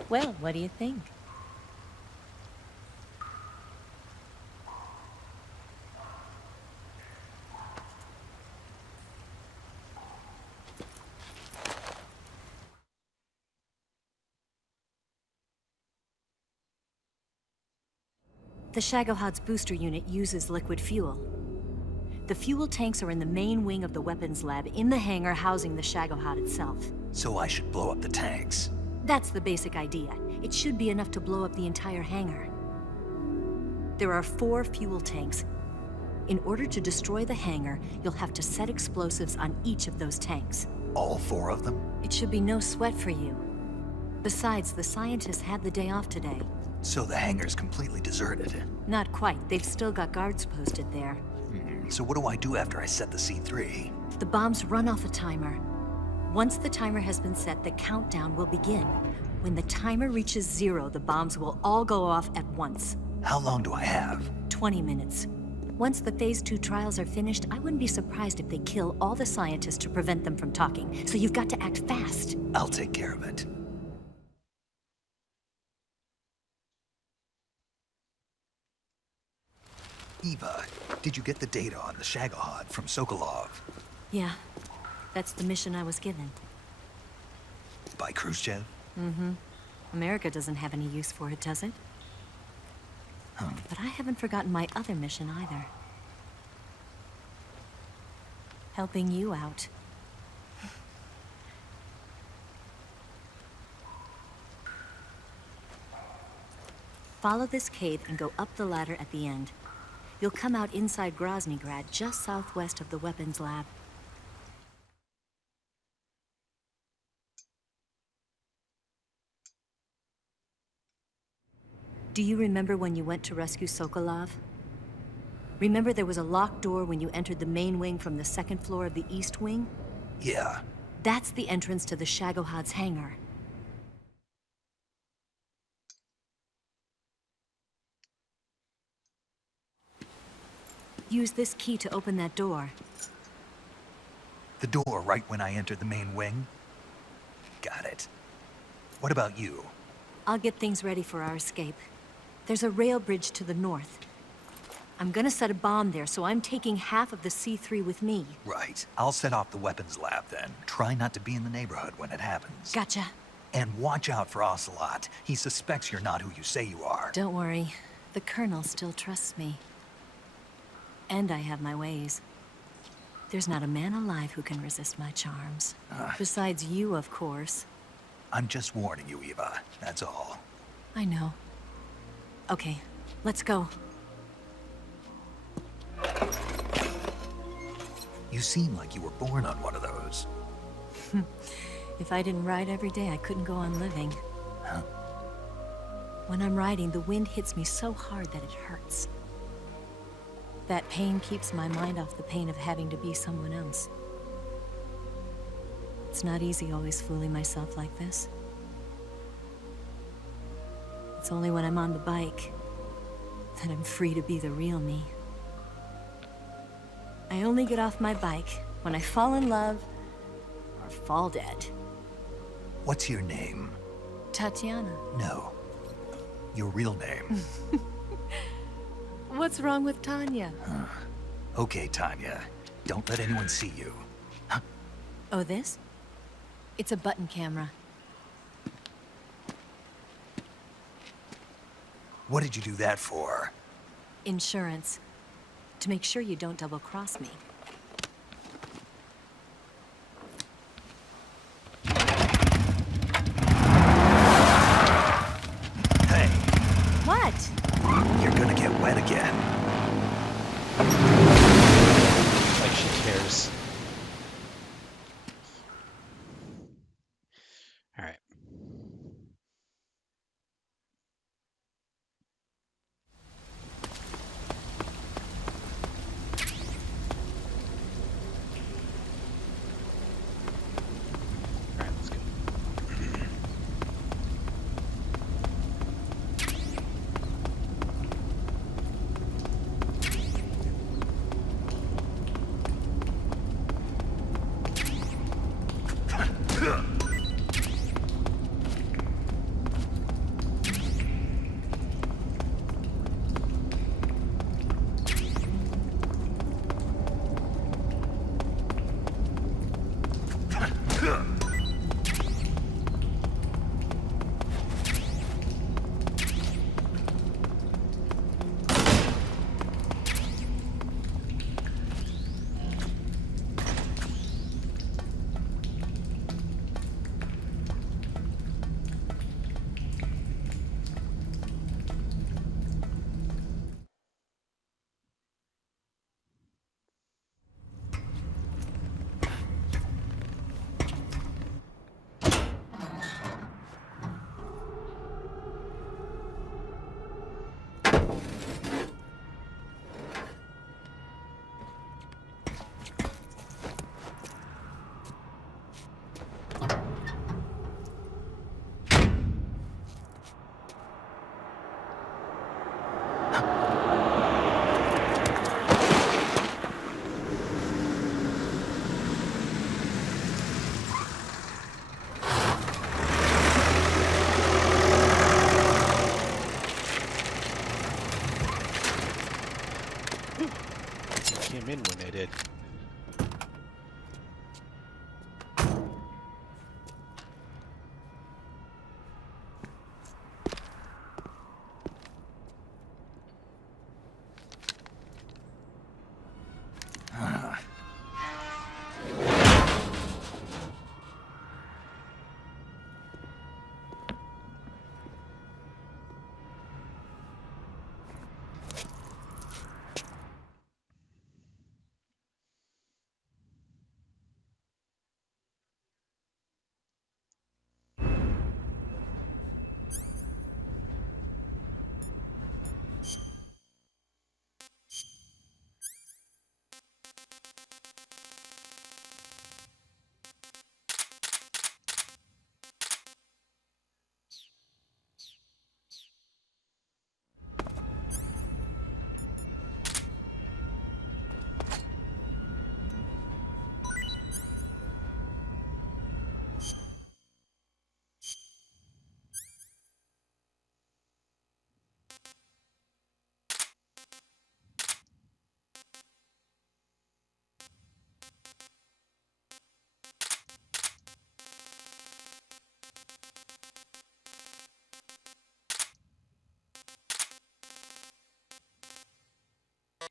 Well, what do you think? The Shagohod's booster unit uses liquid fuel. The fuel tanks are in the main wing of the weapons lab in the hangar housing the Shagohod itself. So I should blow up the tanks. That's the basic idea. It should be enough to blow up the entire hangar. There are 4 fuel tanks. In order to destroy the hangar, you'll have to set explosives on each of those tanks. All 4 of them? It should be no sweat for you. Besides, the scientists had the day off today. So the hangar's completely deserted. Not quite. They've still got guards posted there. So what do I do after I set the C3? The bombs run off a timer. Once the timer has been set, the countdown will begin. When the timer reaches 0, the bombs will all go off at once. How long do I have? 20 minutes. Once the Phase 2 trials are finished, I wouldn't be surprised if they kill all the scientists to prevent them from talking. So you've got to act fast. I'll take care of it. Eva, did you get the data on the Shagohod from Sokolov? Yeah, that's the mission I was given. By Khrushchev? Mm-hmm. America doesn't have any use for it, does it? But I haven't forgotten my other mission either. Helping you out. Follow this cave and go up the ladder at the end. You'll come out inside Groznygrad, just southwest of the weapons lab. Do you remember when you went to rescue Sokolov? Remember there was a locked door when you entered the main wing from the 2nd floor of the East Wing? Yeah. That's the entrance to the Shagohod's hangar. Use this key to open that door. The door right when I entered the main wing? Got it. What about you? I'll get things ready for our escape. There's a rail bridge to the north. I'm gonna set a bomb there, so I'm taking half of the C3 with me. Right. I'll set off the weapons lab then. Try not to be in the neighborhood when it happens. Gotcha. And watch out for Ocelot. He suspects you're not who you say you are. Don't worry. The Colonel still trusts me. And I have my ways. There's not a man alive who can resist my charms. Besides you, of course. I'm just warning you, Eva. That's all. I know. Okay, let's go. You seem like you were born on one of those. If I didn't ride every day, I couldn't go on living. Huh? When I'm riding, the wind hits me so hard that it hurts. That pain keeps my mind off the pain of having to be someone else. It's not easy always fooling myself like this. It's only when I'm on the bike that I'm free to be the real me. I only get off my bike when I fall in love or fall dead. What's your name? Tatiana. No. Your real name. What's wrong with Tanya? Okay, Tanya. Don't let anyone see you. Oh, this? It's a button camera. What did you do that for? Insurance. To make sure you don't double-cross me. Hey. What? You're gonna get wet again. Like she cares. Alright.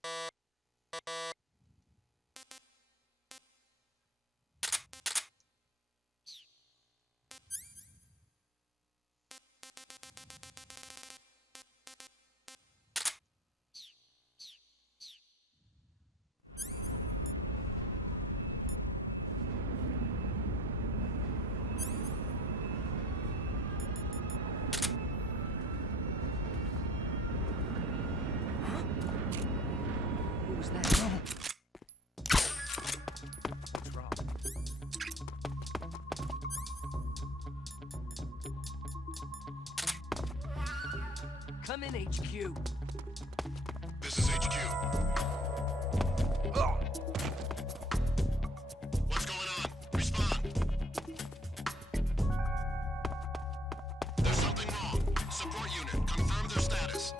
What was that? What's wrong? Come in, HQ. This is HQ. What's going on? Respond. There's something wrong. Support unit, confirm their status.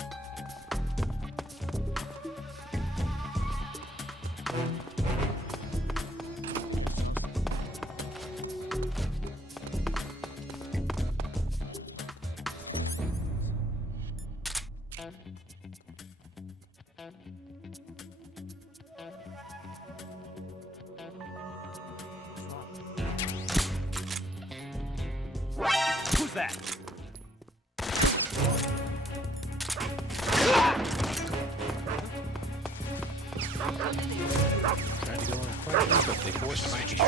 Who's that? Trying to go in front of me, but they forced my issue.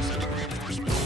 Sending reinforcements.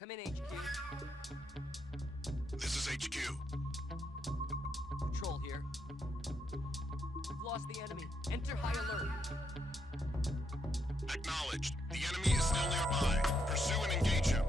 Come in, HQ. This is HQ. Patrol here. We've lost the enemy. Enter high alert. Acknowledged. The enemy is still nearby. Pursue and engage him.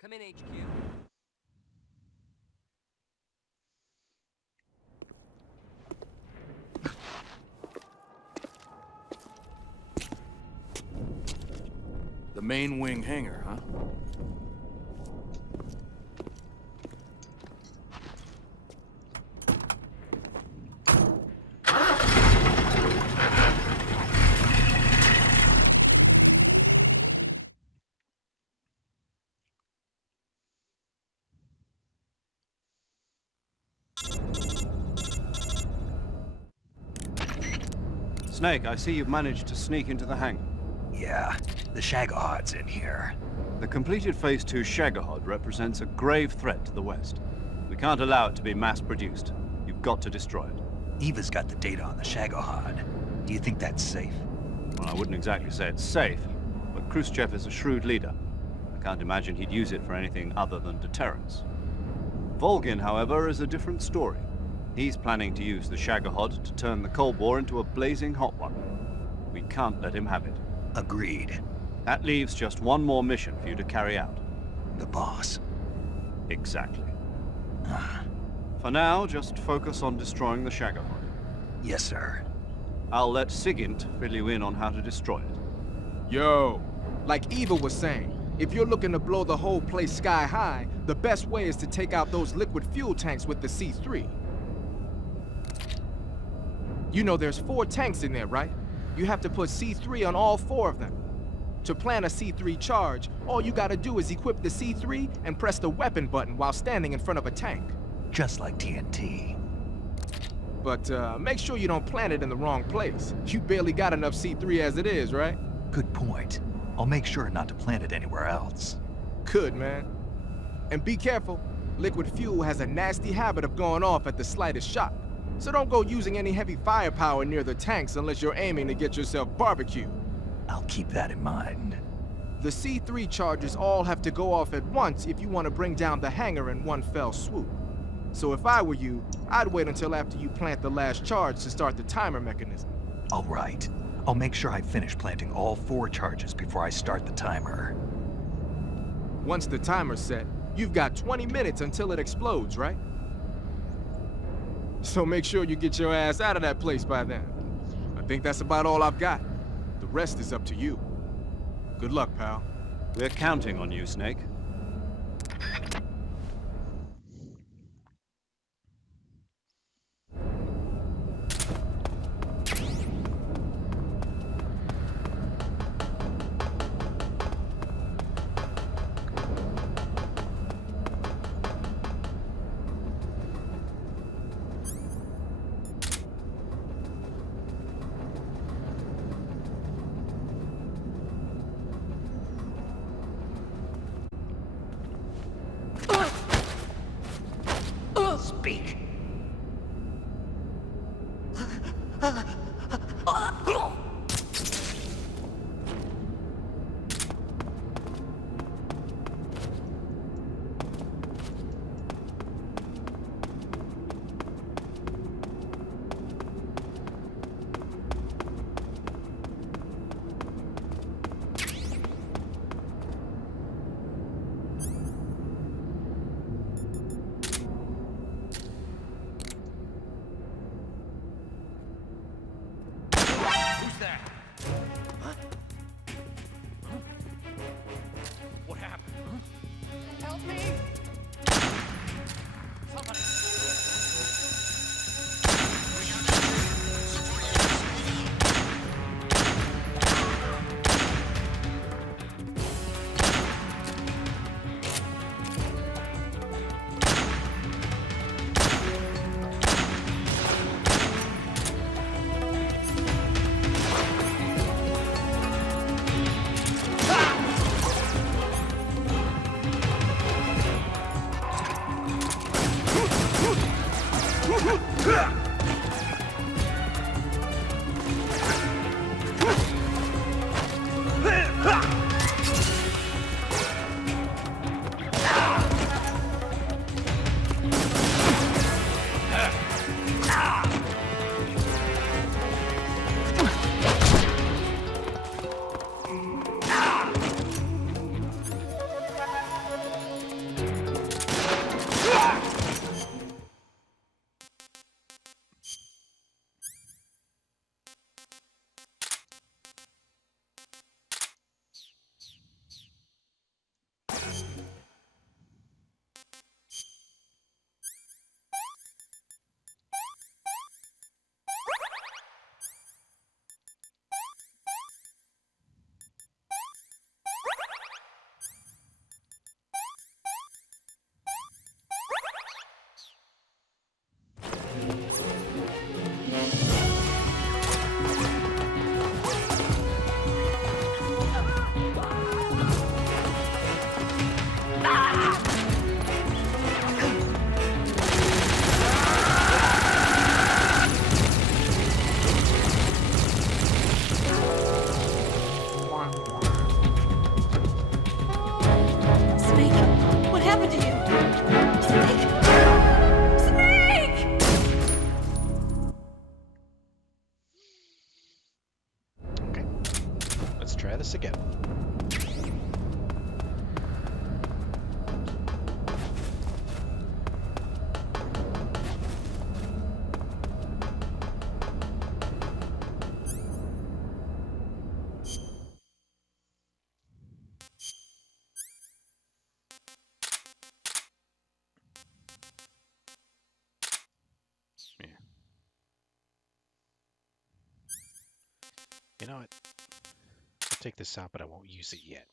Come in, HQ. The main wing hangar, huh? Snake, I see you've managed to sneak into the hangar. Yeah, the Shagohod's in here. The completed Phase 2 Shagohod represents a grave threat to the West. We can't allow it to be mass-produced. You've got to destroy it. Eva's got the data on the Shagohod. Do you think that's safe? Well, I wouldn't exactly say it's safe, but Khrushchev is a shrewd leader. I can't imagine he'd use it for anything other than deterrence. Volgin, however, is a different story. He's planning to use the Shagohod to turn the Cold War into a blazing hot one. We can't let him have it. Agreed. That leaves just one more mission for you to carry out. The boss. Exactly. For now, just focus on destroying the Shagohod. Yes, sir. I'll let Sigint fill you in on how to destroy it. Yo, like Eva was saying, if you're looking to blow the whole place sky high, the best way is to take out those liquid fuel tanks with the C3. You know there's 4 tanks in there, right? You have to put C3 on all 4 of them. To plan a C3 charge, all you gotta do is equip the C3 and press the weapon button while standing in front of a tank. Just like TNT. But make sure you don't plant it in the wrong place. You barely got enough C3 as it is, right? Good point. I'll make sure not to plant it anywhere else. Good, man. And be careful. Liquid fuel has a nasty habit of going off at the slightest shock. So don't go using any heavy firepower near the tanks unless you're aiming to get yourself barbecued. I'll keep that in mind. The C3 charges all have to go off at once if you want to bring down the hangar in one fell swoop. So if I were you, I'd wait until after you plant the last charge to start the timer mechanism. All right. I'll make sure I finish planting all 4 charges before I start the timer. Once the timer's set, you've got 20 minutes until it explodes, right? So make sure you get your ass out of that place by then. I think that's about all I've got. The rest is up to you. Good luck, pal. We're counting on you, Snake. try this again. You know what? I'll take this out, but I won't use it yet.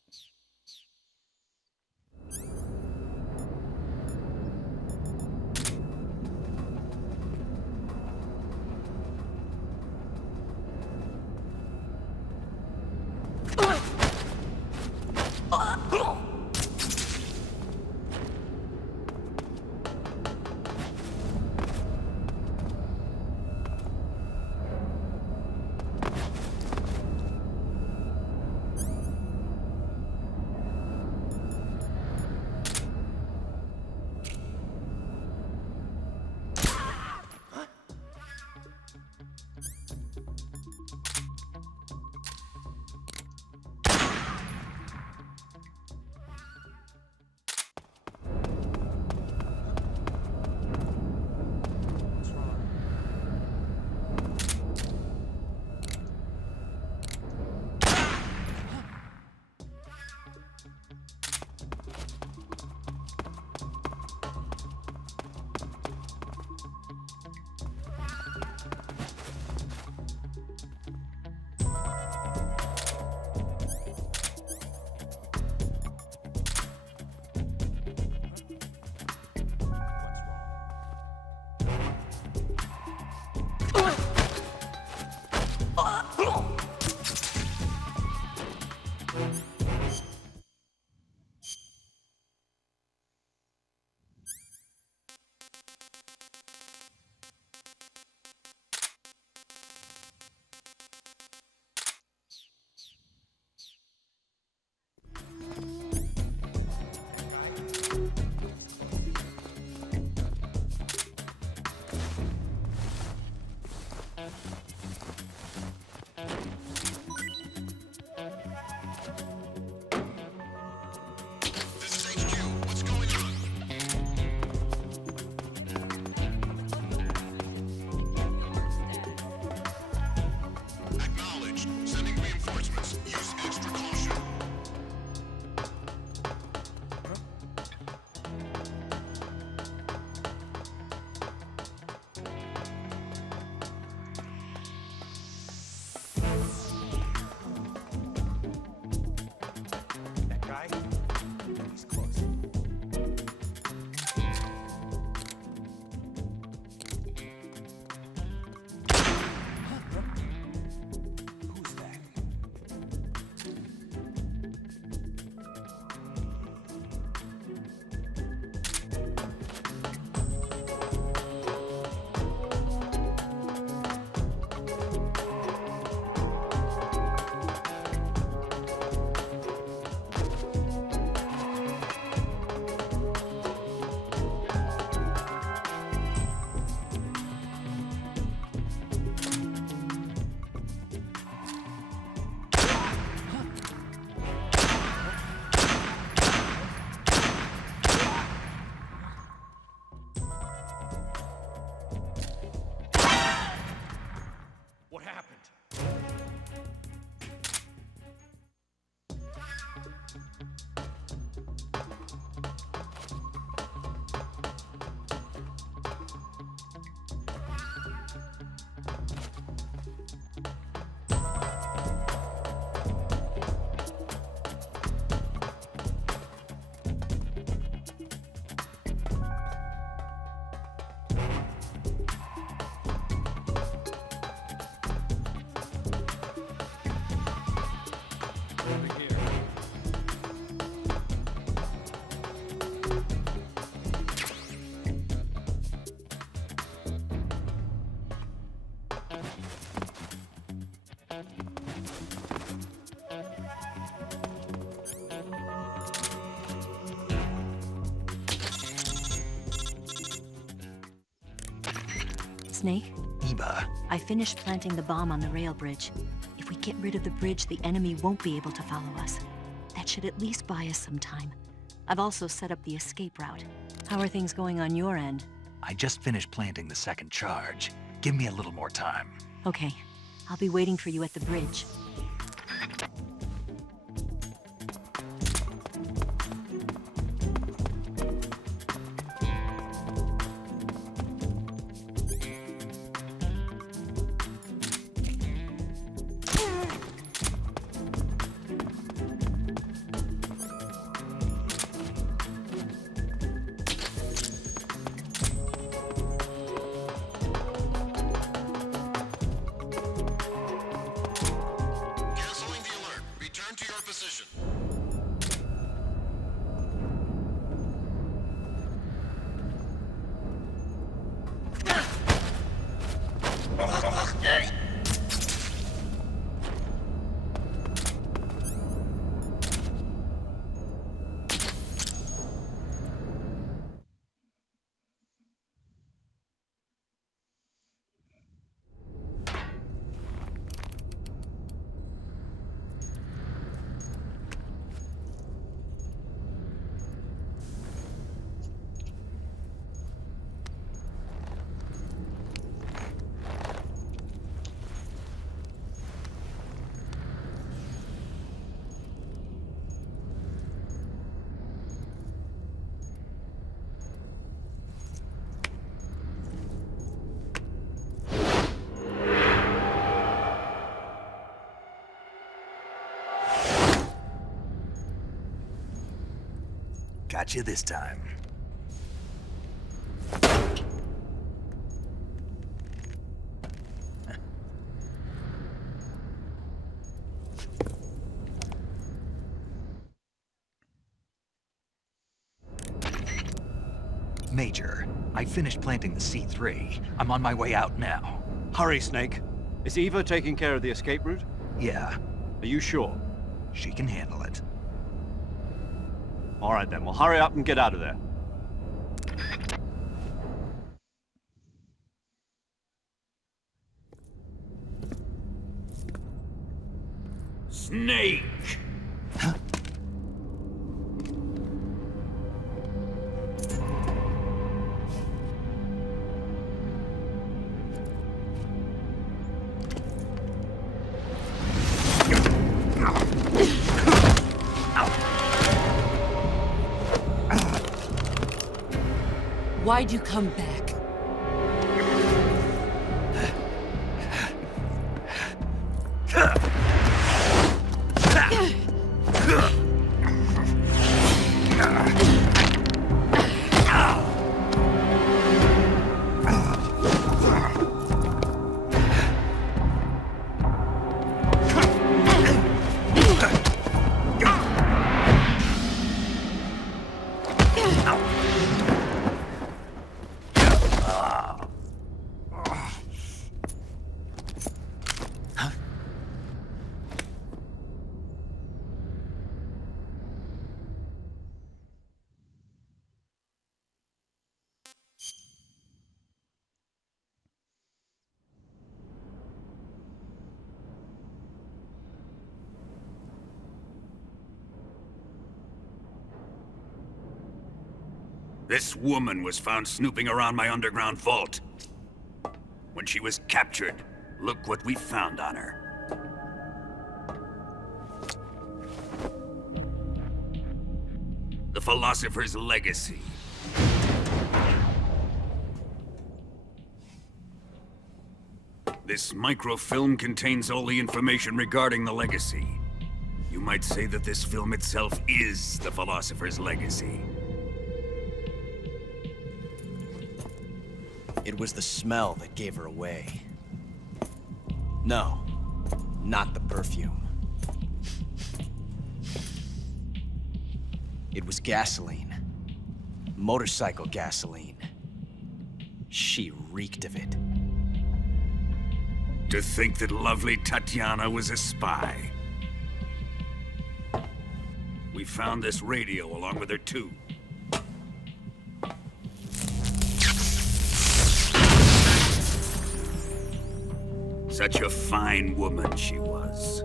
Snake? Eva. I finished planting the bomb on the rail bridge. If If we get rid of the bridge, the enemy won't be able to follow us. That should at least buy us some time. I've also set up the escape route. How are things going on your end? I just finished planting the second charge. Give me a little more time. Okay. I'll be waiting for you at the bridge. Canceling the alert. Return to your position. Got you this time. Major, I finished planting the C3. I'm on my way out now. Hurry, Snake. Is Eva taking care of the escape route? Yeah, Are you sure? she can handle it. All right then, well hurry up and get out of there. Snake! Why'd you come back? This woman was found snooping around my underground vault. When she was captured, look what we found on her. The Philosopher's Legacy. This microfilm contains all the information regarding the Legacy. You might say that this film itself is the Philosopher's Legacy. It was the smell that gave her away. No, not the perfume. It was gasoline. Motorcycle gasoline. She reeked of it. To think that lovely Tatiana was a spy. We found this radio along with her too. Such a fine woman she was.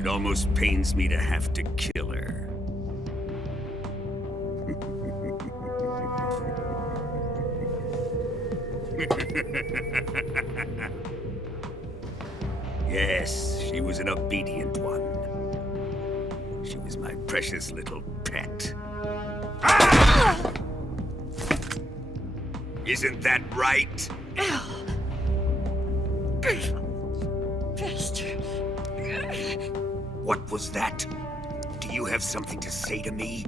It almost pains me to have to kill her. Yes, she was an obedient one. She was my precious little pet. Ah! Isn't that right? Bastard. What was that? Do you have something to say to me?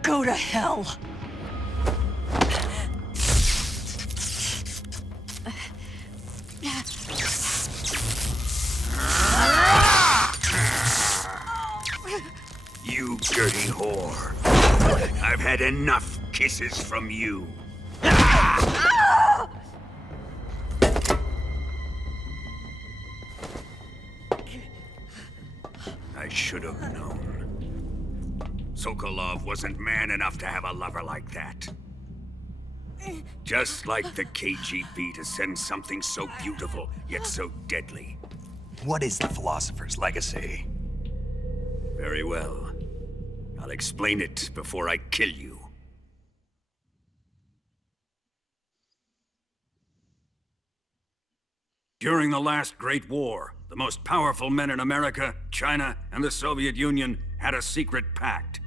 Go to hell. You dirty whore. I've had enough kisses from you. I should have known. Sokolov wasn't man enough to have a lover like that. Just like the KGB to send something so beautiful, yet so deadly. What is the Philosopher's Legacy? Very well. I'll explain it before I kill you. During the last Great War, the most powerful men in America, China, and the Soviet Union had a secret pact.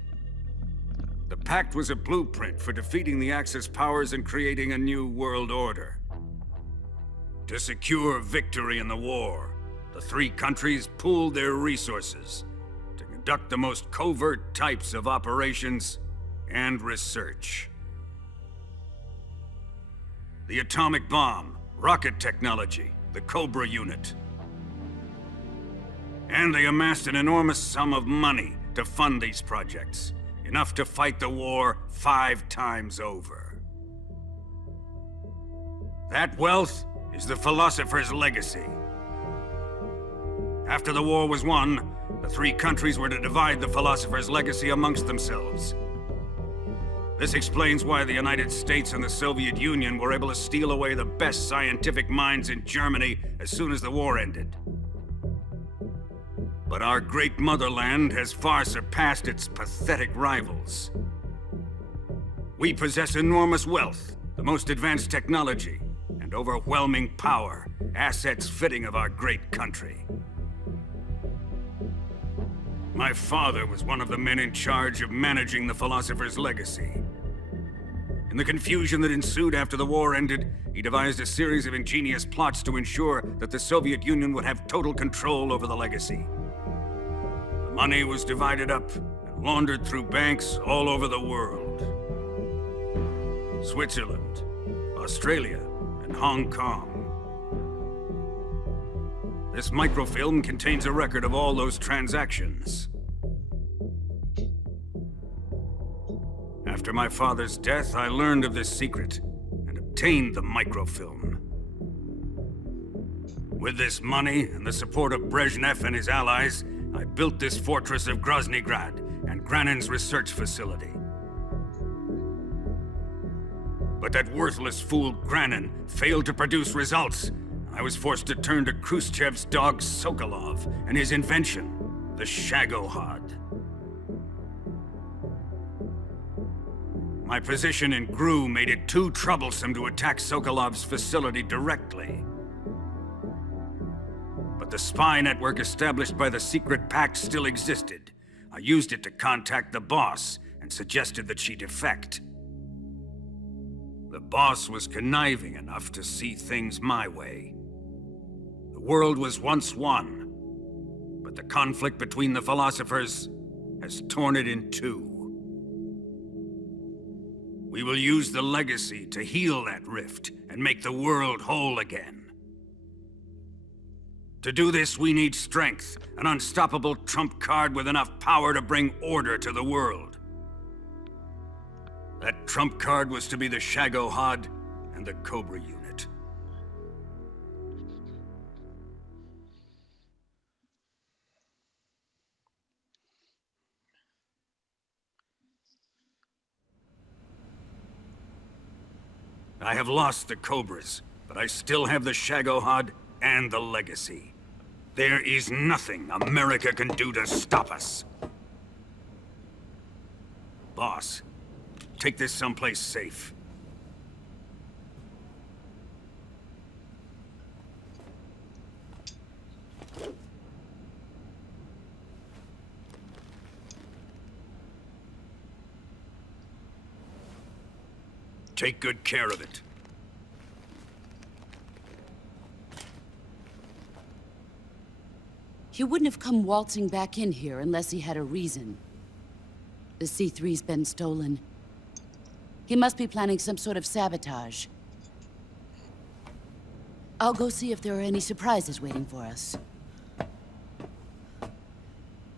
The pact was a blueprint for defeating the Axis powers and creating a new world order. To secure victory in the war, the three countries pooled their resources to conduct the most covert types of operations and research. The atomic bomb, rocket technology, the Cobra unit. And they amassed an enormous sum of money to fund these projects, enough to fight the war 5 times over. That wealth is the Philosopher's Legacy. After the war was won, the three countries were to divide the Philosopher's Legacy amongst themselves. This explains why the United States and the Soviet Union were able to steal away the best scientific minds in Germany as soon as the war ended. But our great motherland has far surpassed its pathetic rivals. We possess enormous wealth, the most advanced technology, and overwhelming power, assets fitting of our great country. My father was one of the men in charge of managing the Philosopher's Legacy. In the confusion that ensued after the war ended, he devised a series of ingenious plots to ensure that the Soviet Union would have total control over the legacy. The money was divided up and laundered through banks all over the world. Switzerland, Australia, and Hong Kong. This microfilm contains a record of all those transactions. After my father's death, I learned of this secret and obtained the microfilm. With this money and the support of Brezhnev and his allies, I built this fortress of Groznygrad and Granin's research facility. But that worthless fool Granin failed to produce results. I was forced to turn to Khrushchev's dog Sokolov and his invention, the Shagohod. My position in GRU made it too troublesome to attack Sokolov's facility directly. But the spy network established by the secret pact still existed. I used it to contact the boss and suggested that she defect. The boss was conniving enough to see things my way. The world was once one, but the conflict between the philosophers has torn it in two. We will use the legacy to heal that rift and make the world whole again. To do this, we need strength, an unstoppable trump card with enough power to bring order to the world. That trump card was to be the Shagohod and the Cobra unit. I have lost the Cobras, but I still have the Shagohod and the Legacy. There is nothing America can do to stop us. Boss, take this someplace safe. Take good care of it. He wouldn't have come waltzing back in here unless he had a reason. The C3's been stolen. He must be planning some sort of sabotage. I'll go see if there are any surprises waiting for us.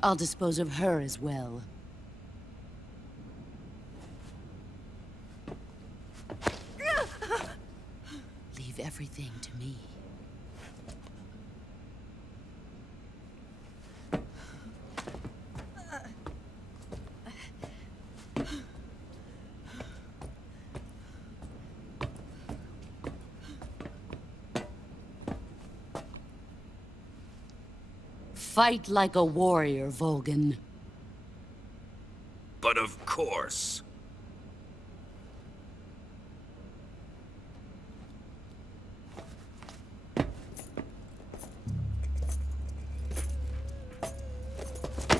I'll dispose of her as well. Leave everything to me. Fight like a warrior, Volgin. But of course.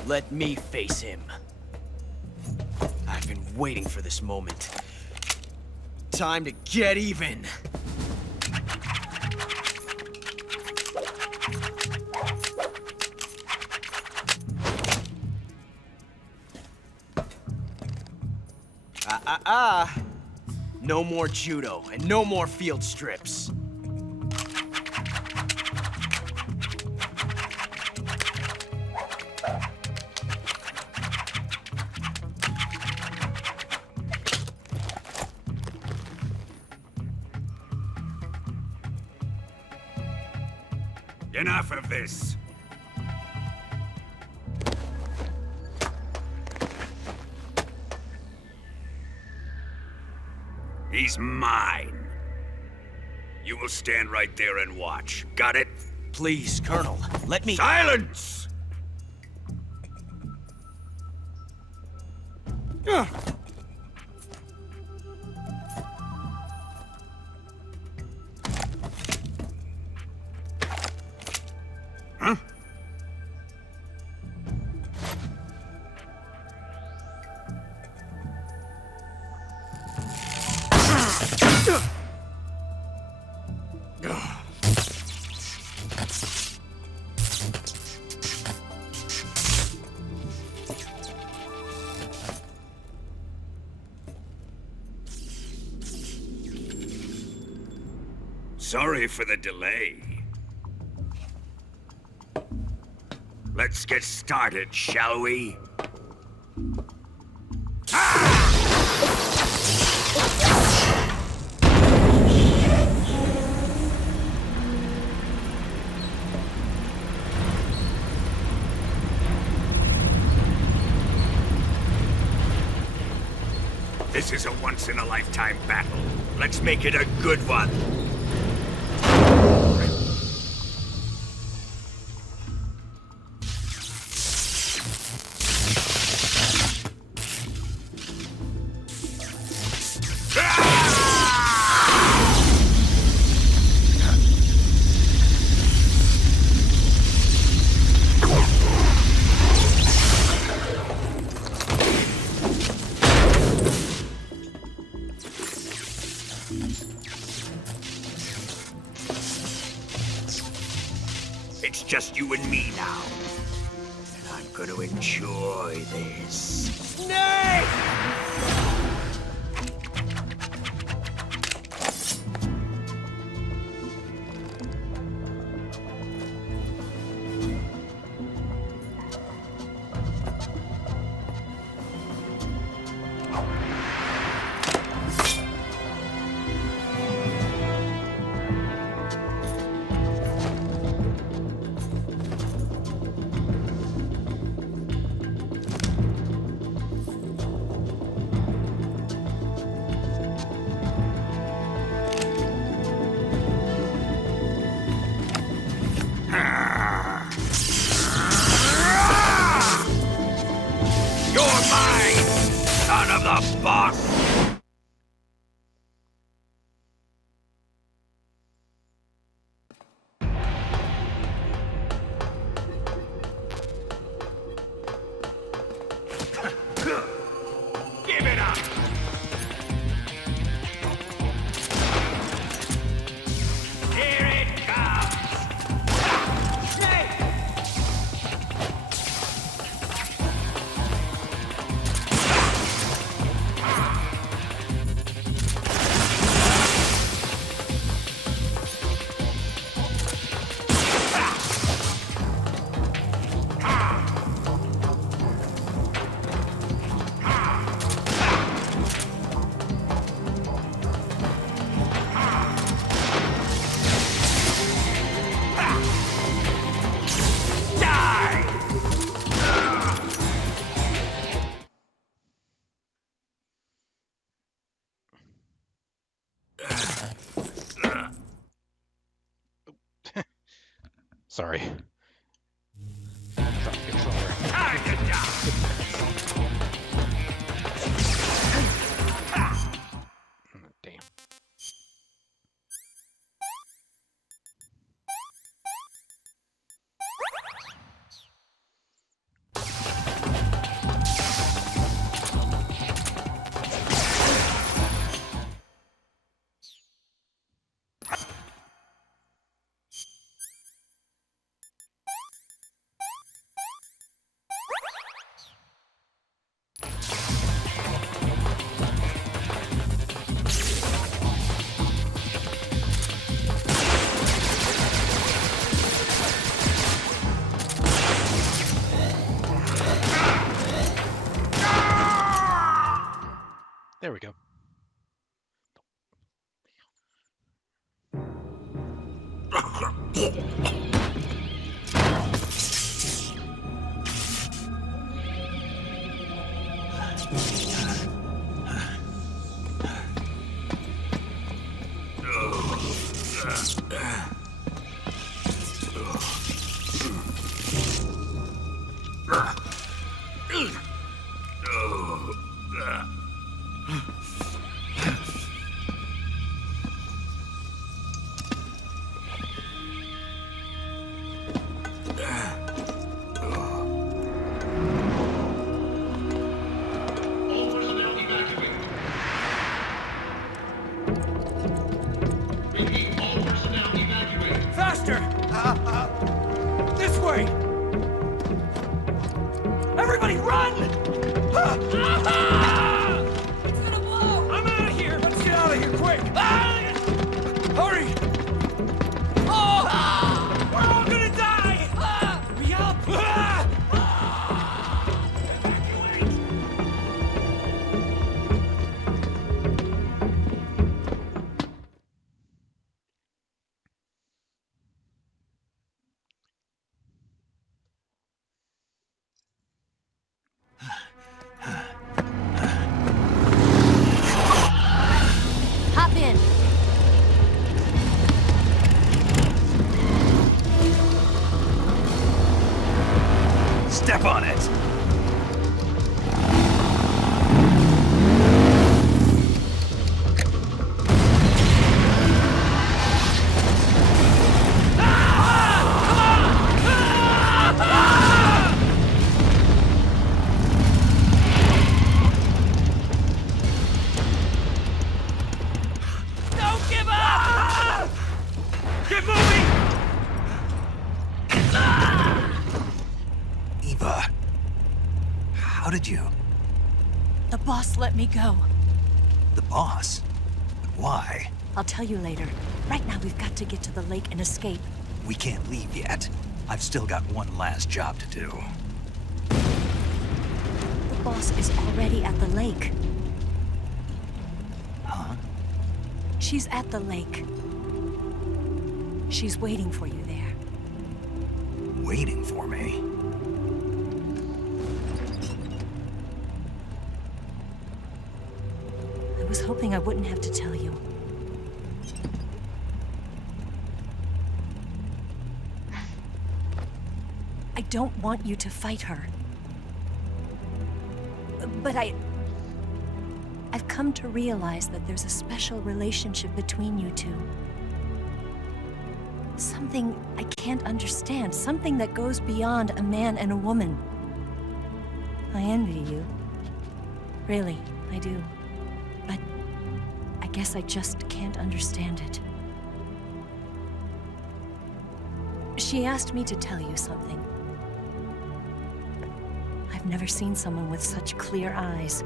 Let me face him. I've been waiting for this moment. Time to get even! No more judo, and no more field strips. Enough of this. He's mine. You will stand right there and watch. Got it? Please, Colonel, let me— Silence! Huh? Sorry for the delay. Let's get started, shall we? This is a once-in-a-lifetime battle. Let's make it a good one. It's just you and me now. And I'm gonna enjoy this. Snake! Sorry. Drop the controller. Damn. There we go. Faster! This way! Everybody run! It's gonna blow! I'm out of here! Let's get out of here, quick! Hurry! Oh! We're all gonna die! Hurry up! Hop in. Step on it! Don't give up! Get moving! Eva, how did you? The boss let me go. The boss? But why? I'll tell you later. Right now, we've got to get to the lake and escape. We can't leave yet. I've still got one last job to do. The boss is already at the lake. Huh? She's at the lake. She's waiting for you there. Waiting for me? I was hoping I wouldn't have to tell you. I don't want you to fight her. But I've come to realize that there's a special relationship between you two. Something I can't understand. Something that goes beyond a man and a woman. I envy you. Really, I do. But I guess I just can't understand it. She asked me to tell you something. I've never seen someone with such clear eyes.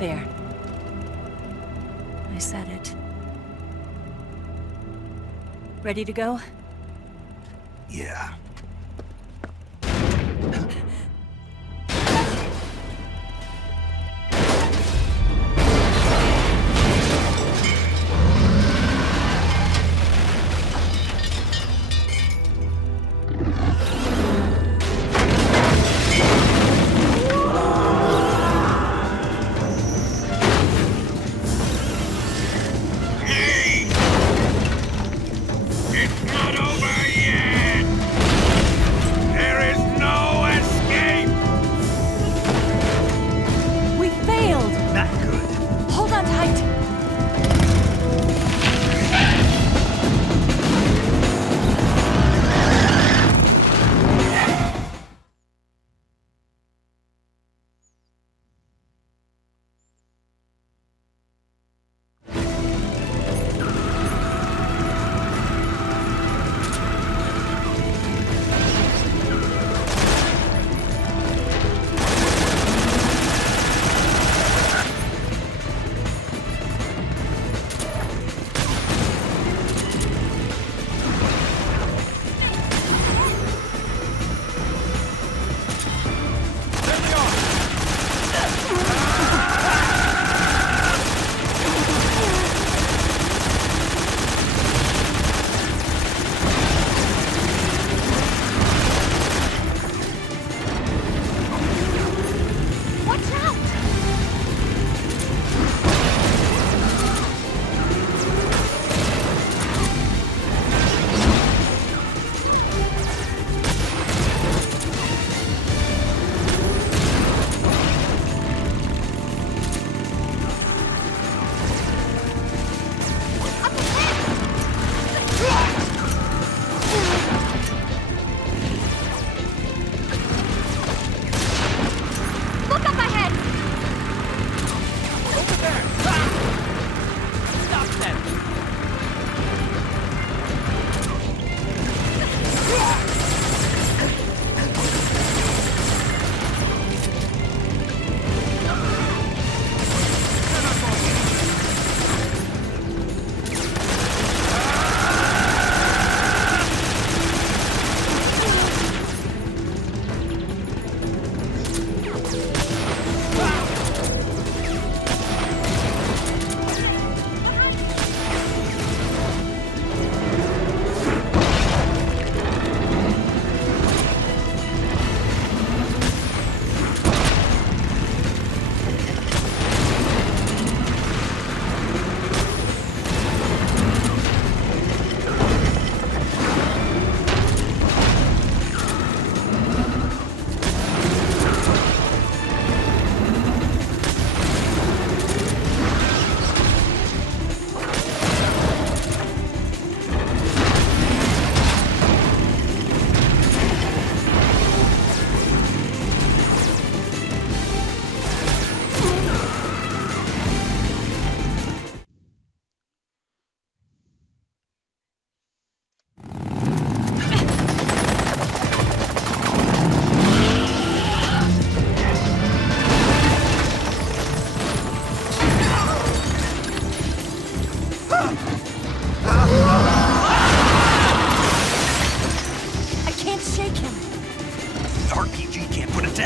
There. I said it. Ready to go? Yeah.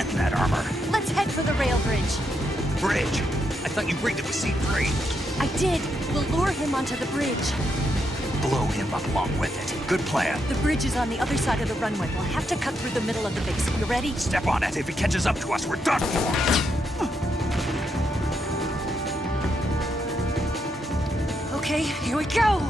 dent in that armor. Let's head for the rail bridge. Bridge? I thought you rigged it with C3. I did. We'll lure him onto the bridge. Blow him up along with it. Good plan. The bridge is on the other side of the runway. We'll have to cut through the middle of the base. You ready? Step on it. If he catches up to us, we're done for. Okay, here we go!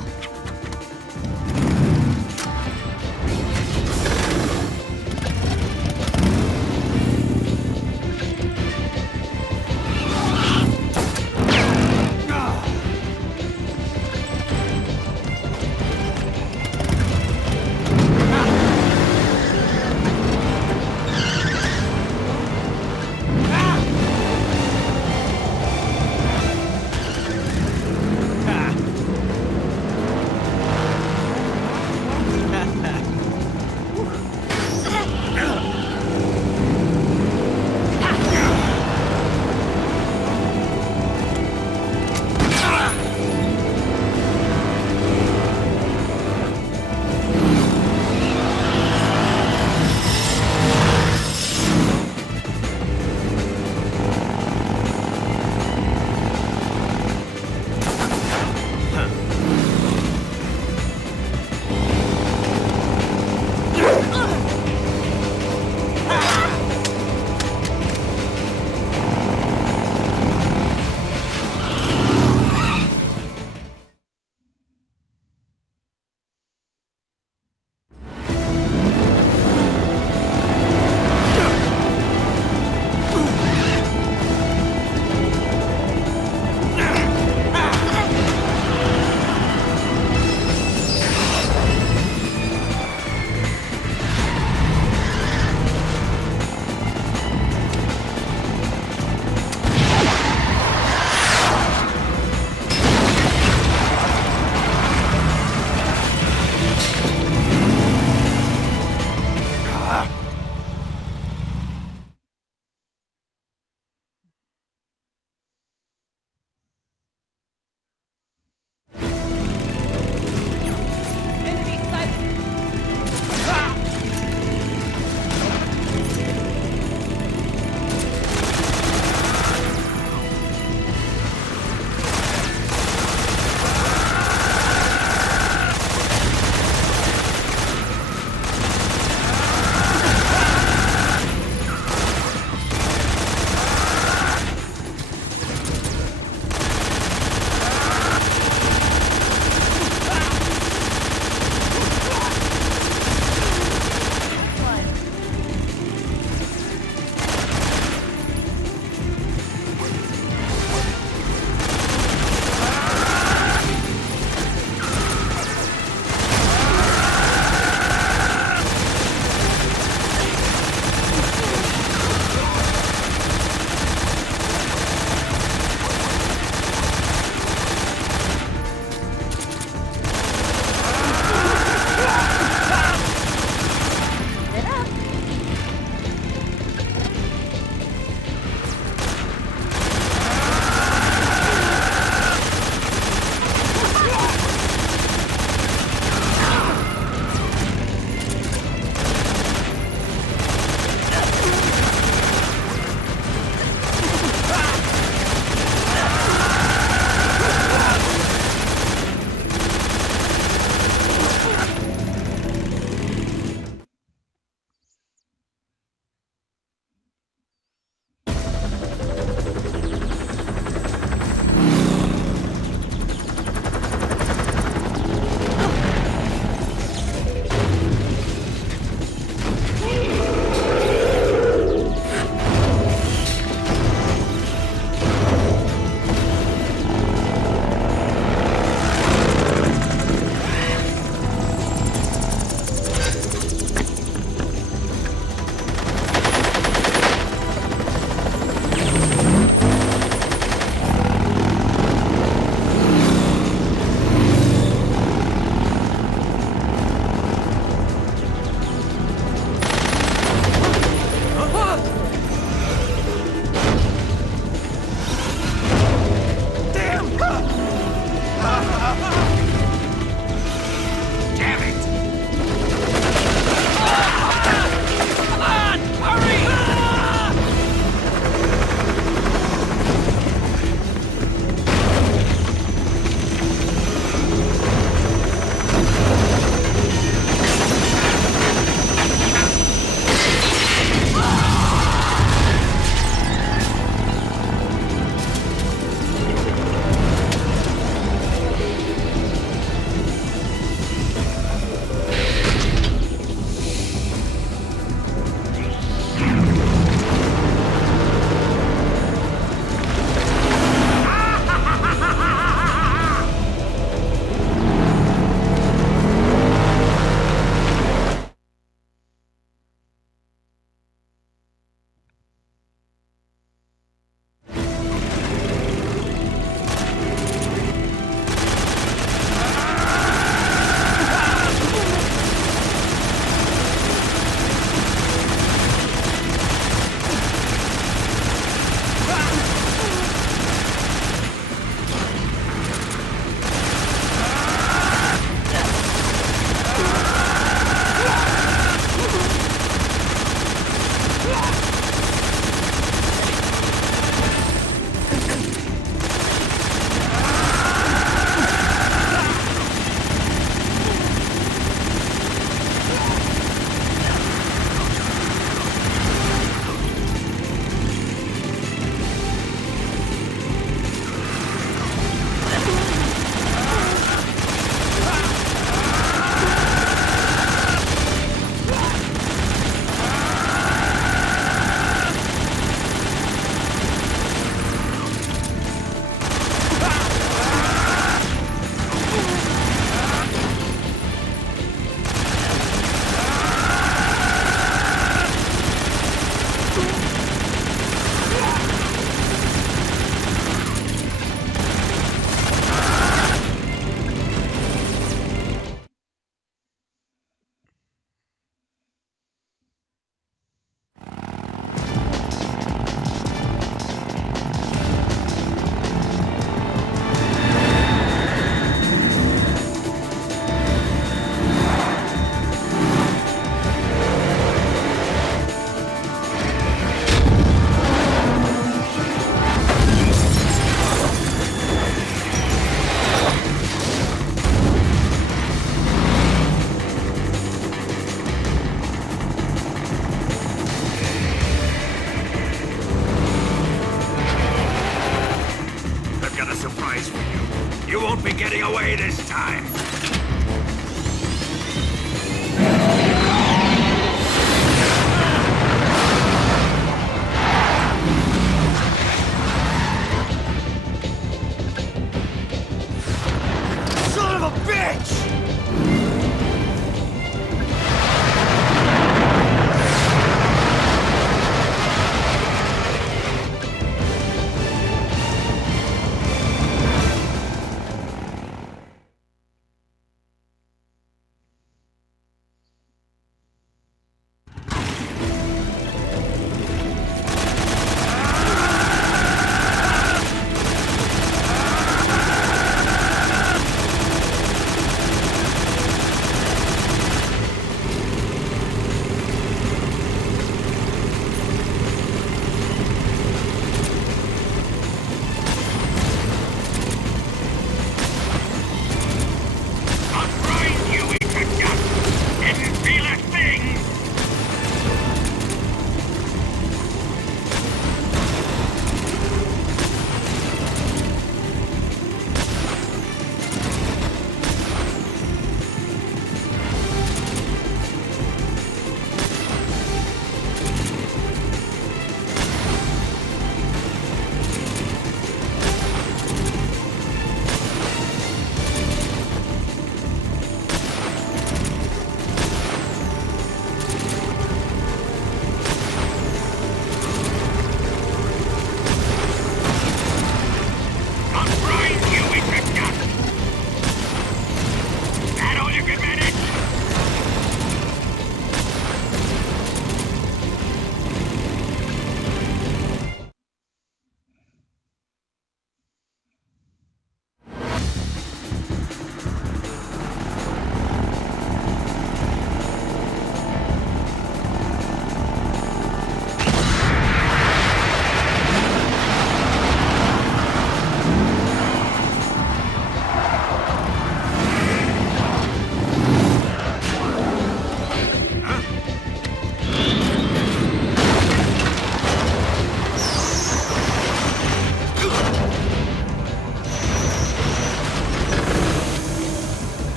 won't be getting away this time! Son of a bitch!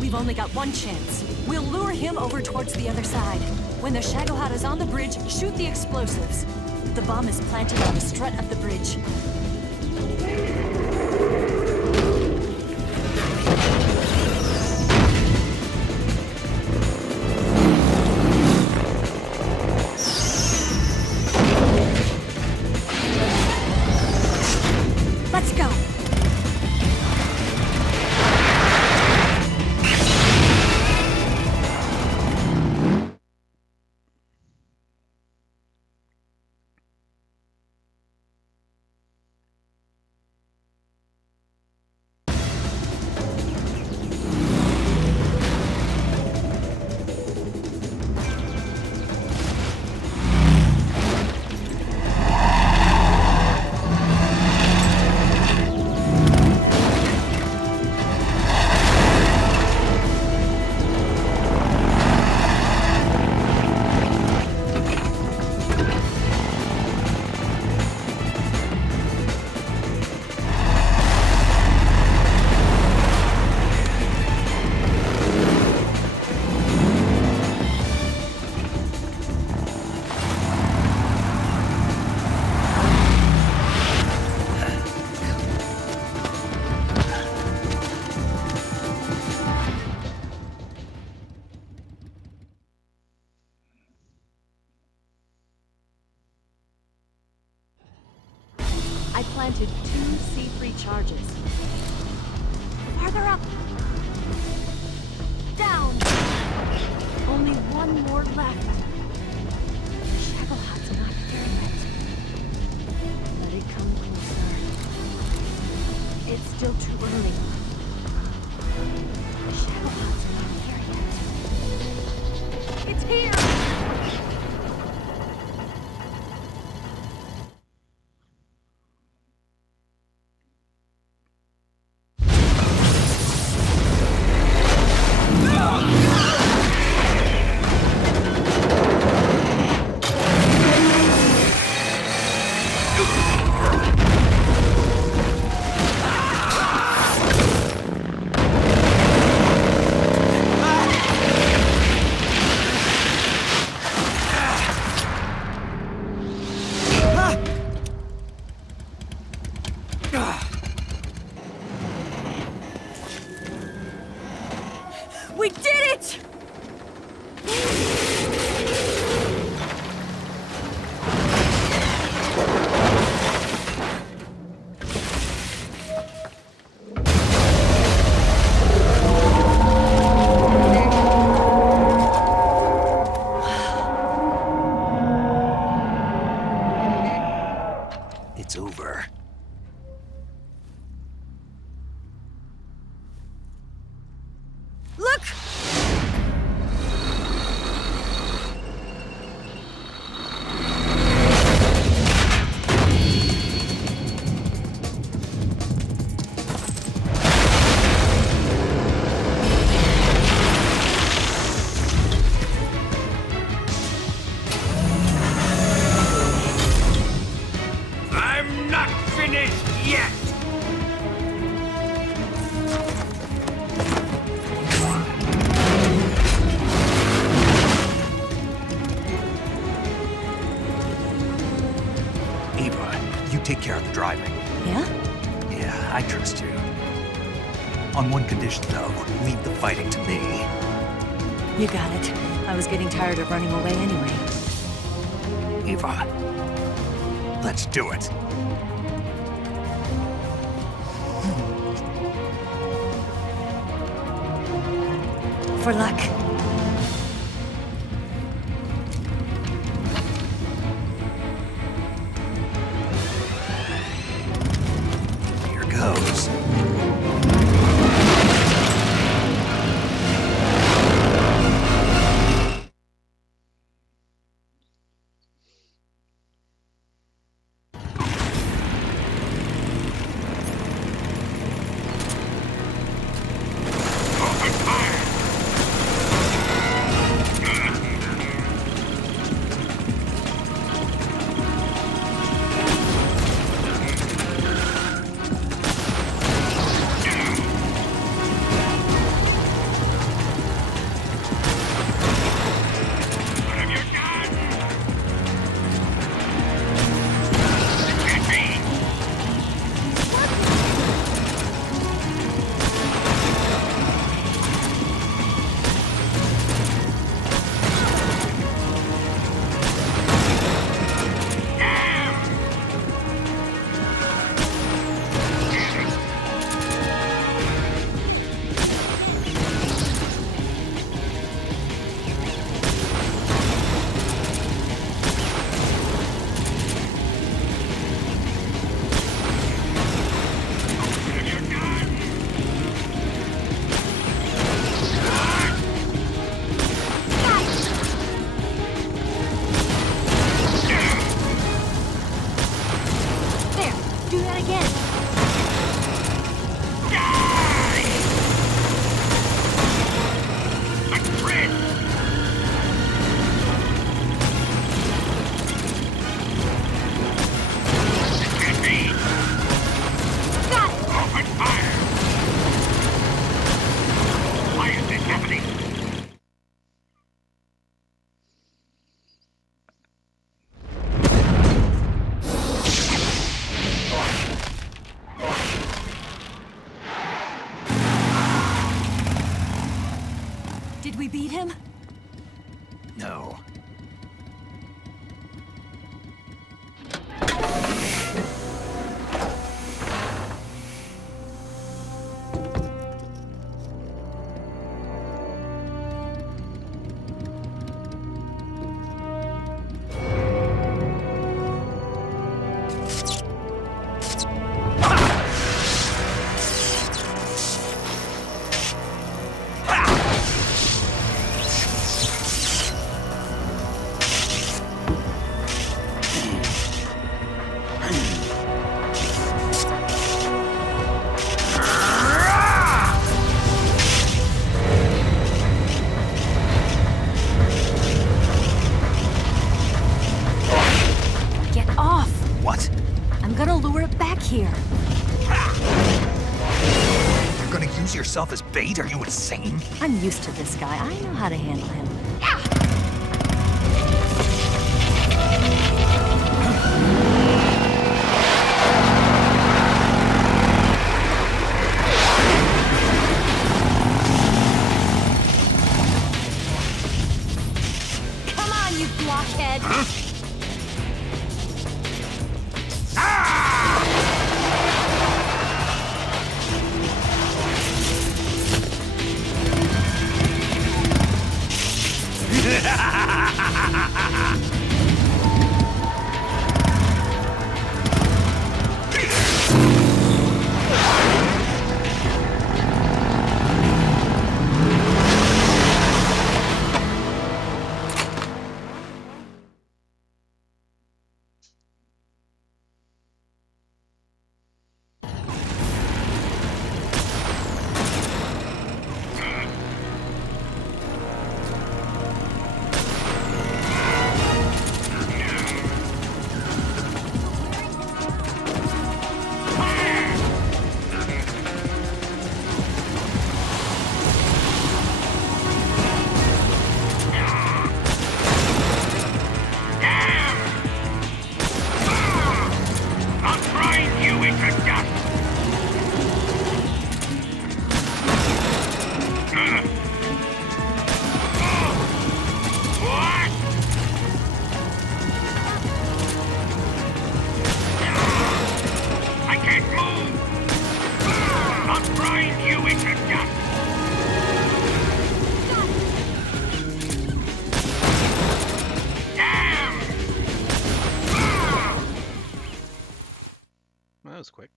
We've only got one chance. We'll lure him over towards the other side. When the Shagohod is on the bridge, shoot the explosives. The bomb is planted on the strut of the bridge. Let's go! I planted 2 C3 charges. Farther up! Down! Only one more left. Shagohod's not here yet. Let it come closer. It's still too early. Shagohod's not here yet. It's here! it's over. Look! I'm not finished yet! Ava, you take care of the driving. Yeah? Yeah, I trust you. On one condition, though, leave the fighting to me. You got it. I was getting tired of running away anyway. Ava, let's do it. For luck. Here goes. Did we beat him? No. Get off! What? I'm gonna lure it back here. You're gonna use yourself as bait? Are you insane? I'm used to this guy. I know how to handle him. Come on, you blockhead! was quick.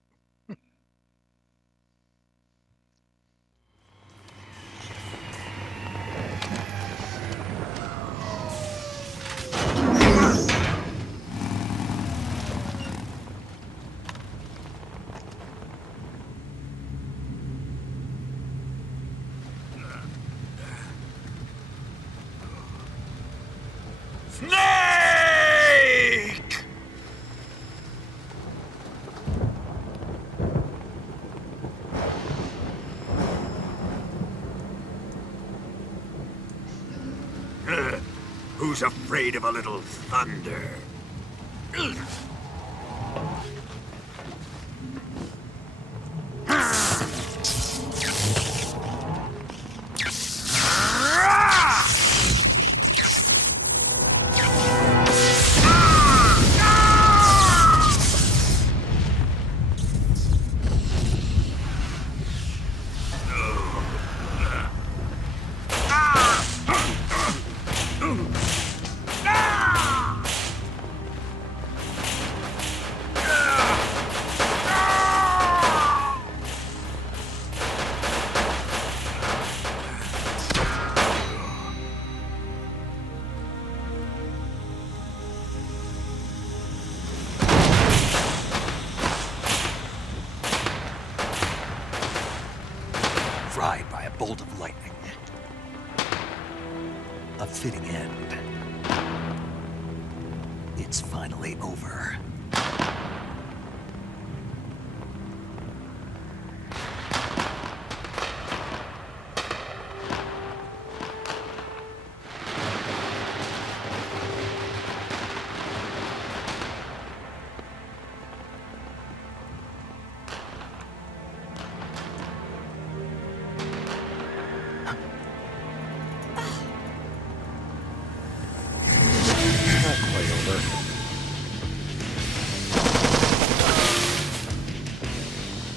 Snake! Who's afraid of a little thunder? Fried by a bolt of lightning. A fitting end. It's finally over.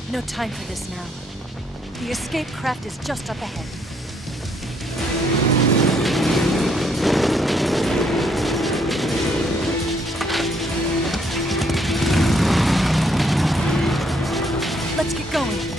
No time for this now. The escape craft is just up ahead. Let's get going.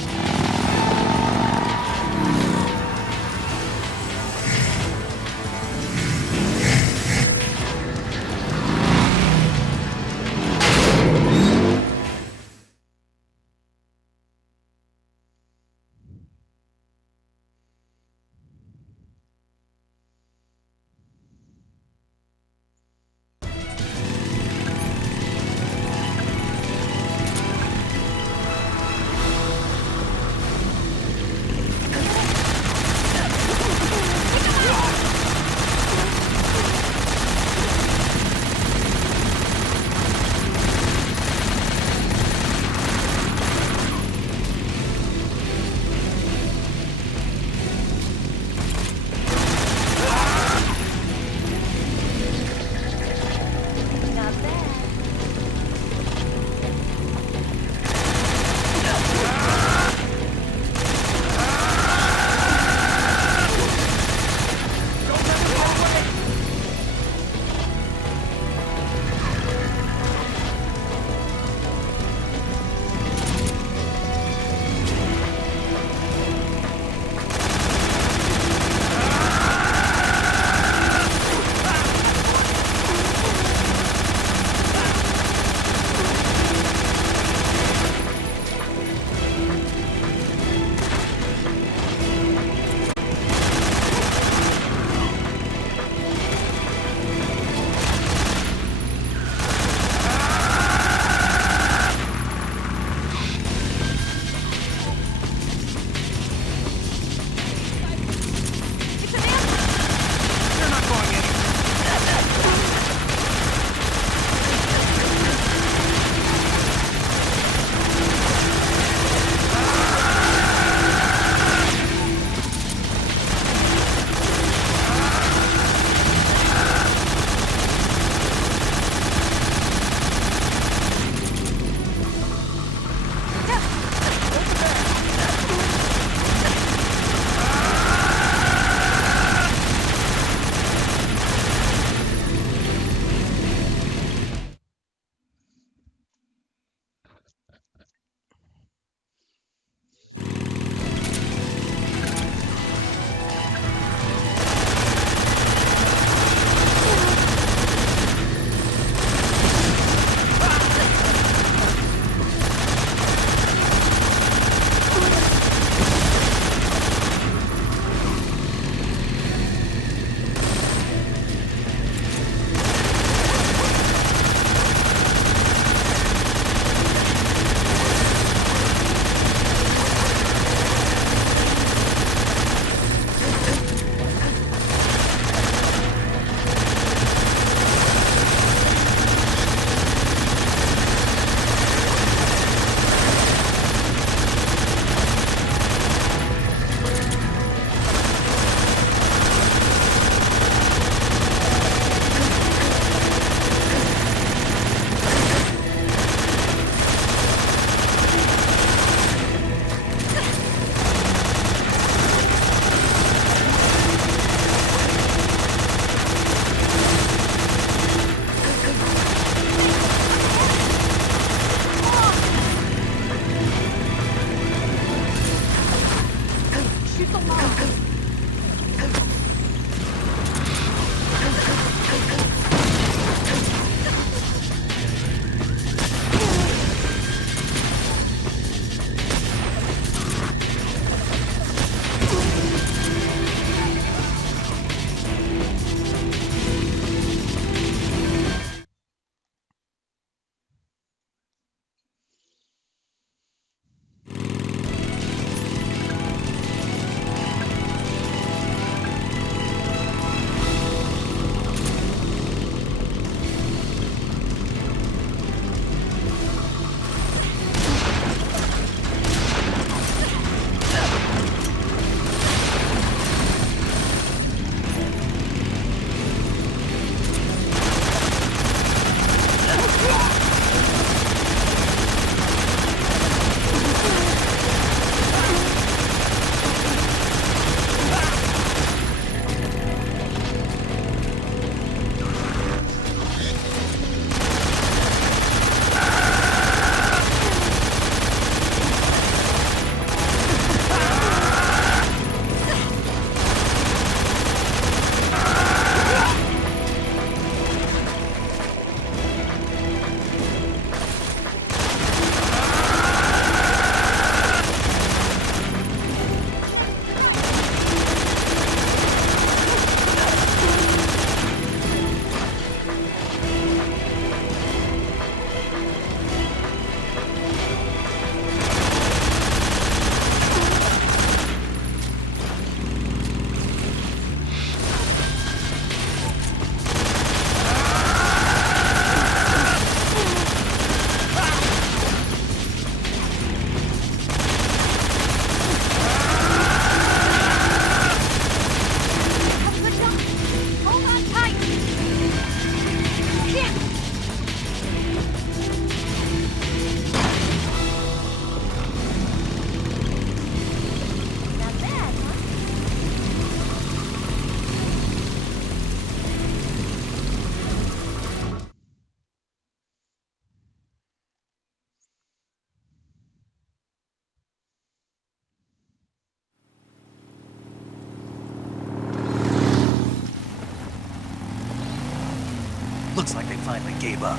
Looks like they finally gave up.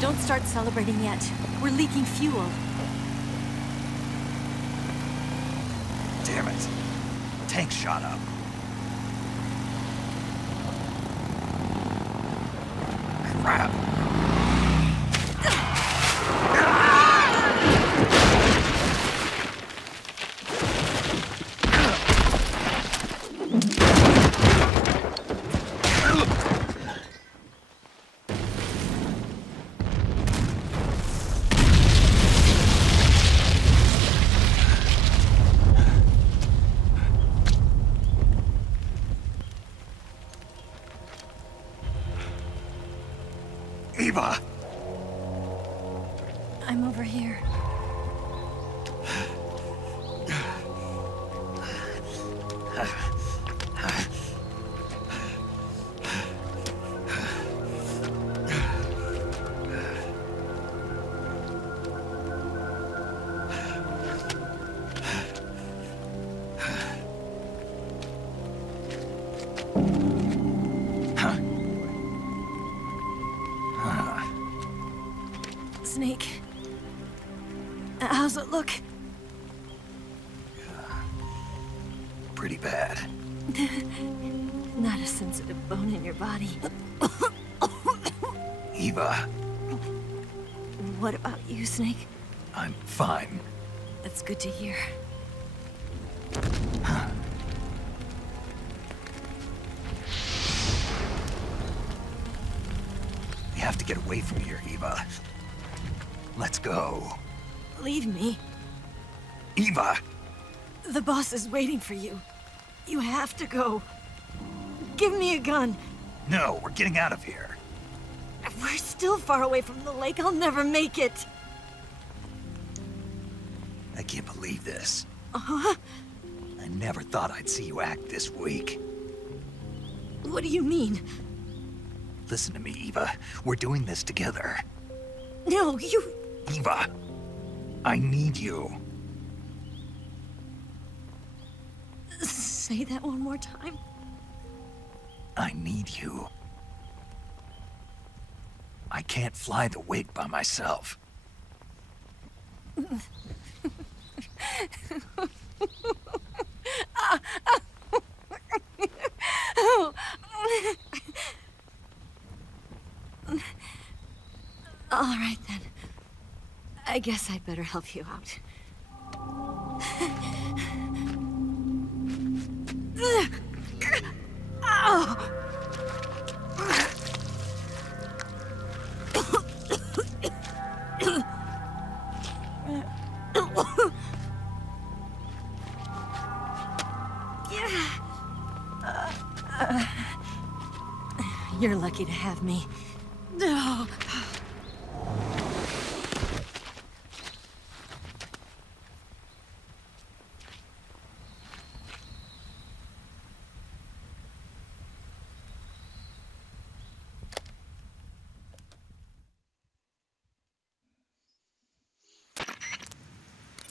Don't start celebrating yet. We're leaking fuel. Damn it. Tank shot up. Crap. Eva! I'm over here. Snake. How's it look? Pretty bad. Not a sensitive bone in your body. Eva, What about you, Snake? I'm fine. That's good to hear. We have to get away from here, Eva. Let's go. Leave me. Eva! The boss is waiting for you. You have to go. Give me a gun. No, we're getting out of here. We're still far away from the lake. I'll never make it. I can't believe this. Uh-huh. I never thought I'd see you act this weak. What do you mean? Listen to me, Eva. We're doing this together. No, you... Eva, I need you. Say that one more time. I need you. I can't fly the wig by myself. All right, then. I guess I'd better help you out. Ow! You're lucky to have me. No.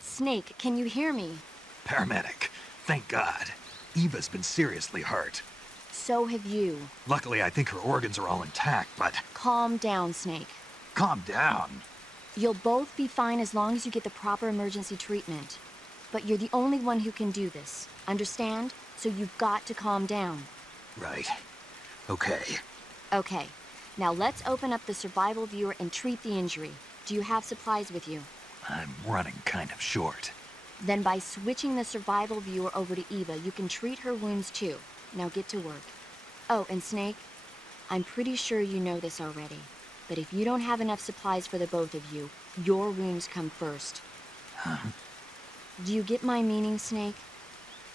Snake, can you hear me? Paramedic, thank God. Eva's been seriously hurt. So have you. Luckily, I think her organs are all intact, but... Calm down, Snake. Calm down. You'll both be fine as long as you get the proper emergency treatment. But you're the only one who can do this. Understand? So you've got to calm down. Right. Okay. Okay. Now let's open up the survival viewer and treat the injury. Do you have supplies with you? I'm running kind of short. Then by switching the survival viewer over to Eva, you can treat her wounds too. Now get to work. Oh, and Snake, I'm pretty sure you know this already, but if you don't have enough supplies for the both of you, your wounds come first. Huh? Do you get my meaning, Snake?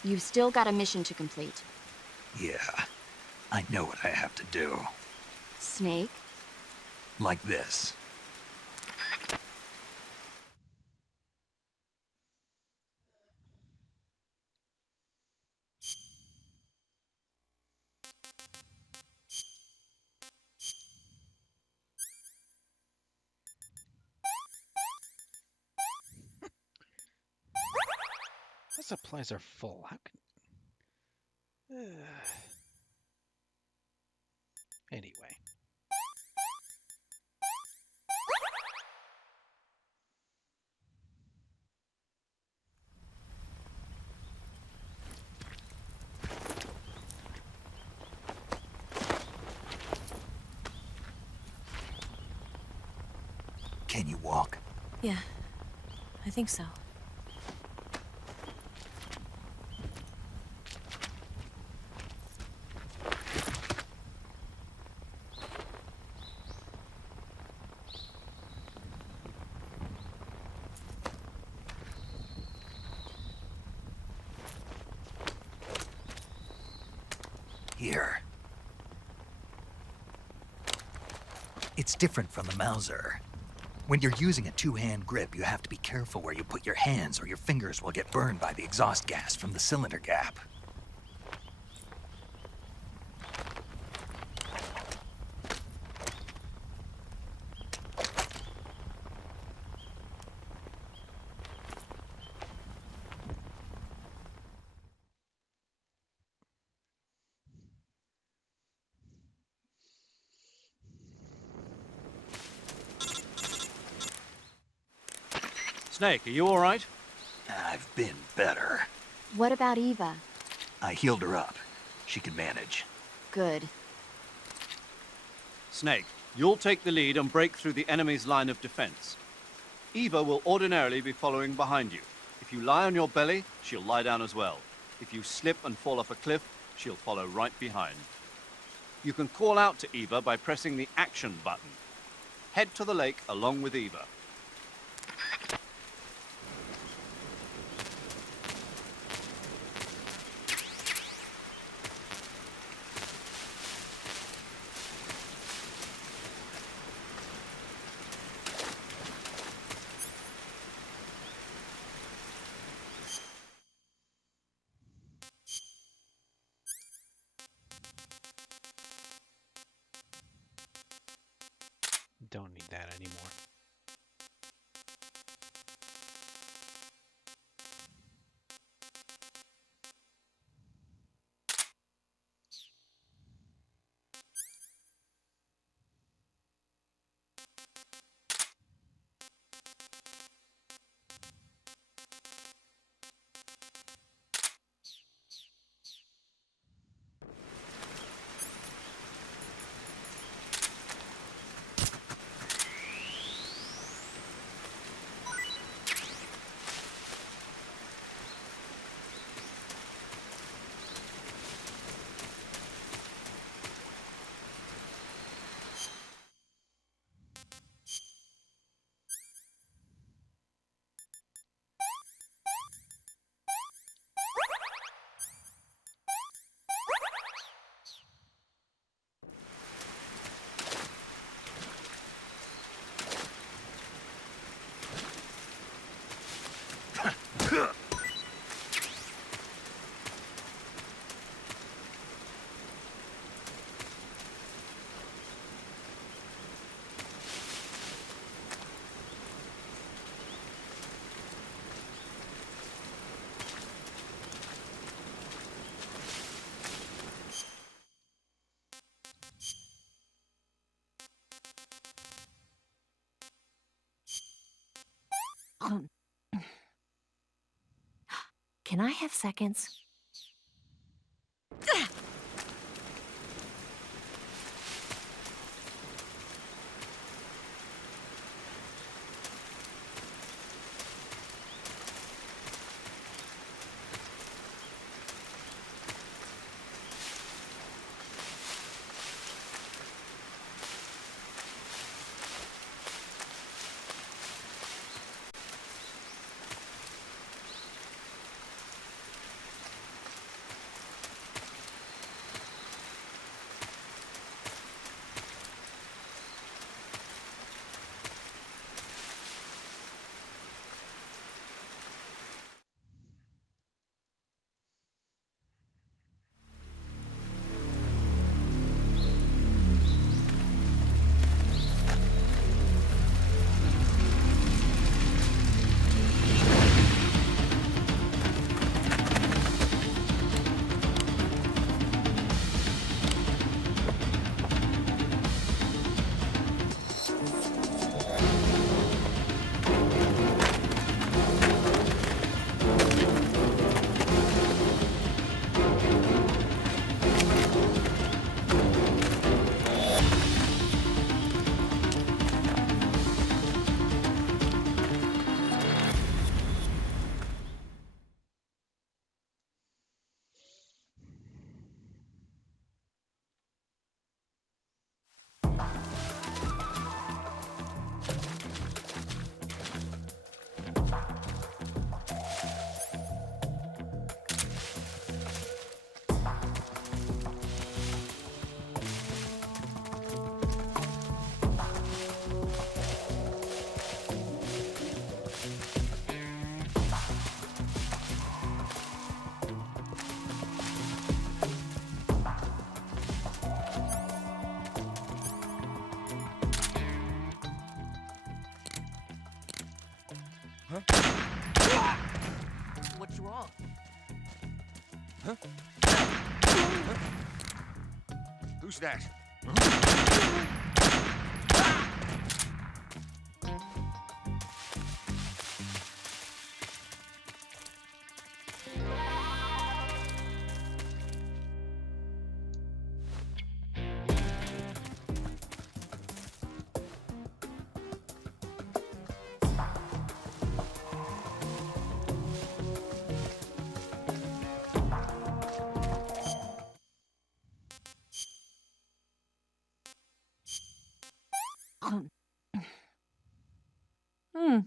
You've still got a mission to complete. Yeah. I know what I have to do. Snake? Like this. The supplies are full. How can... Anyway. Can you walk? Yeah, I think so. Here. It's different from the Mauser. When you're using a two-hand grip, you have to be careful where you put your hands or your fingers will get burned by the exhaust gas from the cylinder gap. Snake, are you all right? I've been better. What about Eva? I healed her up. She can manage. Good. Snake, you'll take the lead and break through the enemy's line of defense. Eva will ordinarily be following behind you. If you lie on your belly, she'll lie down as well. If you slip and fall off a cliff, she'll follow right behind. You can call out to Eva by pressing the action button. Head to the lake along with Eva. Don't need that anymore. Can I have seconds? What's wrong? Huh? Who's that? Hmm.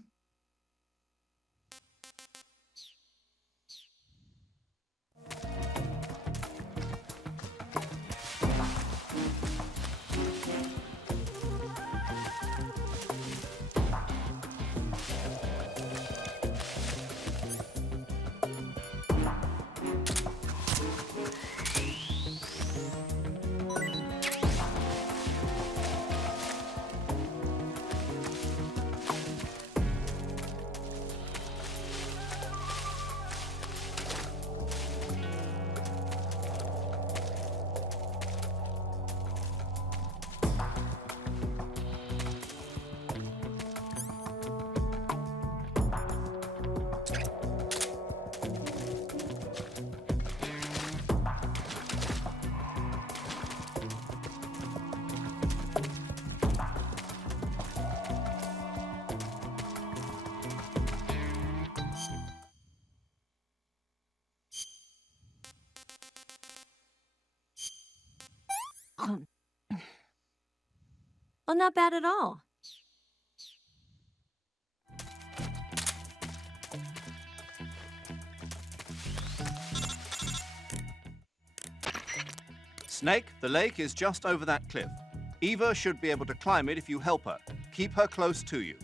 Well, not bad at all. Snake, the lake is just over that cliff. Eva should be able to climb it if you help her. Keep her close to you.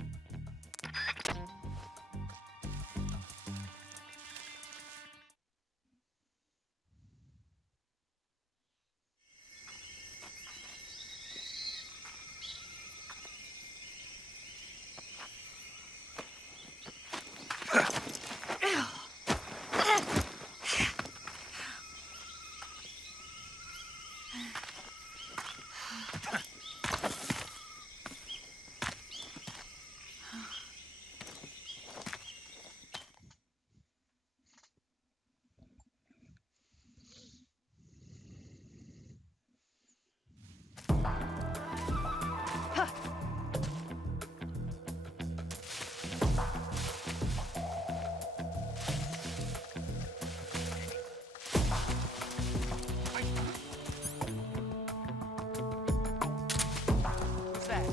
What's that?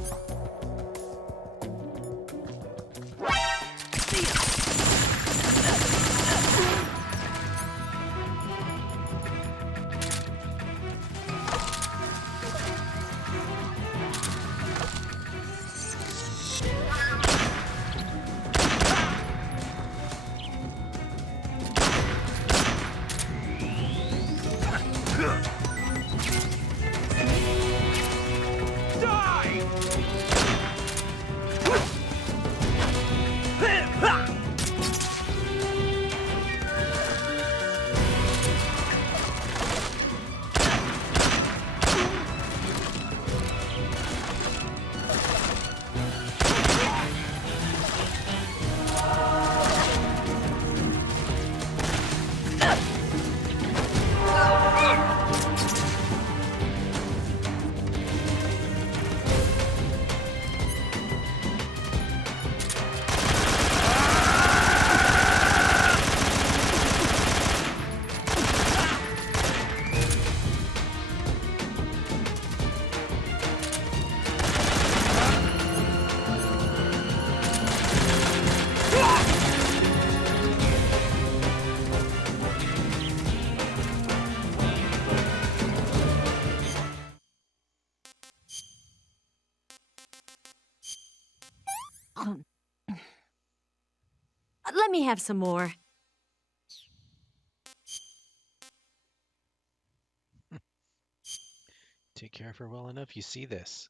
Let me have some more. Take care of her well enough, you see this.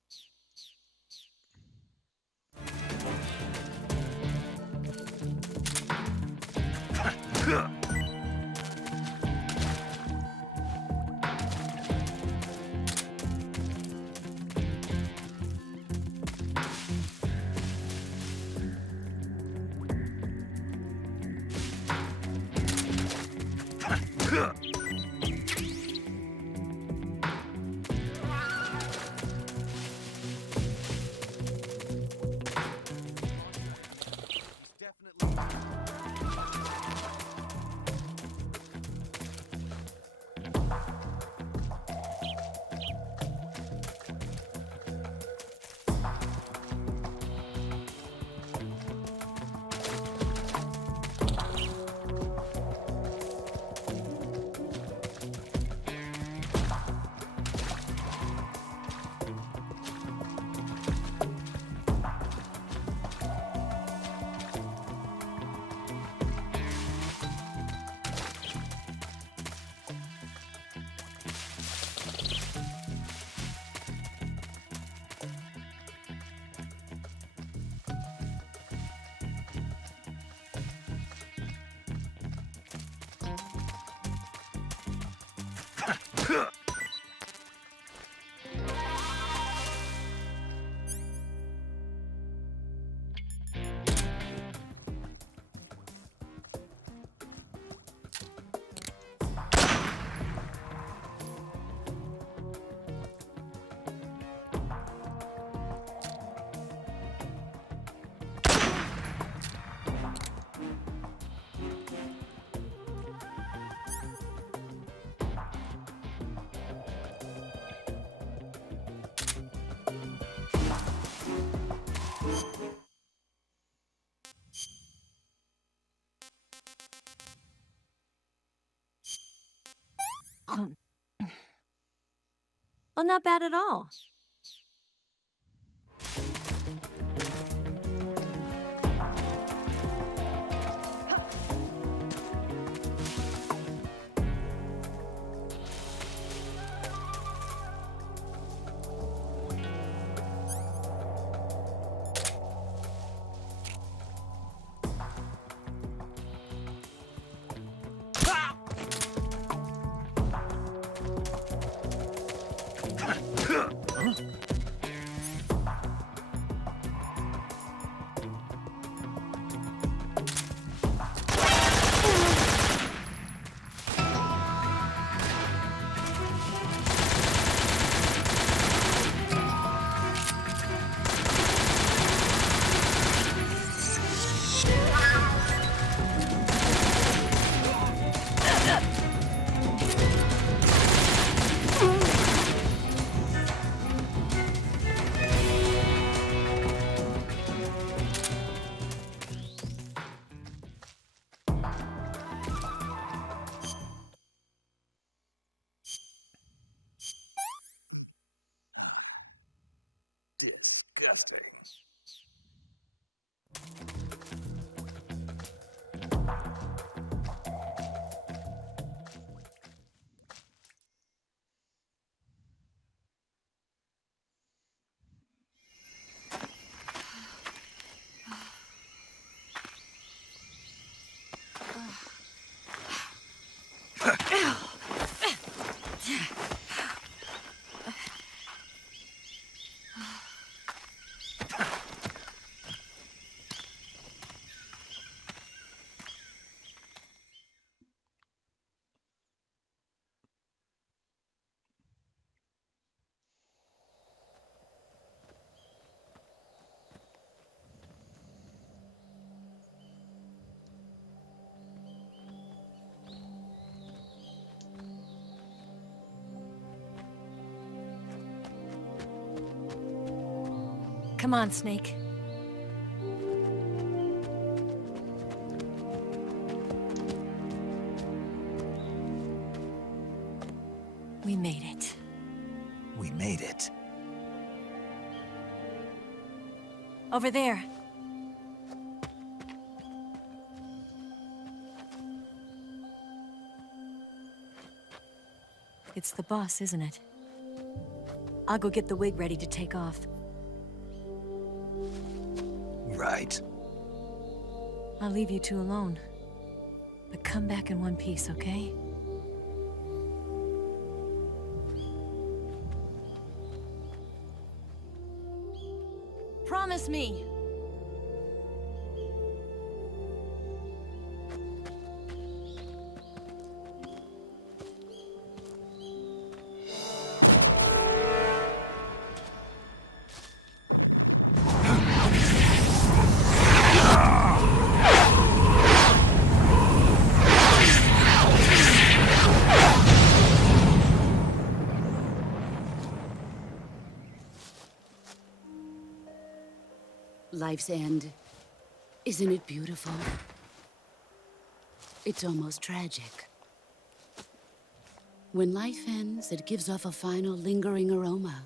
Well, not bad at all. Disgusting. Come on, Snake. We made it. We made it. Over there. It's the boss, isn't it? I'll go get the wig ready to take off. Right. I'll leave you two alone. But come back in one piece, okay? Promise me. Life's end. Isn't it beautiful? It's almost tragic. When life ends, it gives off a final lingering aroma.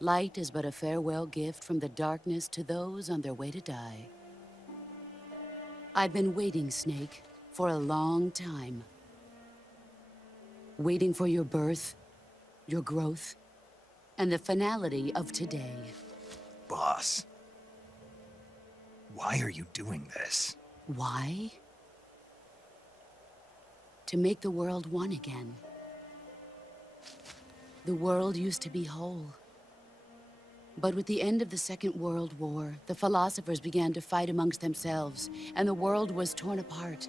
Light is but a farewell gift from the darkness to those on their way to die. I've been waiting, Snake, for a long time. Waiting for your birth, your growth, and the finality of today. Boss, why are you doing this? Why? To make the world one again. The world used to be whole. But with the end of the Second World War, the philosophers began to fight amongst themselves, and the world was torn apart.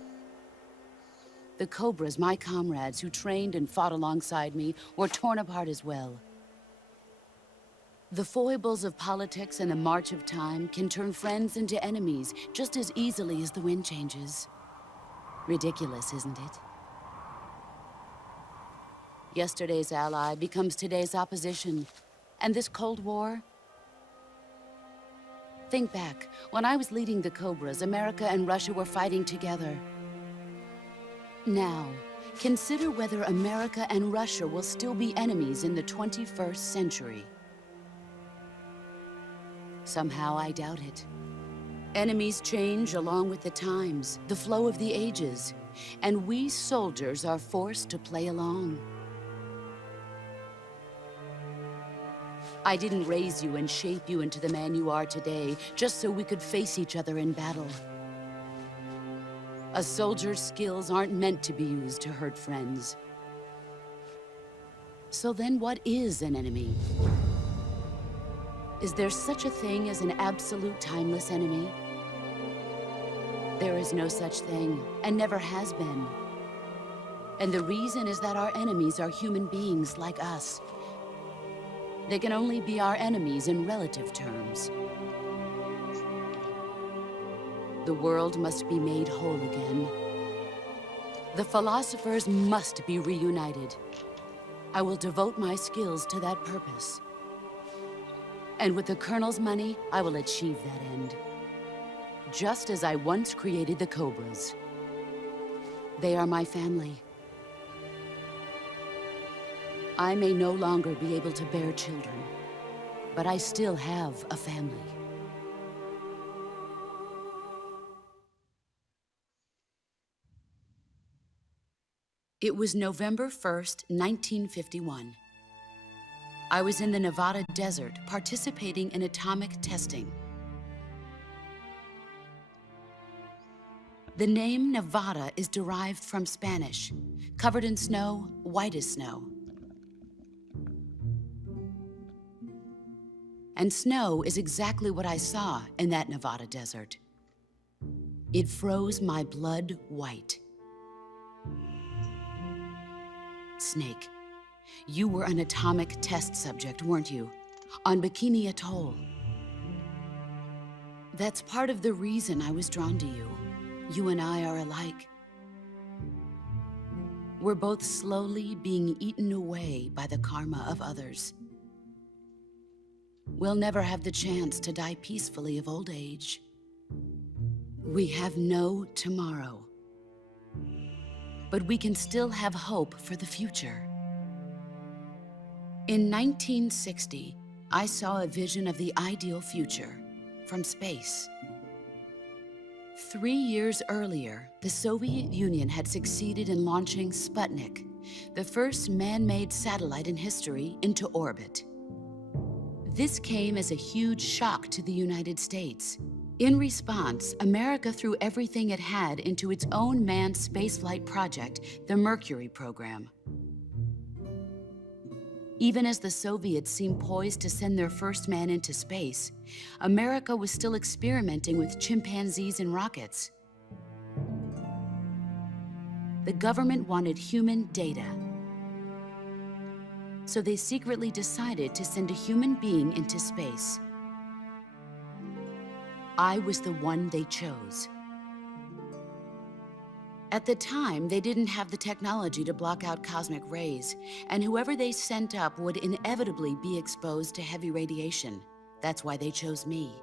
The Cobras, my comrades who trained and fought alongside me, were torn apart as well. The foibles of politics and the march of time can turn friends into enemies just as easily as the wind changes. Ridiculous, isn't it? Yesterday's ally becomes today's opposition. And this Cold War? Think back. When I was leading the Cobras, America and Russia were fighting together. Now, consider whether America and Russia will still be enemies in the 21st century. Somehow I doubt it. Enemies change along with the times, the flow of the ages, and we soldiers are forced to play along. I didn't raise you and shape you into the man you are today just so we could face each other in battle. A soldier's skills aren't meant to be used to hurt friends. So then what is an enemy? Is there such a thing as an absolute timeless enemy? There is no such thing, and never has been. And the reason is that our enemies are human beings like us. They can only be our enemies in relative terms. The world must be made whole again. The philosophers must be reunited. I will devote my skills to that purpose. And with the Colonel's money, I will achieve that end. Just as I once created the Cobras. They are my family. I may no longer be able to bear children, but I still have a family. It was November 1st, 1951. I was in the Nevada desert participating in atomic testing. The name Nevada is derived from Spanish, covered in snow, white as snow. And snow is exactly what I saw in that Nevada desert. It froze my blood white. Snake, you were an atomic test subject, weren't you? On Bikini Atoll. That's part of the reason I was drawn to you. You and I are alike. We're both slowly being eaten away by the karma of others. We'll never have the chance to die peacefully of old age. We have no tomorrow. But we can still have hope for the future. In 1960, I saw a vision of the ideal future from space. 3 years earlier, the Soviet Union had succeeded in launching Sputnik, the first man-made satellite in history, into orbit. This came as a huge shock to the United States. In response, America threw everything it had into its own manned spaceflight project, the Mercury program. Even as the Soviets seemed poised to send their first man into space, America was still experimenting with chimpanzees and rockets. The government wanted human data. So they secretly decided to send a human being into space. I was the one they chose. At the time, they didn't have the technology to block out cosmic rays, and whoever they sent up would inevitably be exposed to heavy radiation. That's why they chose me.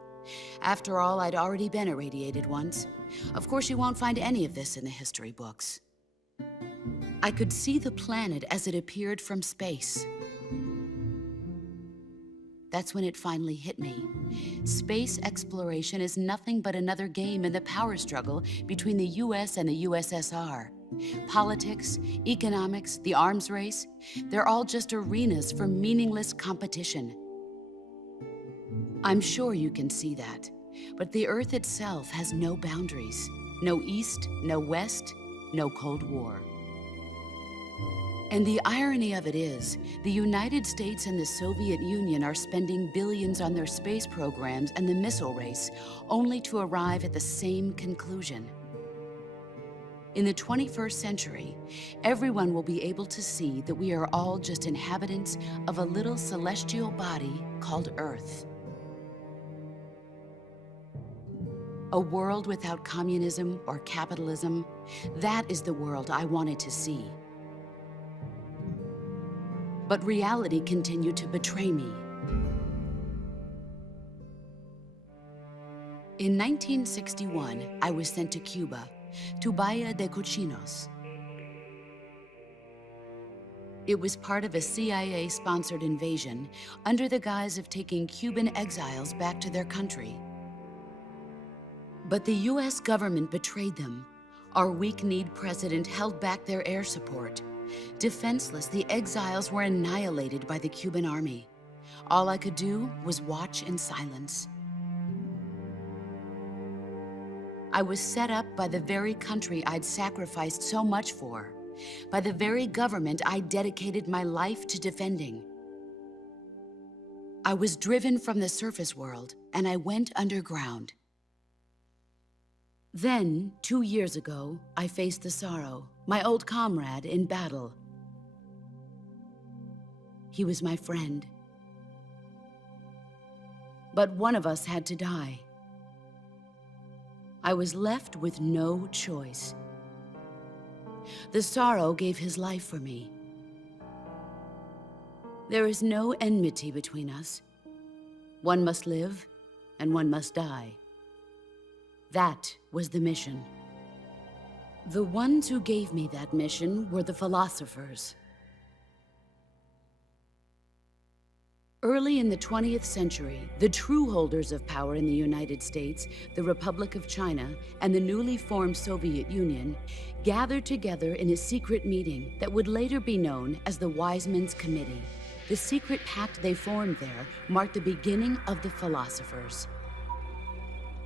After all, I'd already been irradiated once. Of course, you won't find any of this in the history books. I could see the planet as it appeared from space. That's when it finally hit me. Space exploration is nothing but another game in the power struggle between the US and the USSR. Politics, economics, the arms race, they're all just arenas for meaningless competition. I'm sure you can see that, but the Earth itself has no boundaries. No East, no West, no Cold War. And the irony of it is, the United States and the Soviet Union are spending billions on their space programs and the missile race, only to arrive at the same conclusion. In the 21st century, everyone will be able to see that we are all just inhabitants of a little celestial body called Earth. A world without communism or capitalism, that is the world I wanted to see. But reality continued to betray me. In 1961, I was sent to Cuba, to Bahia de Cochinos. It was part of a CIA-sponsored invasion under the guise of taking Cuban exiles back to their country. But the US government betrayed them. Our weak-kneed president held back their air support. Defenseless, the exiles were annihilated by the Cuban army. All I could do was watch in silence. I was set up by the very country I'd sacrificed so much for, by the very government I dedicated my life to defending. I was driven from the surface world, and I went underground. Then, 2 years ago, I faced the Sorrow, my old comrade in battle. He was my friend. But one of us had to die. I was left with no choice. The Sorrow gave his life for me. There is no enmity between us. One must live, and one must die. That was the mission. The ones who gave me that mission were the philosophers. Early in the 20th century, the true holders of power in the United States, the Republic of China, and the newly formed Soviet Union gathered together in a secret meeting that would later be known as the Wiseman's Committee. The secret pact they formed there marked the beginning of the philosophers.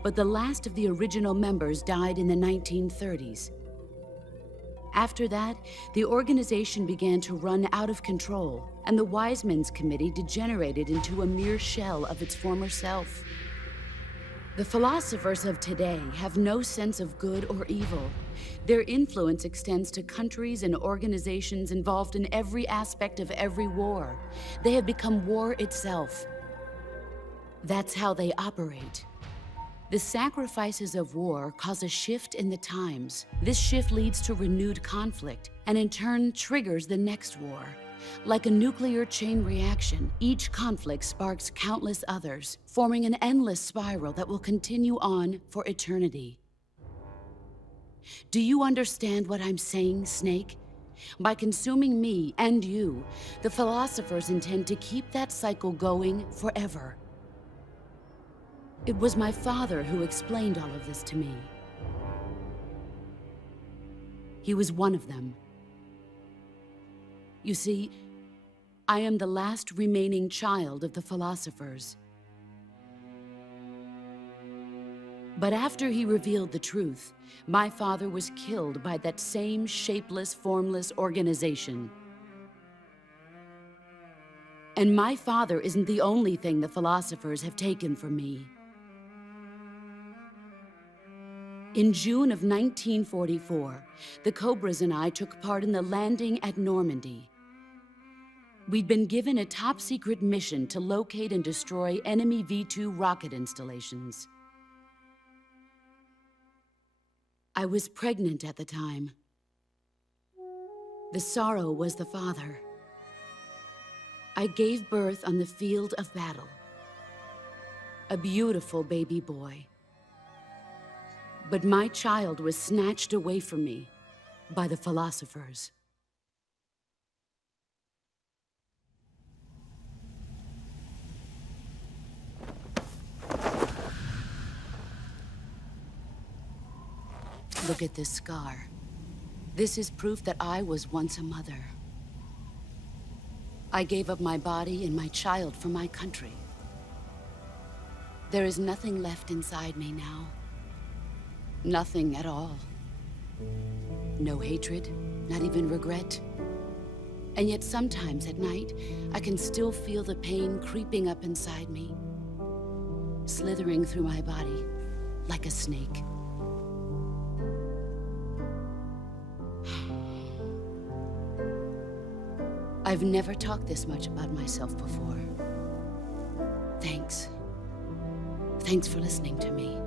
But the last of the original members died in the 1930s. After that, the organization began to run out of control, and the Wiseman's Committee degenerated into a mere shell of its former self. The philosophers of today have no sense of good or evil. Their influence extends to countries and organizations involved in every aspect of every war. They have become war itself. That's how they operate. The sacrifices of war cause a shift in the times. This shift leads to renewed conflict, and in turn triggers the next war. Like a nuclear chain reaction, each conflict sparks countless others, forming an endless spiral that will continue on for eternity. Do you understand what I'm saying, Snake? By consuming me and you, the philosophers intend to keep that cycle going forever. It was my father who explained all of this to me. He was one of them. You see, I am the last remaining child of the philosophers. But after he revealed the truth, my father was killed by that same shapeless, formless organization. And my father isn't the only thing the philosophers have taken from me. In June of 1944, the Cobras and I took part in the landing at Normandy. We'd been given a top-secret mission to locate and destroy enemy V-2 rocket installations. I was pregnant at the time. The sorrow was the father. I gave birth on the field of battle. A beautiful baby boy. But my child was snatched away from me by the philosophers. Look at this scar. This is proof that I was once a mother. I gave up my body and my child for my country. There is nothing left inside me now. Nothing at all. No hatred, not even regret. And yet sometimes at night, I can still feel the pain creeping up inside me, slithering through my body like a snake. I've never talked this much about myself before. Thanks. Thanks for listening to me.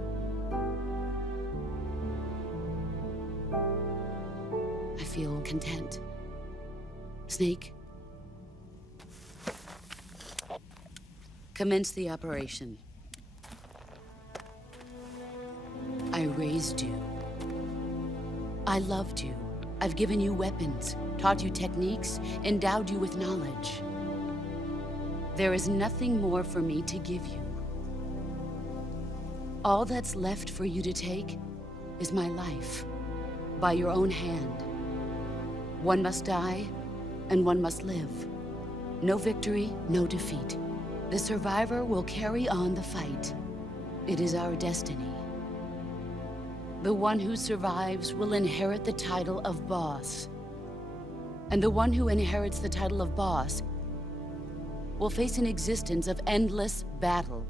I feel content. Snake? Commence the operation. I raised you. I loved you. I've given you weapons, taught you techniques, endowed you with knowledge. There is nothing more for me to give you. All that's left for you to take is my life, by your own hand. One must die, and one must live. No victory, no defeat. The survivor will carry on the fight. It is our destiny. The one who survives will inherit the title of boss. And the one who inherits the title of boss will face an existence of endless battle.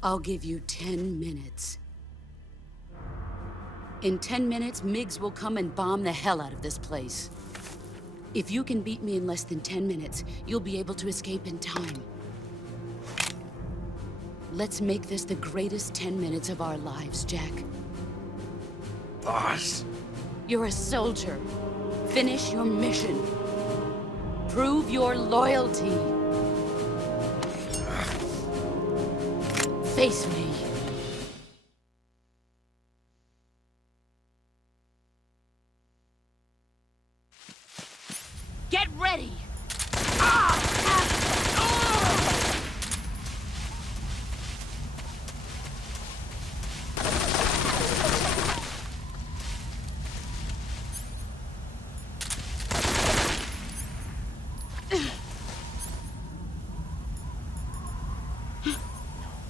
I'll give you 10 minutes. In 10 minutes, MiGs will come and bomb the hell out of this place. If you can beat me in less than 10 minutes, you'll be able to escape in time. Let's make this the greatest 10 minutes of our lives, Jack. Boss. You're a soldier. Finish your mission. Prove your loyalty. Face me. Get ready!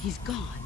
He's gone.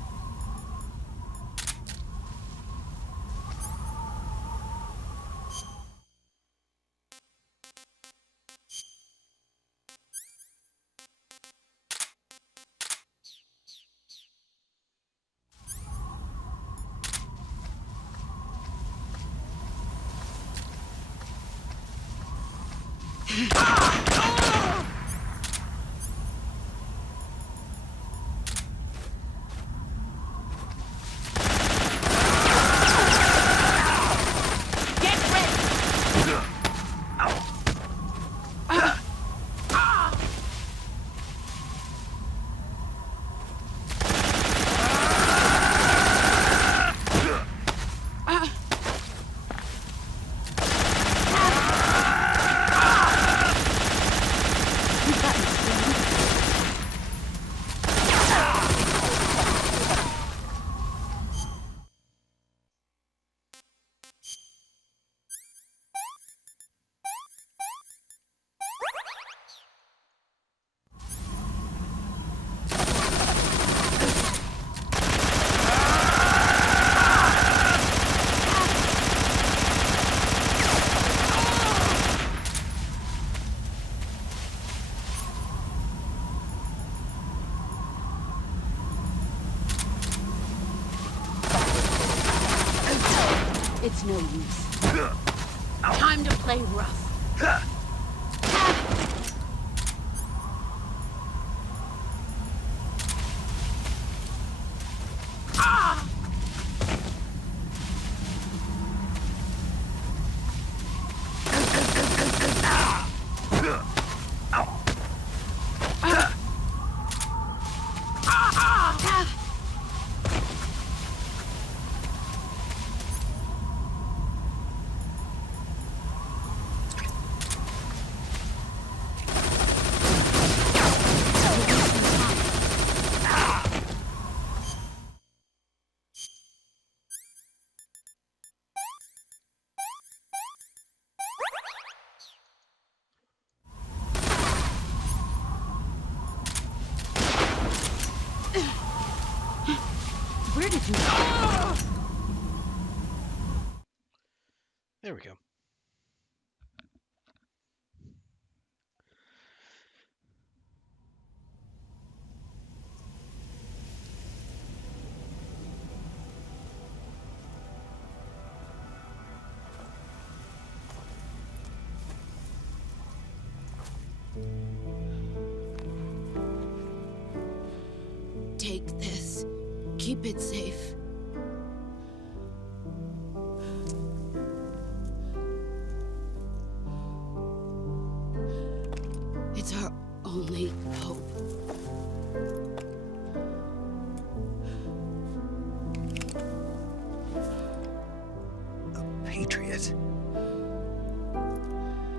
It's no use. Time to play rough. Where did you go? There we go. Take this. Keep it safe. It's our only hope. A patriot?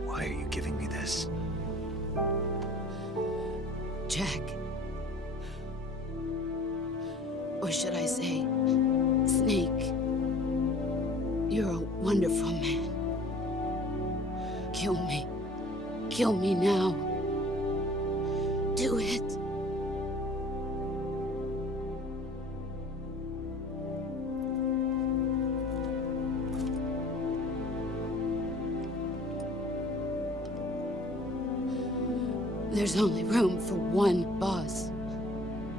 Why are you giving me this? Jack. Or should I say, Snake? You're a wonderful man. Kill me. Kill me now. Do it. There's only room for one boss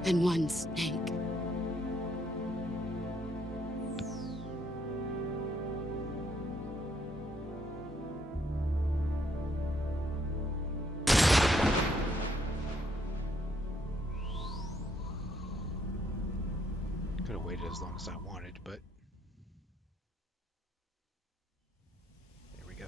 and one Snake. Could have waited as long as I wanted, but there we go.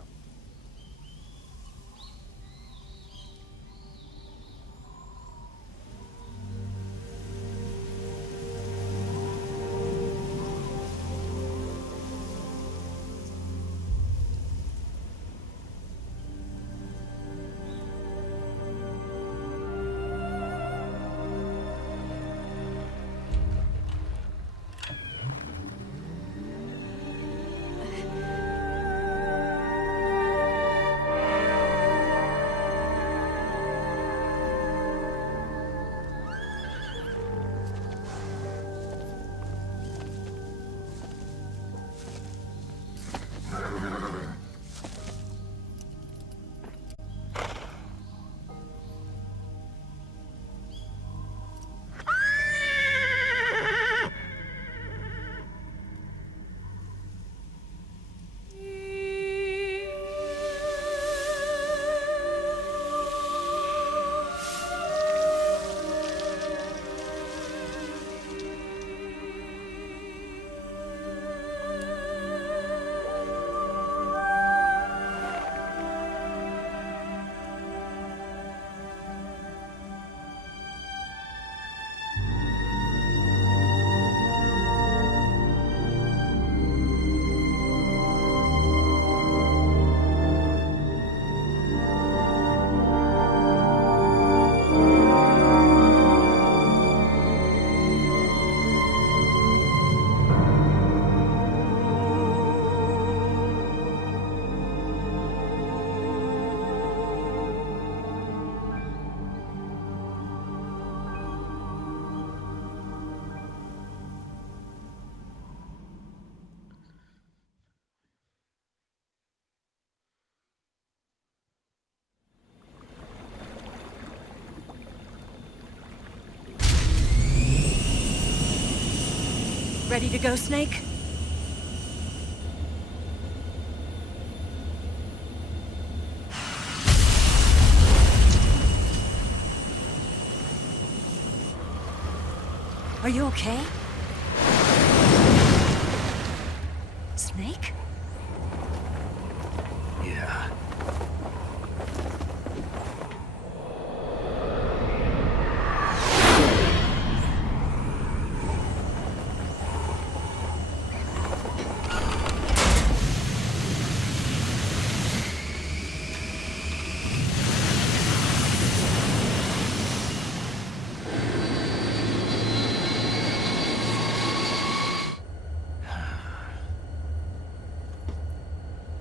Ready to go, Snake? Are you okay? Snake? Yeah.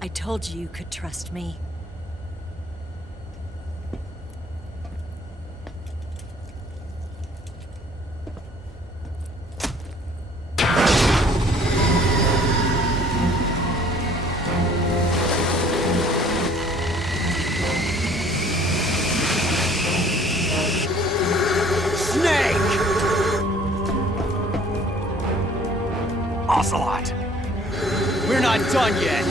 I told you you could trust me. Snake! Ocelot! We're not done yet!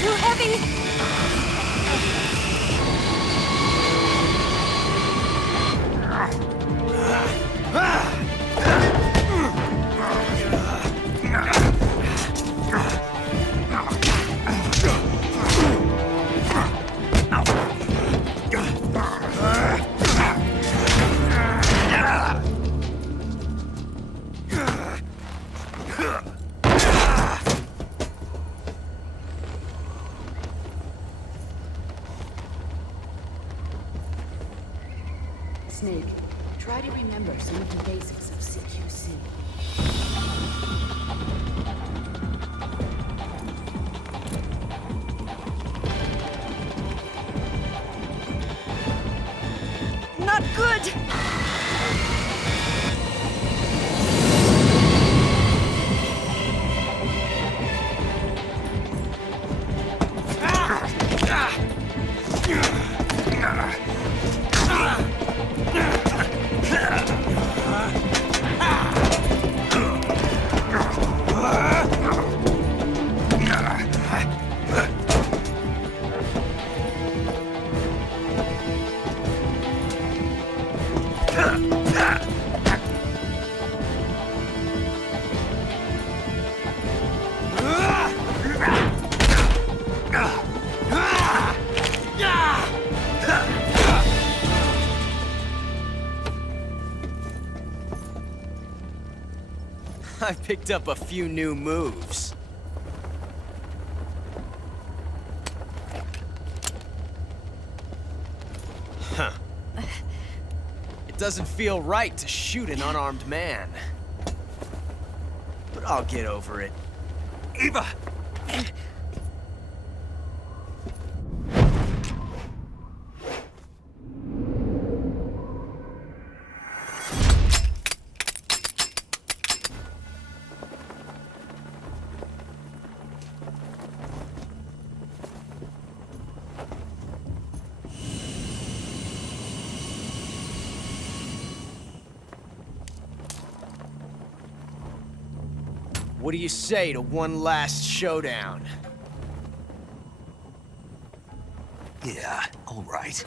Too heavy! Snake, try to remember some of the basics of CQC. Not good! I've picked up a few new moves. Huh. It doesn't feel right to shoot an unarmed man. But I'll get over it. Eva! What do you say to one last showdown? Yeah, all right.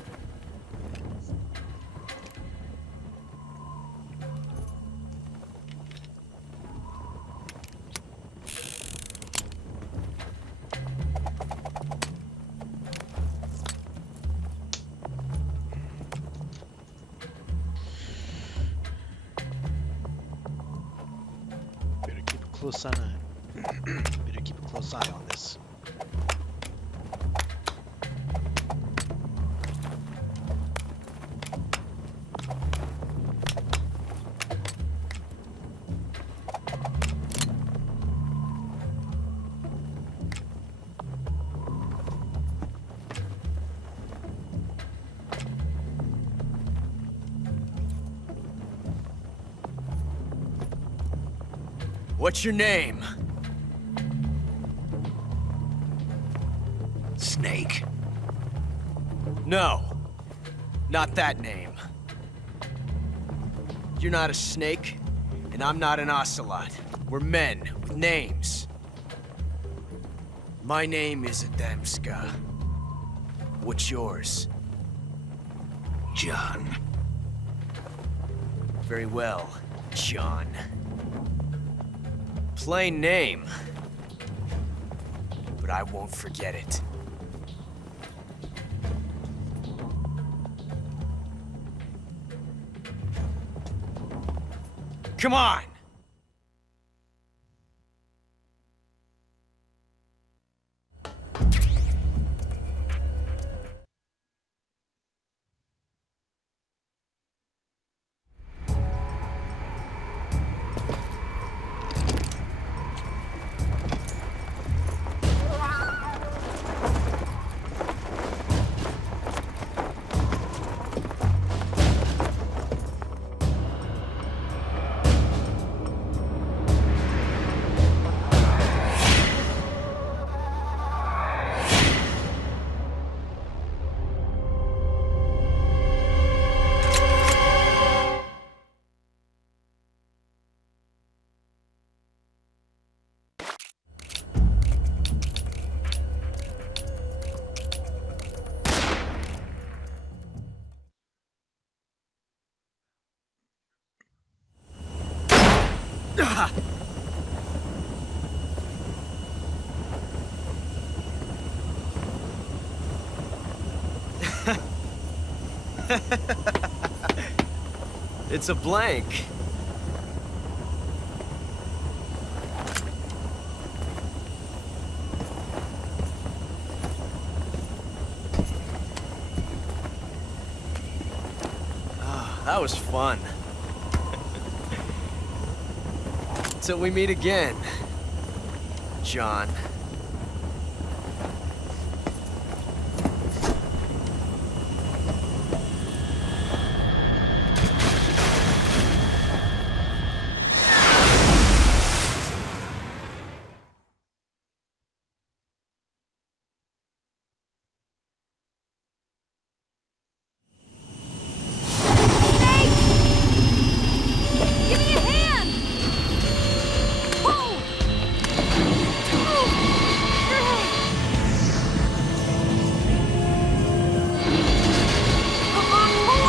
Close on better keep a close eye on this. What's your name? Snake. No. Not that name. You're not a snake, and I'm not an ocelot. We're men with names. My name is Adamska. What's yours? John. Very well, John. Plain name. But I won't forget it. Come on! It's a blank. Oh, that was fun. Till we meet again, John. Give me a hand! Whoa! Come on, pull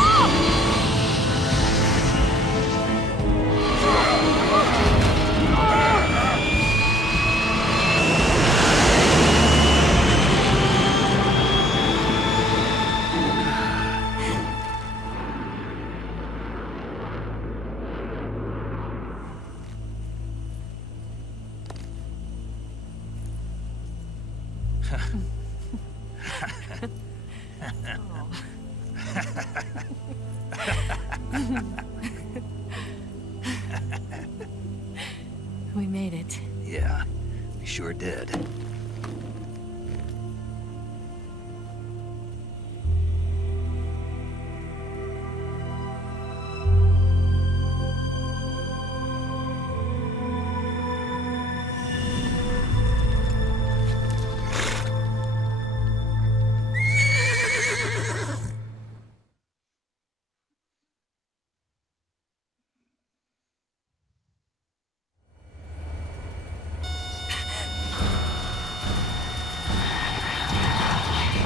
We made it. Yeah, we sure did.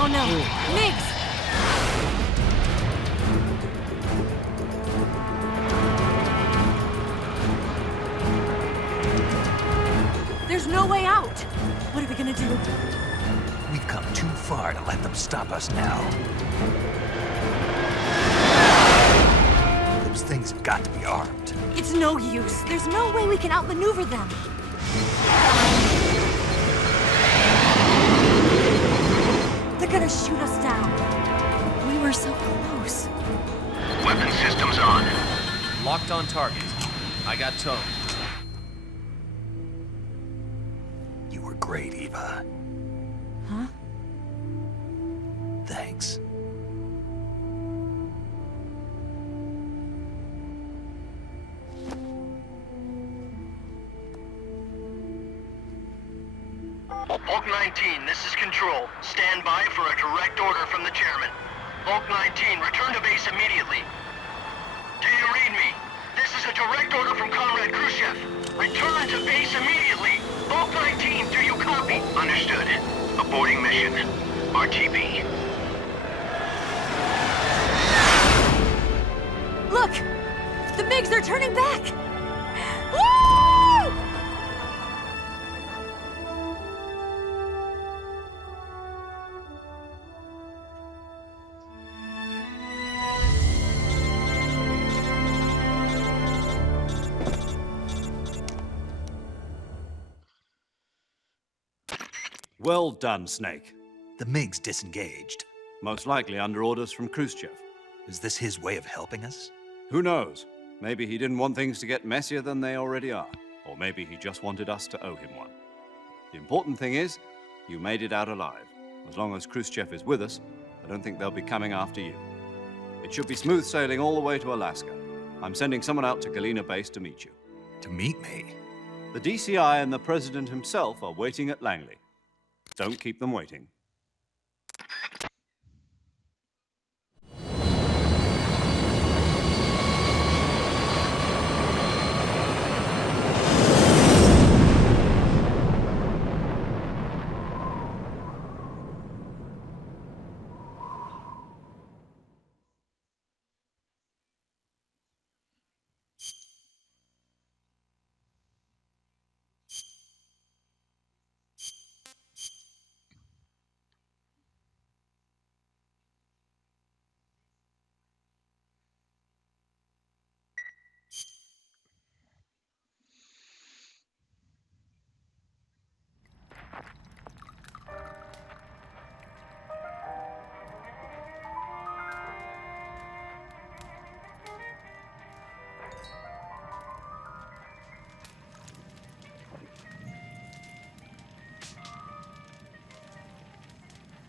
Oh no! Nix! There's no way out! What are we gonna do? We've come too far to let them stop us now. Those things have got to be armed. It's no use. There's no way we can outmaneuver them. They're gonna shoot us down. We were so close. Weapon systems on. Locked on target. I got towed. You were great, Eva. Huh? Thanks. Bulk 19, this is Control. Stand by for a direct order from the chairman. Bulk 19, return to base immediately. Do you read me? This is a direct order from Comrade Khrushchev. Return to base immediately. Bulk 19, do you copy? Understood. Aborting mission. RTB. Look! The MiGs are turning back! Woo! Well done, Snake. The MiGs disengaged. Most likely under orders from Khrushchev. Is this his way of helping us? Who knows? Maybe he didn't want things to get messier than they already are. Or maybe he just wanted us to owe him one. The important thing is, you made it out alive. As long as Khrushchev is with us, I don't think they'll be coming after you. It should be smooth sailing all the way to Alaska. I'm sending someone out to Galena Base to meet you. To meet me? The DCI and the President himself are waiting at Langley. Don't keep them waiting.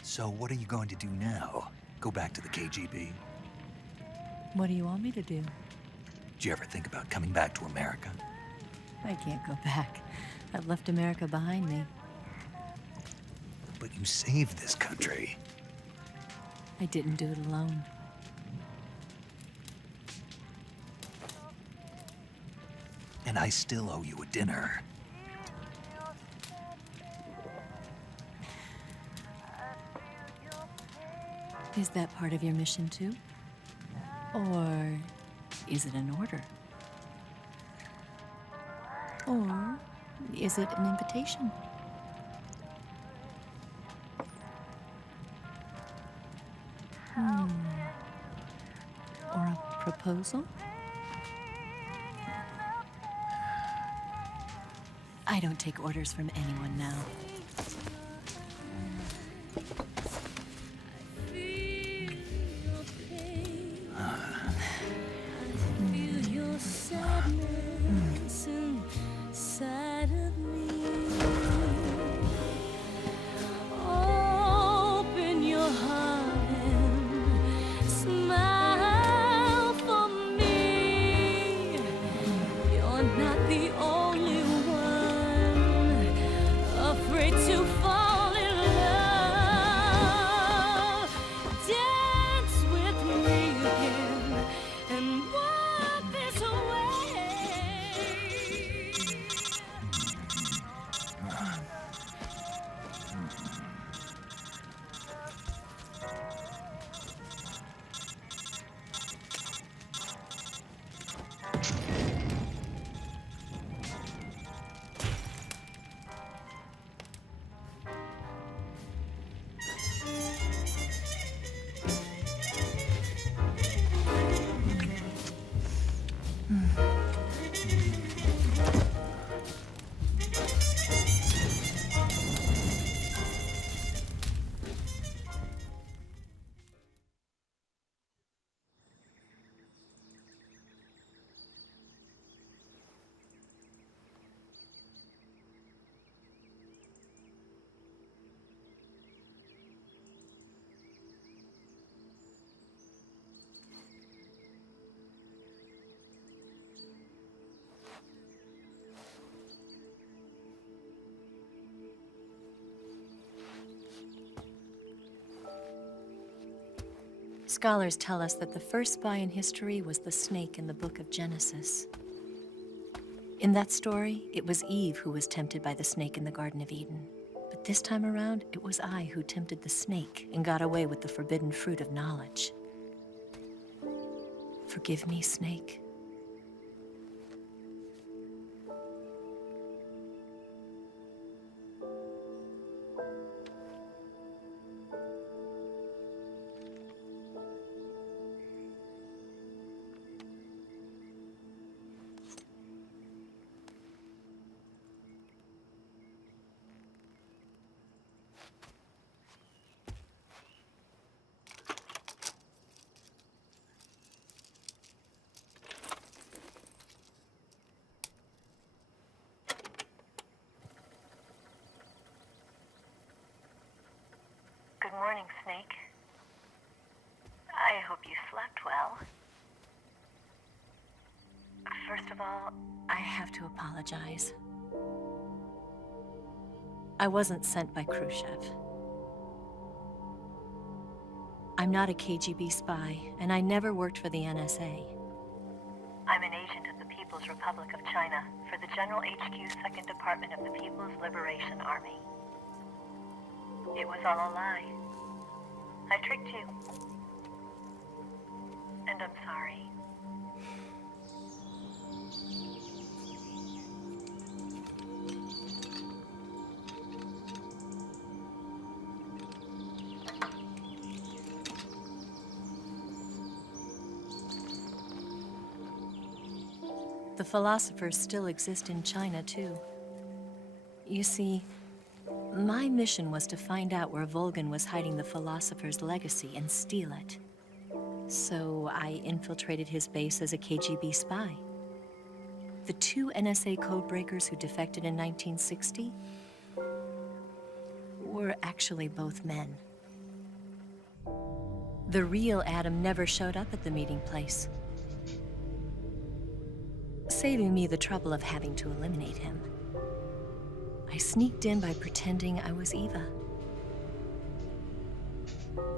So what are you going to do now? Go back to the KGB? What do you want me to do? Did you ever think about coming back to America? I can't go back. I've left America behind me. But you saved this country. I didn't do it alone. And I still owe you a dinner. Is that part of your mission too? Or is it an order? Or is it an invitation? Or a proposal? I don't take orders from anyone now. Scholars tell us that the first spy in history was the snake in the book of Genesis. In that story, it was Eve who was tempted by the snake in the Garden of Eden. But this time around, it was I who tempted the snake and got away with the forbidden fruit of knowledge. Forgive me, Snake. Good morning, Snake. I hope you slept well. First of all, I have to apologize. I wasn't sent by Khrushchev. I'm not a KGB spy, and I never worked for the NSA. I'm an agent of the People's Republic of China for the General HQ 2nd Department of the People's Liberation Army. It was all a lie. I tricked you. And I'm sorry. The philosophers still exist in China, too. You see, my mission was to find out where Volgin was hiding the philosopher's legacy and steal it. So I infiltrated his base as a KGB spy. The 2 NSA codebreakers who defected in 1960 were actually both men. The real Adam never showed up at the meeting place, saving me the trouble of having to eliminate him. I sneaked in by pretending I was Eva.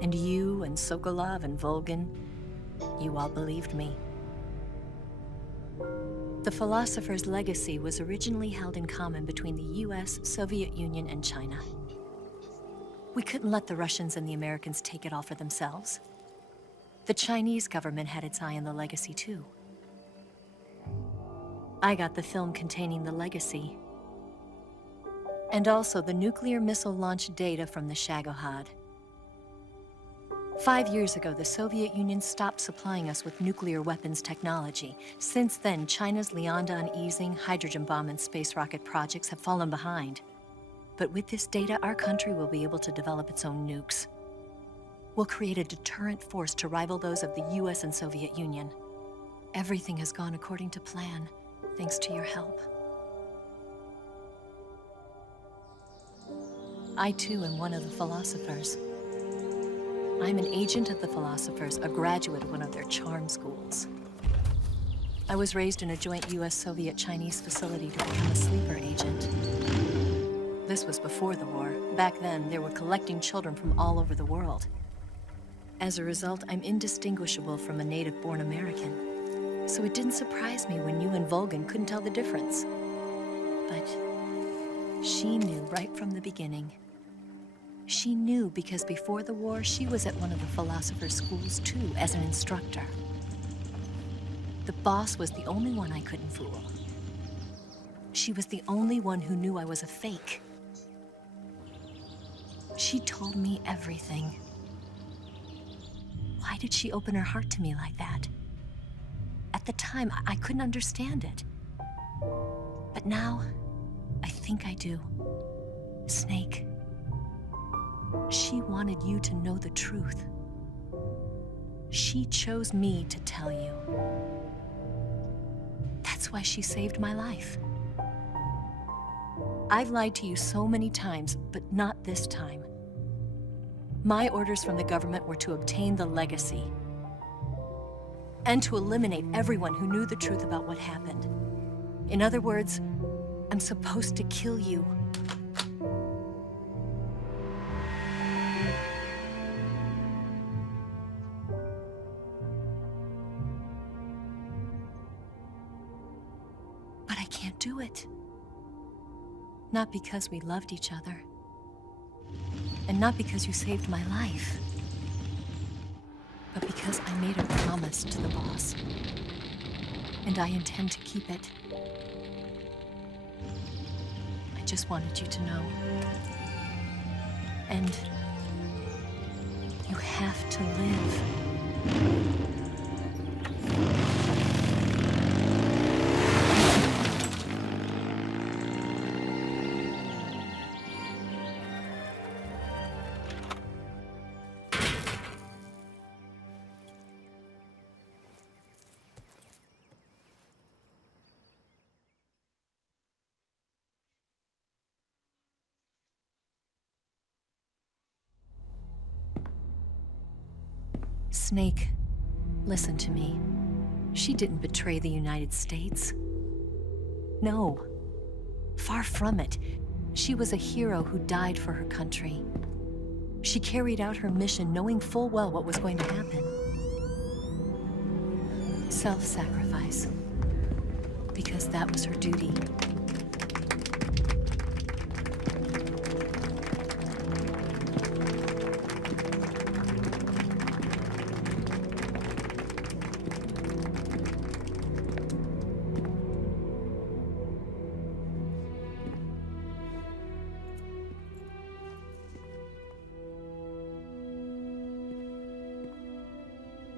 And you and Sokolov and Volgin, you all believed me. The philosopher's legacy was originally held in common between the US, Soviet Union, and China. We couldn't let the Russians and the Americans take it all for themselves. The Chinese government had its eye on the legacy, too. I got the film containing the legacy, and also the nuclear missile launch data from the Shagohod. 5 years ago, the Soviet Union stopped supplying us with nuclear weapons technology. Since then, China's Liaodong easing, hydrogen bomb, and space rocket projects have fallen behind. But with this data, our country will be able to develop its own nukes. We'll create a deterrent force to rival those of the US and Soviet Union. Everything has gone according to plan, thanks to your help. I, too, am one of the philosophers. I'm an agent of the philosophers, a graduate of one of their charm schools. I was raised in a joint US-Soviet-Chinese facility to become a sleeper agent. This was before the war. Back then, they were collecting children from all over the world. As a result, I'm indistinguishable from a native-born American. So it didn't surprise me when you and Volgin couldn't tell the difference. But she knew right from the beginning. She knew because before the war, she was at one of the philosopher's schools too, as an instructor. The boss was the only one I couldn't fool. She was the only one who knew I was a fake. She told me everything. Why did she open her heart to me like that? At the time, I couldn't understand it. But now, I think I do. Snake. She wanted you to know the truth. She chose me to tell you. That's why she saved my life. I've lied to you so many times, but not this time. My orders from the government were to obtain the legacy and to eliminate everyone who knew the truth about what happened. In other words, I'm supposed to kill you. can't do it. Not because we loved each other. And not because you saved my life. But because I made a promise to the boss. And I intend to keep it. I just wanted you to know. And you have to live. Snake, listen to me. She didn't betray the United States. No. Far from it. She was a hero who died for her country. She carried out her mission knowing full well what was going to happen. Self-sacrifice. Because that was her duty.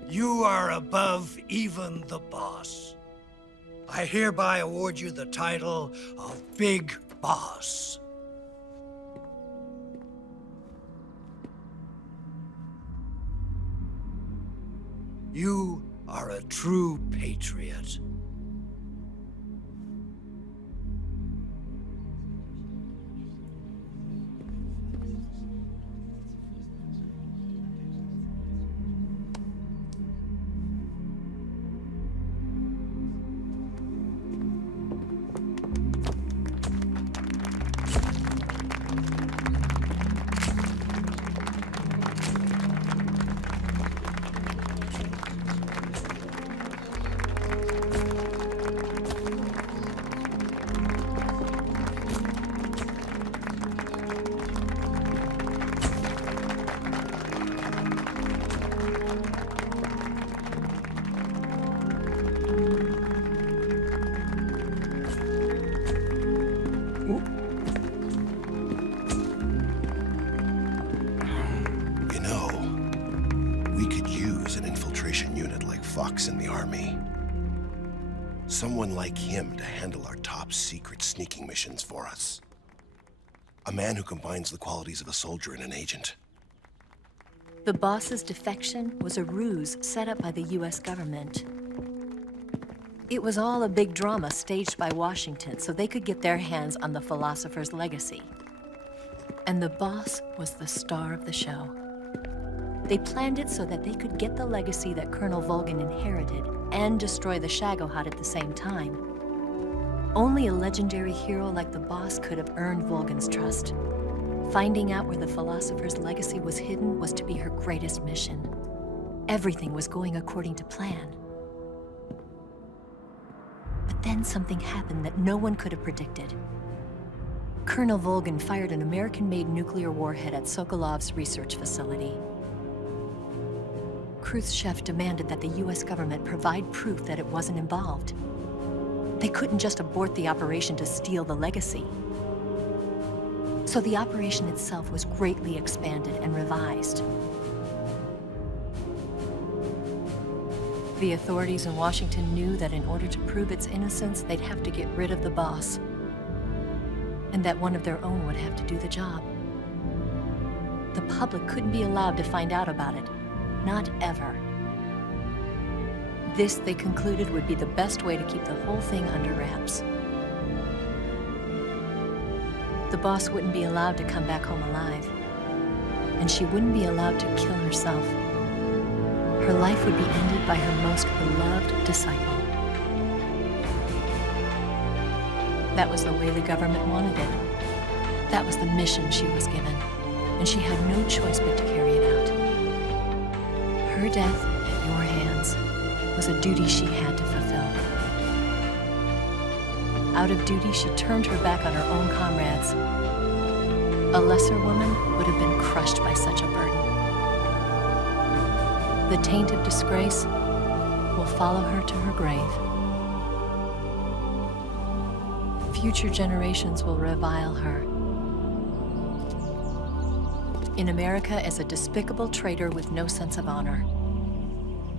You are above even the boss. I hereby award you the title of Big Boss. You are a true patriot. Fox in the army. Someone like him to handle our top secret sneaking missions for us. A man who combines the qualities of a soldier and an agent. The boss's defection was a ruse set up by the US government. It was all a big drama staged by Washington so they could get their hands on the philosopher's legacy. And the boss was the star of the show. They planned it so that they could get the legacy that Colonel Volgin inherited and destroy the Shagohod at the same time. Only a legendary hero like the boss could have earned Volgin's trust. Finding out where the philosopher's legacy was hidden was to be her greatest mission. Everything was going according to plan. But then something happened that no one could have predicted. Colonel Volgin fired an American-made nuclear warhead at Sokolov's research facility. Khrushchev demanded that the US government provide proof that it wasn't involved. They couldn't just abort the operation to steal the legacy. So the operation itself was greatly expanded and revised. The authorities in Washington knew that in order to prove its innocence, they'd have to get rid of the boss. And that one of their own would have to do the job. The public couldn't be allowed to find out about it. Not ever. This, they concluded, would be the best way to keep the whole thing under wraps. The boss wouldn't be allowed to come back home alive. And she wouldn't be allowed to kill herself. Her life would be ended by her most beloved disciple. That was the way the government wanted it. That was the mission she was given, and she had no choice but to carry it out. Her death at your hands was a duty she had to fulfill. Out of duty, she turned her back on her own comrades. A lesser woman would have been crushed by such a burden. The taint of disgrace will follow her to her grave. Future generations will revile her. In America as a despicable traitor with no sense of honor.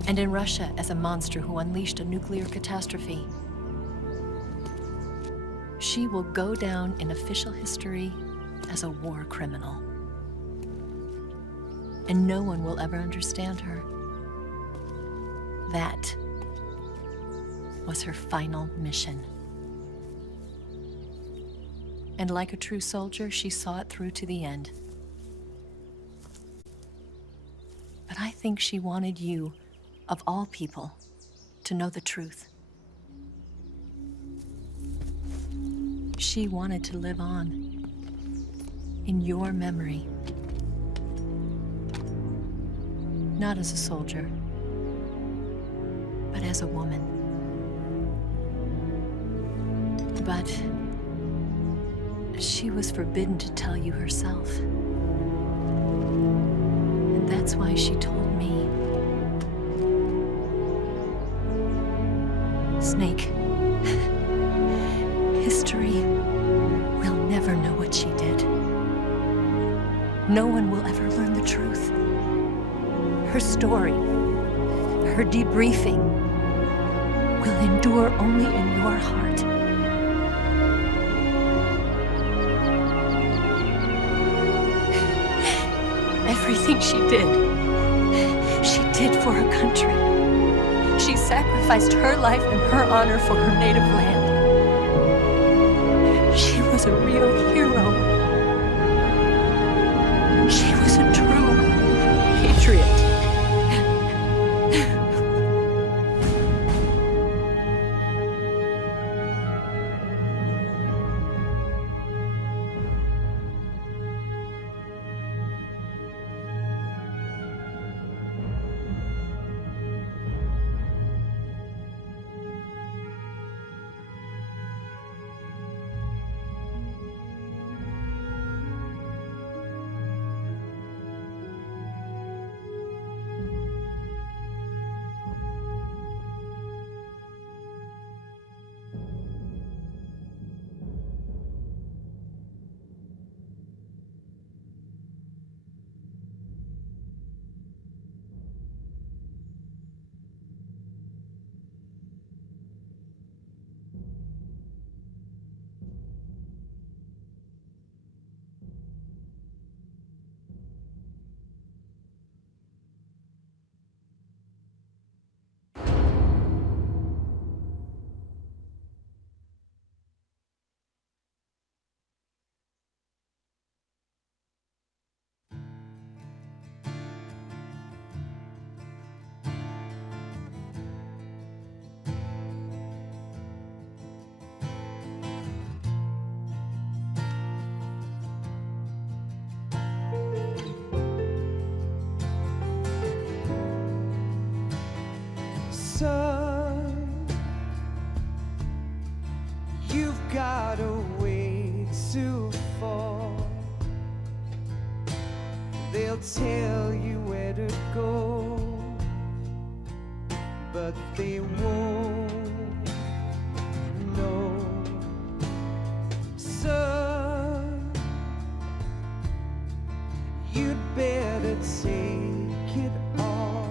And in Russia as a monster who unleashed a nuclear catastrophe. She will go down in official history as a war criminal. And no one will ever understand her. That was her final mission. And like a true soldier, she saw it through to the end. But I think she wanted you, of all people, to know the truth. She wanted to live on in your memory. Not as a soldier, but as a woman. But she was forbidden to tell you herself. And that's why she told me. Snake, history will never know what she did. No one will ever learn the truth. Her story, her debriefing, will endure only in your heart. Everything she did for her country. She sacrificed her life and her honor for her native land. She was a real hero. She was a true patriot. Son, you've got a way to fall. They'll tell you where to go, but they won't know. Son, you'd better take it off.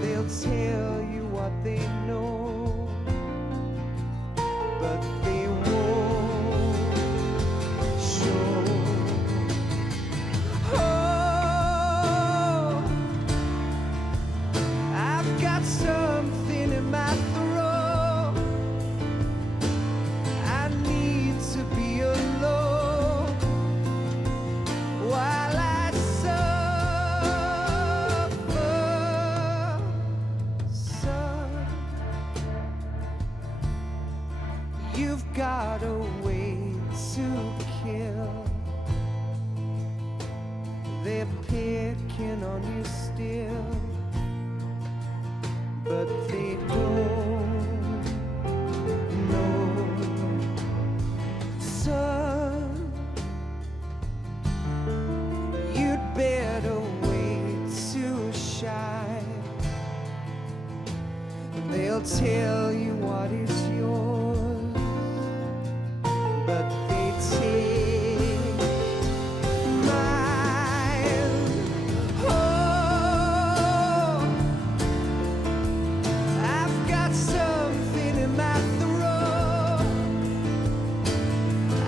They'll tell you what they know, but they won't show. Oh, I've got something in my throat. I need to be alone while I suffer. Son, you've got a way to kill. They're picking on you still, but they don't They'll tell you what is yours, but they take mine. Oh, I've got something in my throat.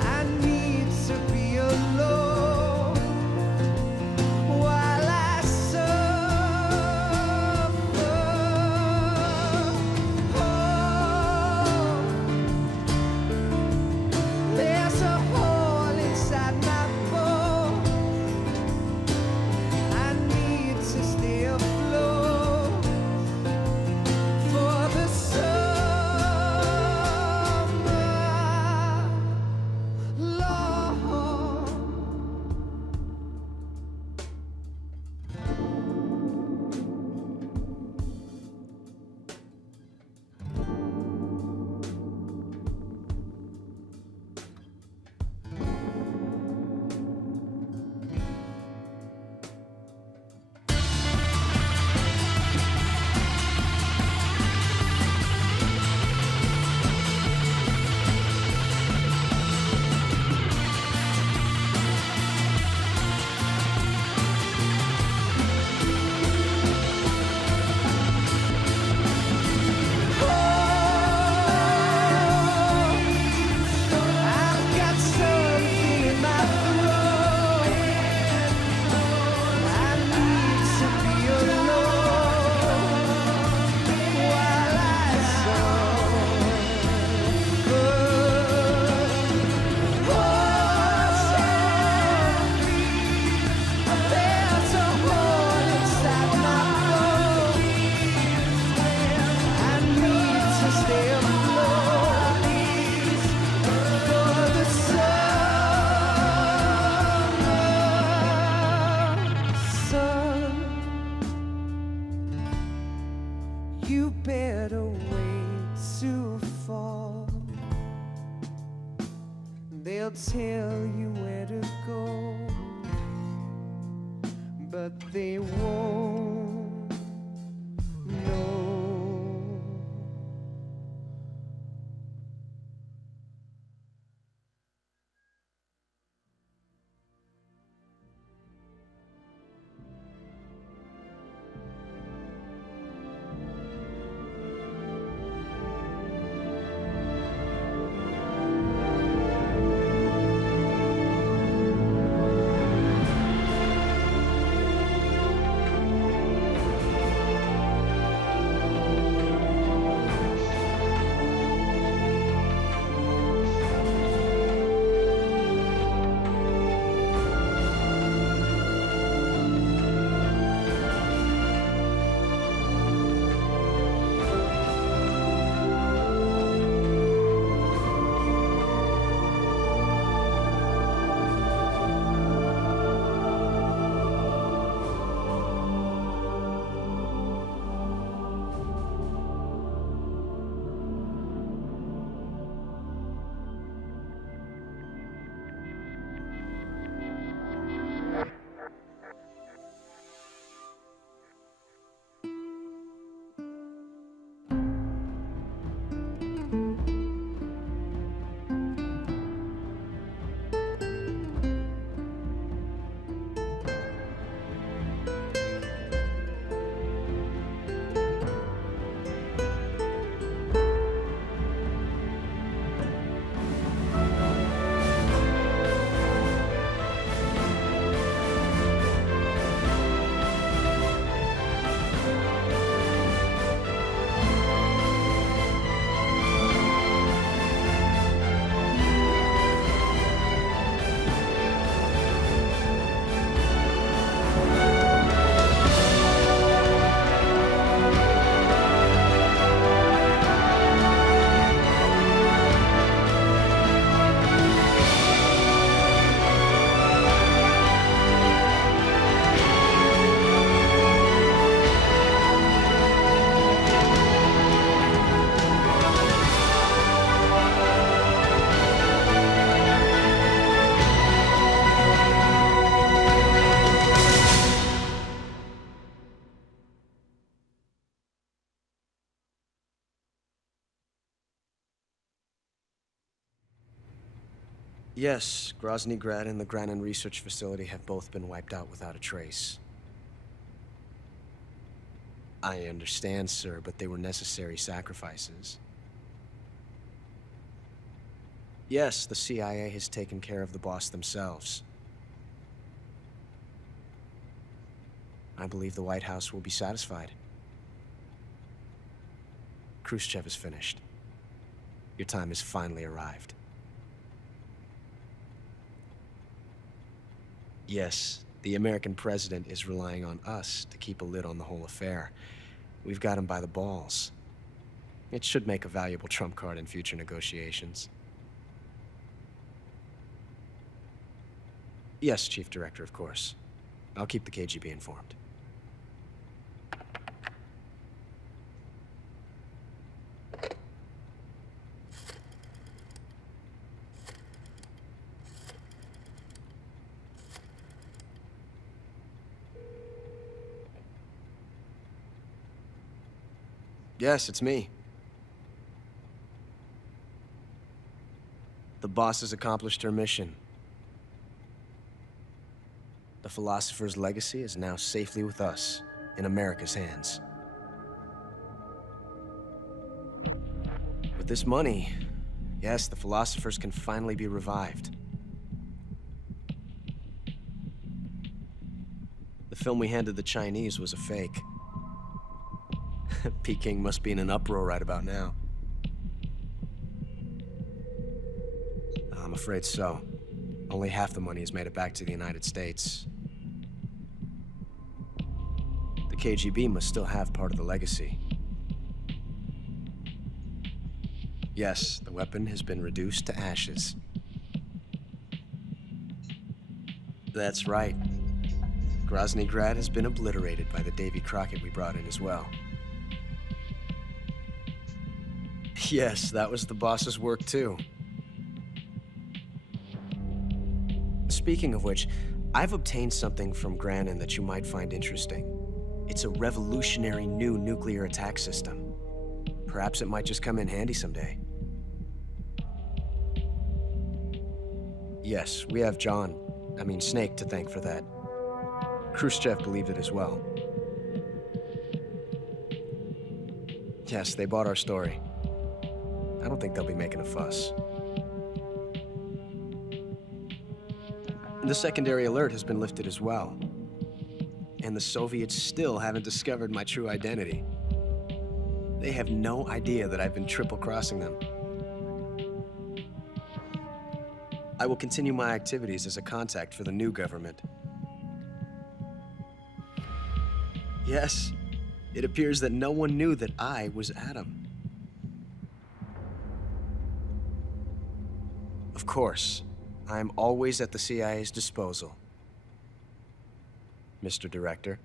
I need to be alone while I suffer. Oh, there's a hole inside my bones. I need to stay afloat for the summer, Lord. I've got something in my throat. I need to be alone while I suffer. There's a hole inside my bones. I need to stay afloat for the sun. You better wait to fall. They'll tell you where to go, but they won't know. Yes, Grozny Grad and the Granin Research Facility have both been wiped out without a trace. I understand, sir, but they were necessary sacrifices. Yes, the CIA has taken care of the boss themselves. I believe the White House will be satisfied. Khrushchev is finished. Your time has finally arrived. Yes, the American president is relying on us to keep a lid on the whole affair. We've got him by the balls. It should make a valuable trump card in future negotiations. Yes, Chief Director, of course. I'll keep the KGB informed. Yes, it's me. The boss has accomplished her mission. The philosopher's legacy is now safely with us, in America's hands. With this money, yes, the philosophers can finally be revived. The film we handed the Chinese was a fake. Peking must be in an uproar right about now. I'm afraid so. Only half the money has made it back to the United States. The KGB must still have part of the legacy. Yes, the weapon has been reduced to ashes. That's right. Grozny Grad has been obliterated by the Davy Crockett we brought in as well. Yes, that was the boss's work too. Speaking of which, I've obtained something from Granin that you might find interesting. It's a revolutionary new nuclear attack system. Perhaps it might just come in handy someday. Yes, we have Snake to thank for that. Khrushchev believed it as well. Yes, they bought our story. I don't think they'll be making a fuss. The secondary alert has been lifted as well. And the Soviets still haven't discovered my true identity. They have no idea that I've been triple-crossing them. I will continue my activities as a contact for the new government. Yes, it appears that no one knew that I was Adam. Of course, I'm always at the CIA's disposal, Mr. Director.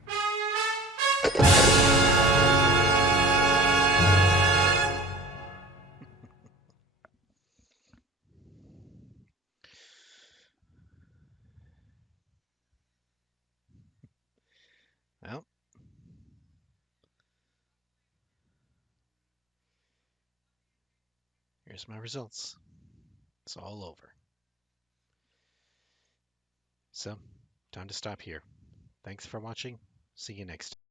Well, here's my results. It's all over. So, time to stop here. Thanks for watching. See you next time.